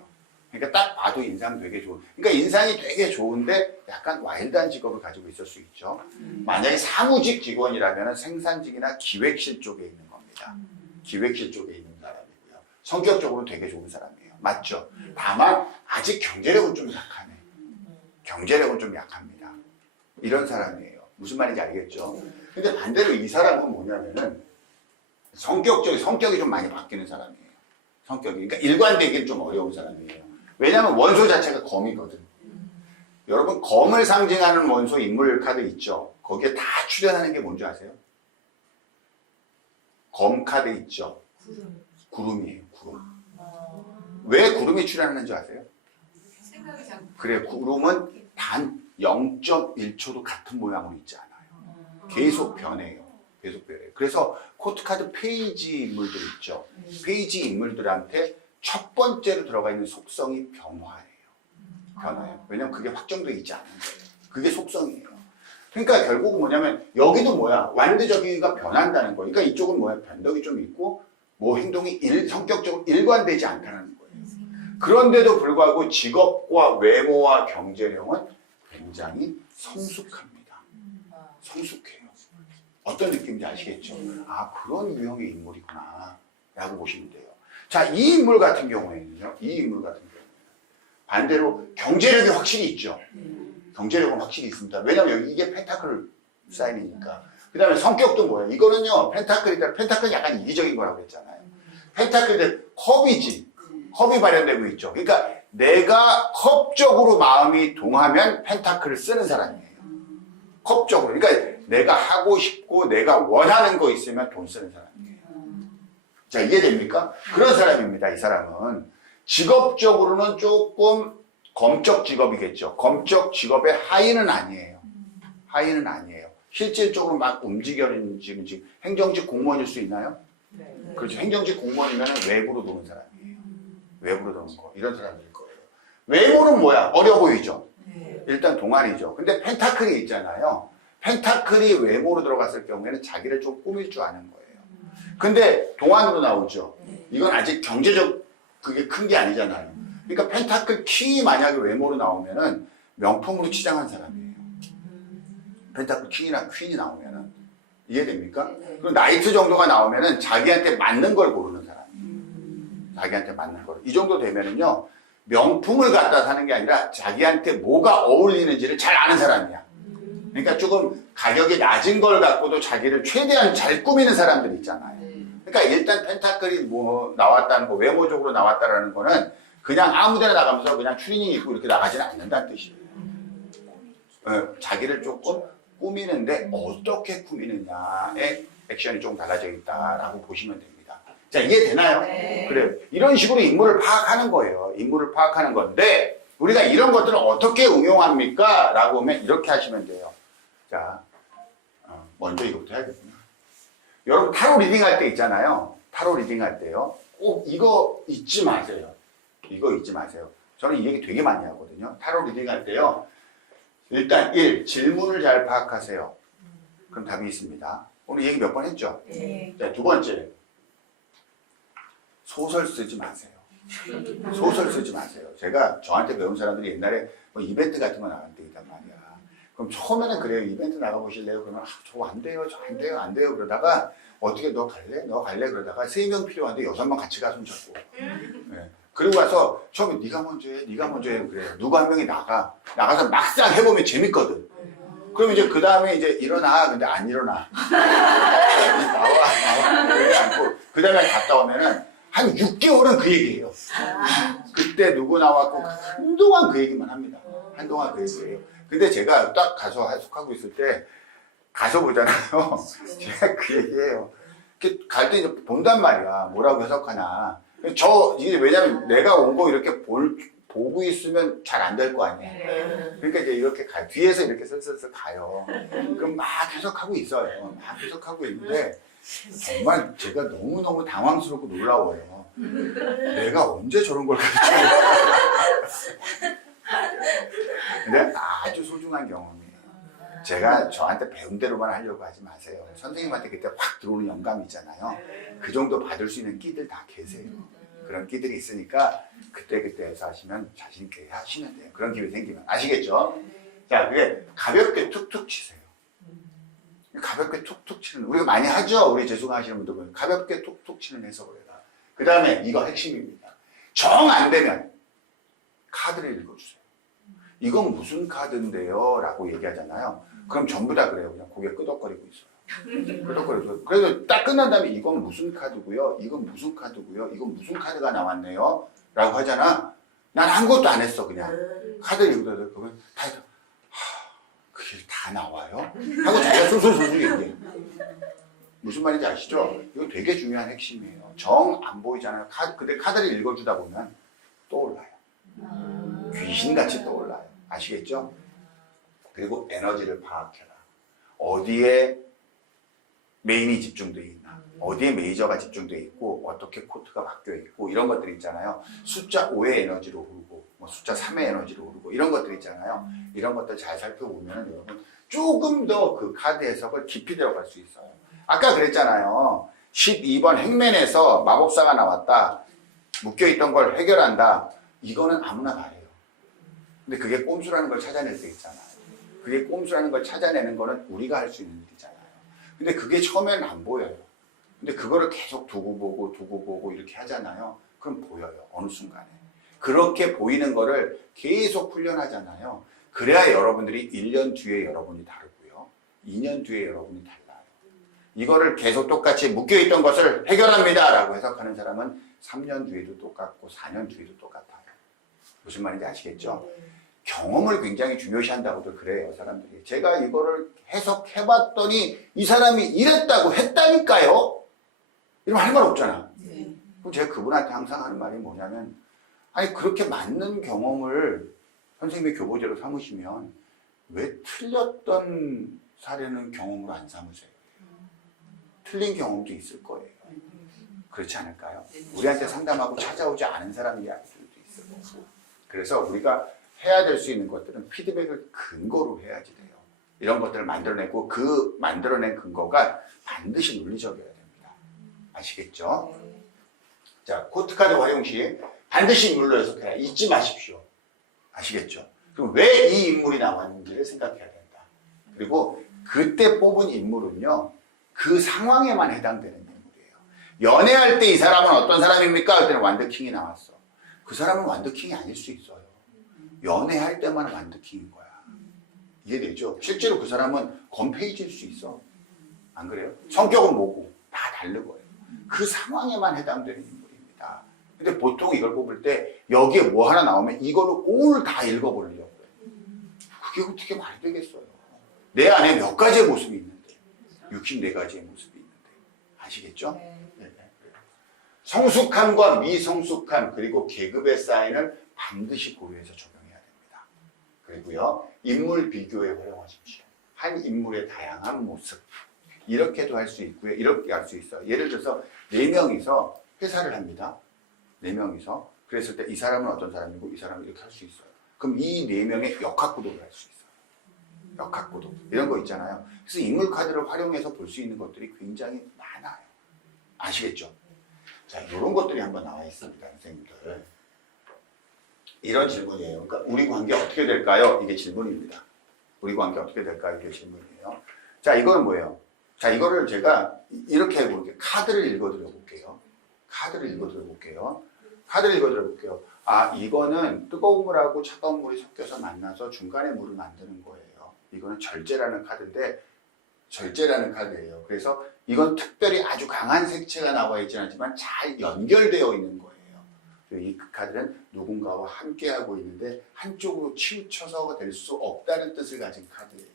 그러니까 딱 봐도 인상 되게 좋은. 그러니까 인상이 되게 좋은데 약간 와일드한 직업을 가지고 있을 수 있죠. 만약에 사무직 직원이라면 생산직이나 기획실 쪽에 있는 겁니다. 기획실 쪽에 있는 사람이고요. 성격적으로 되게 좋은 사람이에요. 맞죠? 다만 아직 경제력은 좀 약하네. 경제력은 좀 약합니다. 이런 사람이에요. 무슨 말인지 알겠죠? 근데 반대로 이 사람은 뭐냐면은 성격이 좀 많이 바뀌는 사람이에요. 성격이. 그러니까 일관되기는 좀 어려운 사람이에요. 왜냐하면 원소 자체가 검이거든. 여러분 검을 상징하는 원소 인물 카드 있죠? 거기에 다 출연하는 게 뭔지 아세요? 검 카드 있죠? 구름이에요. 구름. 왜 구름이 출연하는지 아세요? 생각이 잘 그래, 구름은 단 0.1초도 같은 모양으로 있지 않아요. 계속 변해요. 계속 변해요. 그래서 코트카드 페이지 인물들 있죠? 페이지 인물들한테 첫 번째로 들어가 있는 속성이 변화예요. 변화예요. 왜냐면 그게 확정되어 있지 않은 거예요. 그게 속성이에요. 그러니까 결국은 뭐냐면 여기도 뭐야? 완두적이가 변한다는 거예요. 그러니까 이쪽은 뭐야? 변덕이 좀 있고 뭐 행동이 성격적으로 일관되지 않다는 거예요. 그런데도 불구하고 직업과 외모와 경제력은 굉장히 성숙합니다. 성숙해요. 어떤 느낌인지 아시겠죠? 아, 그런 유형의 인물이구나 라고 보시면 돼요. 자, 이 인물 같은 경우에는요. 이 인물 같은 경우에는 반대로 경제력이 확실히 있죠. 경제력은 확실히 있습니다. 왜냐면 여기 이게 펜타클 사인이니까. 그 다음에 성격도 뭐예요? 이거는요. 펜타클이 약간 이기적인 거라고 했잖아요. 펜타클인데 컵이지. 컵이 발현되고 있죠. 그러니까 내가 컵적으로 마음이 동하면 펜타클을 쓰는 사람이에요. 컵적으로. 그러니까 내가 하고 싶고 내가 원하는 거 있으면 돈 쓰는 사람이에요. 자, 이해됩니까? 그런 사람입니다. 이 사람은. 직업적으로는 조금 검적 직업이겠죠. 검적 직업의 하위는 아니에요. 하위는 아니에요. 실질적으로 막 움직이는 지금 행정직 공무원일 수 있나요? 네. 그렇죠. 행정직 공무원이면 외부로 도는 사람이에요. 외부로 도는 거. 이런 사람들일 거예요. 외모는 뭐야? 어려 보이죠? 일단 동안이죠. 근데 펜타클이 있잖아요. 펜타클이 외모로 들어갔을 경우에는 자기를 좀 꾸밀 줄 아는 거예요. 근데 동안으로 나오죠. 이건 아직 경제적 그게 큰 게 아니잖아요. 그러니까 펜타클 킹이 만약에 외모로 나오면은 명품으로 치장한 사람이에요. 펜타클 킹이나 퀸이 나오면은 이해됩니까? 그리고 나이트 정도가 나오면은 자기한테 맞는 걸 고르는 사람이에요. 자기한테 맞는 걸. 이 정도 되면은요 명품을 갖다 사는 게 아니라 자기한테 뭐가 어울리는지를 잘 아는 사람이야. 그러니까 조금 가격이 낮은 걸 갖고도 자기를 최대한 잘 꾸미는 사람들 있잖아요. 그러니까 일단 펜타클이 뭐 나왔다는 거, 외모적으로 나왔다라는 거는 그냥 아무데나 나가면서 그냥 추리닝 입고 이렇게 나가지는 않는다는 뜻이에요. 자기를 조금 꾸미는데 어떻게 꾸미느냐에 액션이 조금 달라져 있다라고 보시면 됩니다. 자, 이해되나요? 네. 그래요. 이런 식으로 인물을 파악하는 거예요. 인물을 파악하는 건데 우리가 이런 것들을 어떻게 응용합니까? 라고 하면 이렇게 하시면 돼요. 자, 먼저 이것부터 해야겠구나. 여러분 타로 리딩 할 때 있잖아요. 타로 리딩 할 때요. 꼭 이거 잊지 마세요. 이거 잊지 마세요. 저는 이 얘기 되게 많이 하거든요. 타로 리딩 할 때요. 일단 1. 질문을 잘 파악하세요. 그럼 답이 있습니다. 오늘 얘기 몇 번 했죠? 네. 자, 두 번째. 소설 쓰지 마세요. 소설 쓰지 마세요. 제가 저한테 배운 사람들이 옛날에 뭐 이벤트 같은 거 나갈 때 있단 말이야. 그럼 처음에는 그래요. 이벤트 나가보실래요? 그러면 저 안 돼요. 저 안 돼요. 안 돼요. 그러다가 어떻게 너 갈래? 너 갈래? 그러다가 3명 필요한데 6명 같이 가 손잡고. 네. 그리고 와서 처음에 네가 먼저 해. 네가 먼저 해. 그래요. 누구 한 명이 나가서 막상 해보면 재밌거든. 그럼 이제 그 다음에 이제 일어나. 근데 안 일어나. 나와. 그러지 않고 그 다음에 갔다 오면은 한 6개월은 그 얘기예요. 그때 누구 나왔고 한동안 그 얘기만 합니다. 한동안 그 얘기예요. 근데 제가 딱 가서 해석하고 있을 때 가서 보잖아요. 제가 그 얘기예요. 갈 때 이제 본단 말이야. 뭐라고 해석하나. 이게 왜냐면 내가 온 거 이렇게 보고 있으면 잘 안 될 거 아니에요. 그러니까 이제 이렇게 가요. 뒤에서 이렇게 슬슬 가요. 그럼 막 해석하고 있어요. 막 해석하고 있는데 정말 제가 너무너무 당황스럽고 놀라워요. 내가 언제 저런 걸 가르쳐요? 근데 아주 소중한 경험이에요. 제가 저한테 배운 대로만 하려고 하지 마세요. 선생님한테 그때 확 들어오는 영감 있잖아요. 그 정도 받을 수 있는 끼들 다 계세요. 그런 끼들이 있으니까 그때그때에서 하시면 자신 있게 하시면 돼요. 그런 기회 생기면. 아시겠죠? 자, 그게 가볍게 툭툭 치세요. 가볍게 툭툭 치는, 우리가 많이 하죠? 우리 재수강하시는 분들 보면. 가볍게 툭툭 치는 해석을 해라. 그 다음에 이거 핵심입니다. 정 안 되면 카드를 읽어주세요. 이건 무슨 카드인데요? 라고 얘기하잖아요. 그럼 전부 다 그래요. 그냥 고개 끄덕거리고 있어요. 끄덕거리고. 그래서 딱 끝난 다음에 이건 무슨 카드고요? 이건 무슨 카드고요? 이건 무슨 카드가 나왔네요? 라고 하잖아. 난 아무것도 안 했어. 그냥 카드를 읽어도 그러면 다 그게 다 나와요? 하고 자기가 소소소소 얘기해. 무슨 말인지 아시죠? 이거 되게 중요한 핵심이에요. 정 안 보이잖아요. 근데 카드를 읽어주다 보면 떠올라요. 귀신같이 떠올라요. 아시겠죠? 그리고 에너지를 파악해라. 어디에 메인이 집중되어 있나? 어디에 메이저가 집중되어 있고 어떻게 코트가 바뀌어 있고 이런 것들이 있잖아요. 숫자 5의 에너지로 흐르고 뭐 숫자 3의 에너지로 흐르고 이런 것들이 있잖아요. 이런 것들 잘 살펴보면 여러분 조금 더 그 카드 해석을 깊이 들어갈 수 있어요. 아까 그랬잖아요. 12번 행맨에서 마법사가 나왔다. 묶여있던 걸 해결한다. 이거는 아무나 다 해요. 근데 그게 꼼수라는 걸 찾아낼 수 있잖아요. 그게 꼼수라는 걸 찾아내는 거는 우리가 할 수 있는 일이잖아요. 근데 그게 처음에는 안 보여요. 근데 그거를 계속 두고 보고 이렇게 하잖아요. 그럼 보여요. 어느 순간에. 그렇게 보이는 거를 계속 훈련하잖아요. 그래야 여러분들이 1년 뒤에 여러분이 다르고요. 2년 뒤에 여러분이 달라요. 이거를 계속 똑같이 묶여있던 것을 해결합니다. 라고 해석하는 사람은 3년 뒤에도 똑같고 4년 뒤에도 똑같아요. 무슨 말인지 아시겠죠? 경험을 굉장히 중요시한다고들 그래요, 사람들이. 제가 이거를 해석해봤더니 이 사람이 이랬다고 했다니까요? 이러면 할 말 없잖아. 그럼 제가 그분한테 항상 하는 말이 뭐냐면, 아니, 그렇게 맞는 경험을 선생님의 교보제로 삼으시면 왜 틀렸던 사례는 경험으로 안 삼으세요? 틀린 경험도 있을 거예요. 그렇지 않을까요? 우리한테 상담하고 찾아오지 않은 사람 이야기들도 있을 거고. 그래서 우리가 해야 될 수 있는 것들은 피드백을 근거로 해야지 돼요. 이런 것들을 만들어내고 그 만들어낸 근거가 반드시 논리적이어야 됩니다. 아시겠죠? 자, 코트카드 활용 시 반드시 인물로 해석해라. 잊지 마십시오. 아시겠죠? 그럼 왜 이 인물이 나왔는지를 생각해야 된다. 그리고 그때 뽑은 인물은요, 그 상황에만 해당되는 인물이에요. 연애할 때 이 사람은 어떤 사람입니까? 그때는 완더킹이 나왔어. 그 사람은 완더킹이 아닐 수 있어요. 연애할 때만 완더킹인 거야. 이해되죠? 실제로 그 사람은 건페이지일 수 있어. 안 그래요? 성격은 뭐고 다 다른 거예요. 그 상황에만 해당되는 인물입니다. 근데 보통 이걸 뽑을 때 여기에 뭐 하나 나오면 이거를 올 다 읽어보려고 해요. 그게 어떻게 말이 되겠어요? 내 안에 몇 가지의 모습이 있는데 64가지의 모습이 있는데 아시겠죠? 네. 성숙함과 미성숙함 그리고 계급의 사인을 반드시 고려해서 적용해야 됩니다. 그리고요, 인물 비교에 활용하십시오. 한 인물의 다양한 모습 이렇게도 할 수 있고요, 이렇게 할 수 있어요. 예를 들어서 4명이서 회사를 합니다. 4명이서 그랬을 때 이 사람은 어떤 사람이고 이 사람은 이렇게 할 수 있어요. 그럼 이 4명의 역학구도를 할 수 있어요. 역학구도 이런 거 있잖아요. 그래서 인물 카드를 활용해서 볼 수 있는 것들이 굉장히 많아요. 아시겠죠? 자, 이런 것들이 한번 나와 있습니다, 선생님들. 이런 질문이에요. 그러니까 우리 관계 어떻게 될까요? 이게 질문입니다. 우리 관계 어떻게 될까요? 이게 질문이에요. 자, 이거는 뭐예요? 자, 이거를 제가 이렇게 해볼게요. 카드를 읽어드려 볼게요. 카드를 읽어드려 볼게요. 카드를 읽어드려 볼게요. 아, 이거는 뜨거운 물하고 차가운 물이 섞여서 만나서 중간에 물을 만드는 거예요. 이거는 절제라는 카드인데, 절제라는 카드예요. 그래서 이건 특별히 아주 강한 색채가 나와 있지 않지만 잘 연결되어 있는 거예요. 이 카드는 누군가와 함께하고 있는데 한쪽으로 치우쳐서 될 수 없다는 뜻을 가진 카드예요.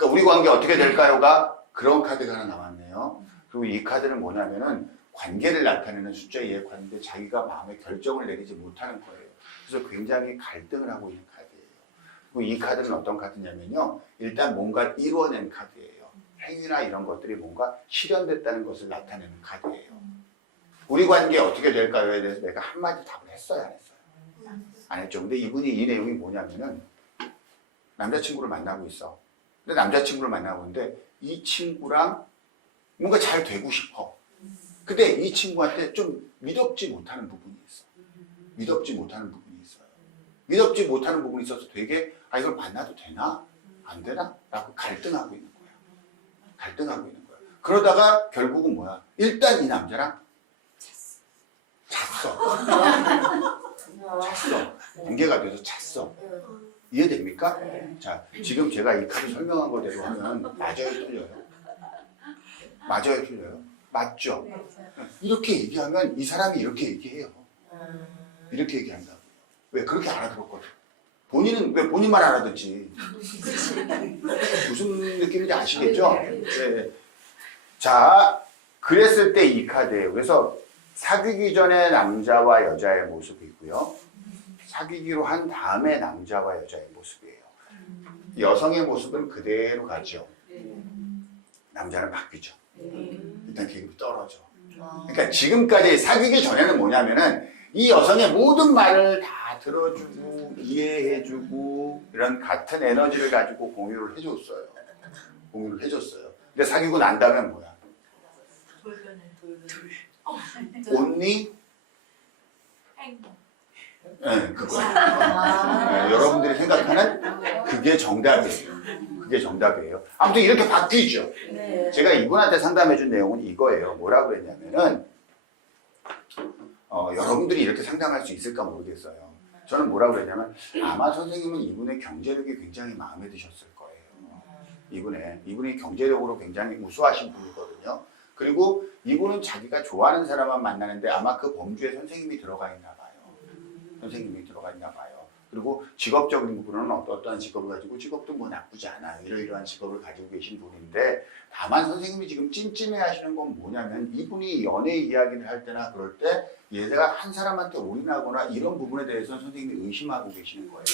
그러니까 우리 관계 어떻게 될까요가 그런 카드가 하나 나왔네요. 그리고 이 카드는 뭐냐면은 관계를 나타내는 숫자 2의 카드인데 자기가 마음의 결정을 내리지 못하는 거예요. 그래서 굉장히 갈등을 하고 있는 카드예요. 그리고 이 카드는 어떤 카드냐면요. 일단 뭔가 이루어낸 카드예요. 행위나 이런 것들이 뭔가 실현됐다는 것을 나타내는 카드예요. 우리 관계 어떻게 될까요에 대해서 내가 한마디 답을 했어요, 안 했어요? 안 했죠. 근데 이분이 이 내용이 뭐냐면은 남자친구를 만나고 있어. 근데 남자친구를 만나고 있는데 이 친구랑 뭔가 잘 되고 싶어. 근데 이 친구한테 좀 미덥지 못하는 부분이 있어. 미덥지 못하는 부분이 있어요. 미덥지 못하는 부분이 있어서 되게 이걸 만나도 되나? 안 되나? 라고 갈등하고 있는 거야. 갈등하고 있는 거야. 그러다가 결국은 뭐야? 일단 이 남자랑 잤어. 관계가 돼서 잤어. 이해됩니까? 자, 지금 제가 이 카드 설명한 거대로 하면 맞아요, 틀려요? 맞아요, 틀려요? 맞죠? 이렇게 얘기하면 이 사람이 이렇게 얘기해요. 이렇게 얘기한다고. 왜? 그렇게 알아들었거든. 본인은 왜 본인만 알아듣지? 무슨 느낌인지 아시겠죠? 네. 자, 그랬을 때 이 카드예요. 그래서 사귀기 전에 남자와 여자의 모습이고요. 사귀기로 한 다음에 남자와 여자의 모습이에요. 여성의 모습은 그대로 가죠. 남자는 바뀌죠. 일단 계급이 떨어져. 그러니까 지금까지 사귀기 전에는 뭐냐면은 이 여성의 모든 말을 다 들어주고 이해해주고 이런 같은 에너지를 가지고 공유를 해줬어요. 공유를 해줬어요. 근데 사귀고 난 다음에 뭐야? 온리? 네, 그거. 네, 여러분들이 생각하는 그게 정답이에요. 그게 정답이에요. 아무튼 이렇게 바뀌죠. 제가 이분한테 상담해준 내용은 이거예요. 뭐라고 그랬냐면은 여러분들이 이렇게 상담할 수 있을까 모르겠어요. 저는 뭐라고 그랬냐면 아마 선생님은 이분의 경제력이 굉장히 마음에 드셨을 거예요. 이분이 경제력으로 굉장히 우수하신 분이거든요. 그리고 이분은 자기가 좋아하는 사람만 만나는데 아마 그 범주에 선생님이 들어가 있나 봐요. 선생님이 들어가 있나 봐요. 그리고 직업적인 부분은 어떠한 직업을 가지고 직업도 뭐 나쁘지 않아요. 이러이러한 직업을 가지고 계신 분인데 다만 선생님이 지금 찜찜해 하시는 건 뭐냐면 이분이 연애 이야기를 할 때나 그럴 때 얘가 한 사람한테 올인하거나 이런 부분에 대해서는 선생님이 의심하고 계시는 거예요.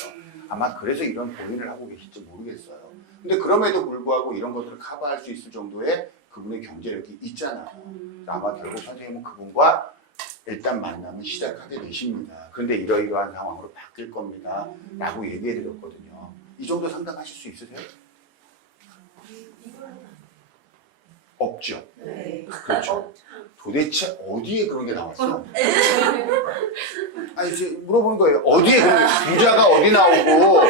아마 그래서 이런 고민을 하고 계실지 모르겠어요. 근데 그럼에도 불구하고 이런 것들을 커버할 수 있을 정도의 그분의 경제력이 있잖아요. 아마 결국 선생님은 그분과 일단 만남을 시작하게 되십니다. 그런데 이러이러한 상황으로 바뀔 겁니다. 라고 얘기해 드렸거든요. 이 정도 상담하실 수 있으세요? 없죠. 그렇죠. 도대체 어디에 그런 게 나왔어? 아니, 이제 물어보는 거예요. 어디에 그런 게, 부자가 어디 나오고,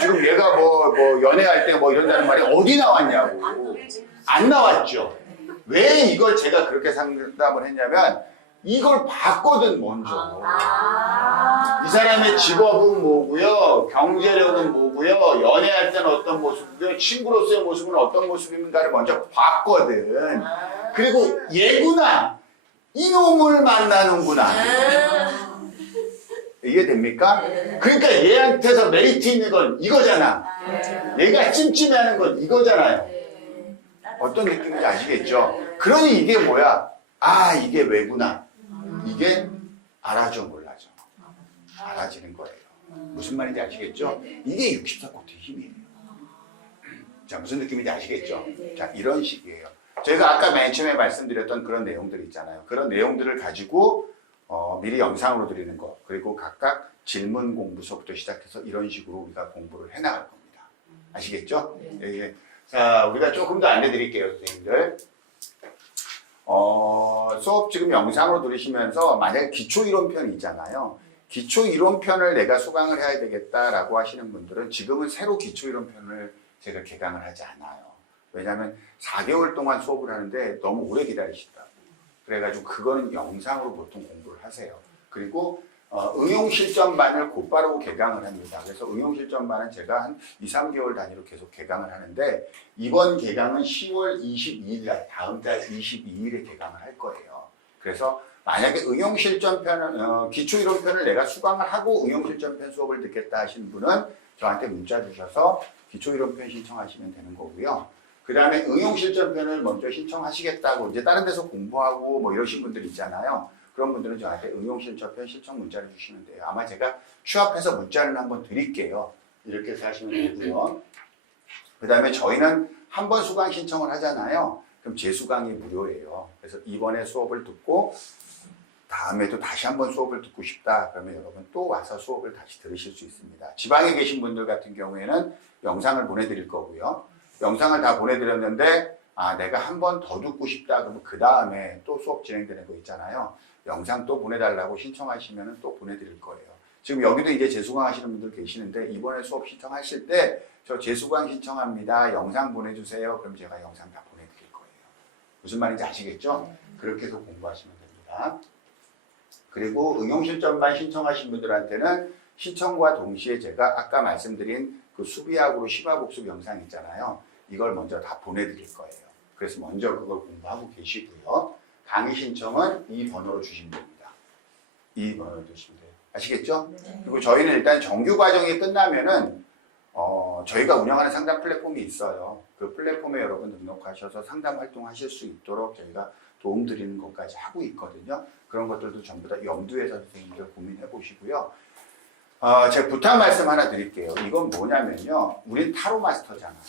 지금 얘가 뭐 연애할 때 뭐 이런다는 말이 어디 나왔냐고. 안 나왔죠. 왜 이걸 제가 그렇게 상담을 했냐면, 이걸 봤거든, 먼저. 이 사람의 직업은 뭐고요, 경제력은 뭐고요, 연애할 때는 어떤 모습이고요, 친구로서의 모습은 어떤 모습인가를 먼저 봤거든. 그리고 얘구나, 이놈을 만나는구나. 이해됩니까? 그러니까 얘한테서 메리트 있는 건 이거잖아. 얘가 찜찜해하는 건 이거잖아요. 어떤 느낌인지 아시겠죠? 그러니 이게 뭐야? 아, 이게 왜구나. 이게 알아줘 몰라줘. 알아지는 거예요. 무슨 말인지 아시겠죠? 이게 64코트의 힘이에요. 자, 무슨 느낌인지 아시겠죠? 자, 이런 식이에요. 제가 아까 맨 처음에 말씀드렸던 그런 내용들 있잖아요. 그런 내용들을 가지고 미리 영상으로 드리는 거, 그리고 각각 질문 공부서부터 시작해서 이런 식으로 우리가 공부를 해나갈 겁니다. 아시겠죠? 예. 자, 우리가 조금 더 알려드릴게요, 선생님들. 수업 지금 영상으로 들으시면서 만약에 기초이론편 있잖아요. 기초이론편을 내가 수강을 해야 되겠다라고 하시는 분들은 지금은 새로 기초이론편을 제가 개강을 하지 않아요. 왜냐하면 4개월 동안 수업을 하는데 너무 오래 기다리시더라고요. 그래가지고 그거는 영상으로 보통 공부를 하세요. 그리고 응용실전반을 곧바로 개강을 합니다. 그래서 응용실전반은 제가 한 2, 3개월 단위로 계속 개강을 하는데 이번 개강은 10월 22일 날, 다음 달 22일에 개강을 할 거예요. 그래서 만약에 응용실전편을, 기초이론편을 내가 수강을 하고 응용실전편 수업을 듣겠다 하시는 분은 저한테 문자 주셔서 기초이론편 신청하시면 되는 거고요. 그 다음에 응용실전편을 먼저 신청하시겠다고 이제 다른 데서 공부하고 뭐 이러신 분들 있잖아요. 그런 분들은 저한테 응용실전편 신청 문자를 주시면 돼요. 아마 제가 취합해서 문자를 한번 드릴게요. 이렇게 해서 하시면 되고요. 그 다음에 저희는 한 번 수강 신청을 하잖아요. 그럼 재수강이 무료예요. 그래서 이번에 수업을 듣고 다음에도 다시 한번 수업을 듣고 싶다. 그러면 여러분 또 와서 수업을 다시 들으실 수 있습니다. 지방에 계신 분들 같은 경우에는 영상을 보내드릴 거고요. 영상을 다 보내드렸는데 내가 한 번 더 듣고 싶다. 그러면 그 다음에 또 수업 진행되는 거 있잖아요. 영상 또 보내달라고 신청하시면 또 보내드릴 거예요. 지금 여기도 이제 재수강 하시는 분들 계시는데 이번에 수업 신청하실 때 저 재수강 신청합니다. 영상 보내주세요. 그럼 제가 영상 다 보내드릴 거예요. 무슨 말인지 아시겠죠? 그렇게 해서 공부하시면 됩니다. 그리고 응용실전만 신청하신 분들한테는 신청과 동시에 제가 아까 말씀드린 그 수비학으로 심화복습 영상 있잖아요. 이걸 먼저 다 보내드릴 거예요. 그래서 먼저 그걸 공부하고 계시고요. 강의 신청은 이 번호로 주시면 됩니다. 이 번호로 주시면 돼요. 아시겠죠? 네. 그리고 저희는 일단 정규 과정이 끝나면은 저희가 운영하는 상담 플랫폼이 있어요. 그 플랫폼에 여러분 등록하셔서 상담 활동하실 수 있도록 저희가 도움 드리는 것까지 하고 있거든요. 그런 것들도 전부 다 염두에서 선생님들 고민해 보시고요. 제가 부탁 말씀 하나 드릴게요. 이건 뭐냐면요. 우린 타로 마스터잖아요.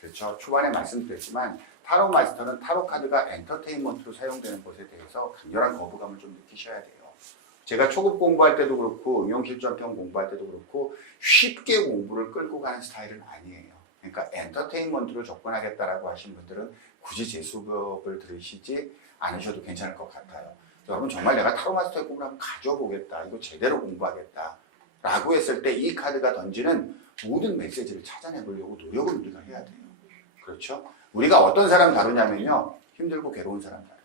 그렇죠. 초반에 말씀드렸지만 타로 마스터는 타로 카드가 엔터테인먼트로 사용되는 것에 대해서 강렬한 거부감을 좀 느끼셔야 돼요. 제가 초급 공부할 때도 그렇고 응용실전편 공부할 때도 그렇고 쉽게 공부를 끌고 가는 스타일은 아니에요. 그러니까 엔터테인먼트로 접근하겠다라고 하신 분들은 굳이 제 수업을 들으시지 않으셔도 괜찮을 것 같아요. 여러분 정말 내가 타로 마스터의 꿈을 한번 가져보겠다. 이거 제대로 공부하겠다. 라고 했을 때 이 카드가 던지는 모든 메시지를 찾아내보려고 노력을 우리가 해야 돼요. 그렇죠? 우리가 어떤 사람 다루냐면요. 힘들고 괴로운 사람 다뤄요.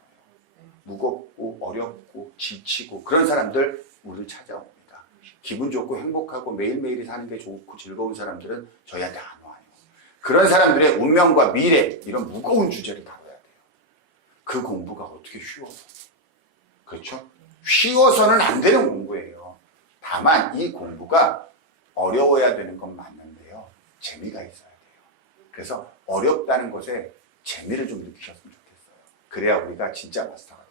무겁고 어렵고 지치고 그런 사람들 우리를 찾아옵니다. 기분 좋고 행복하고 매일매일이 사는 게 좋고 즐거운 사람들은 저희한테 안 와요. 그런 사람들의 운명과 미래 이런 무거운 주제를 다뤄야 돼요. 그 공부가 어떻게 쉬워요? 그렇죠? 쉬워서는 안 되는 공부예요. 다만 이 공부가 어려워야 되는 건 맞는데요. 재미가 있어야 돼요. 그래서 어렵다는 것에 재미를 좀 느끼셨으면 좋겠어요. 그래야 우리가 진짜 마스터가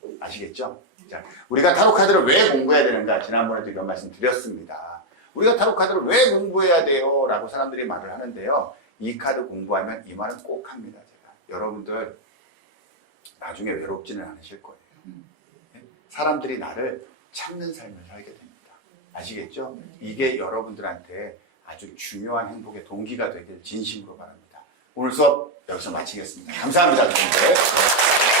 됩니다. 아시겠죠? 자, 우리가 타로 카드를 왜 공부해야 되는가? 지난번에도 이런 말씀 드렸습니다. 우리가 타로 카드를 왜 공부해야 돼요? 라고 사람들이 말을 하는데요. 이 카드 공부하면 이 말은 꼭 합니다. 제가. 여러분들 나중에 외롭지는 않으실 거예요. 사람들이 나를 참는 삶을 살게 됩니다. 아시겠죠? 이게 여러분들한테 아주 중요한 행복의 동기가 되길 진심으로 바랍니다. 오늘 수업 여기서 마치겠습니다. 감사합니다. 여러분들.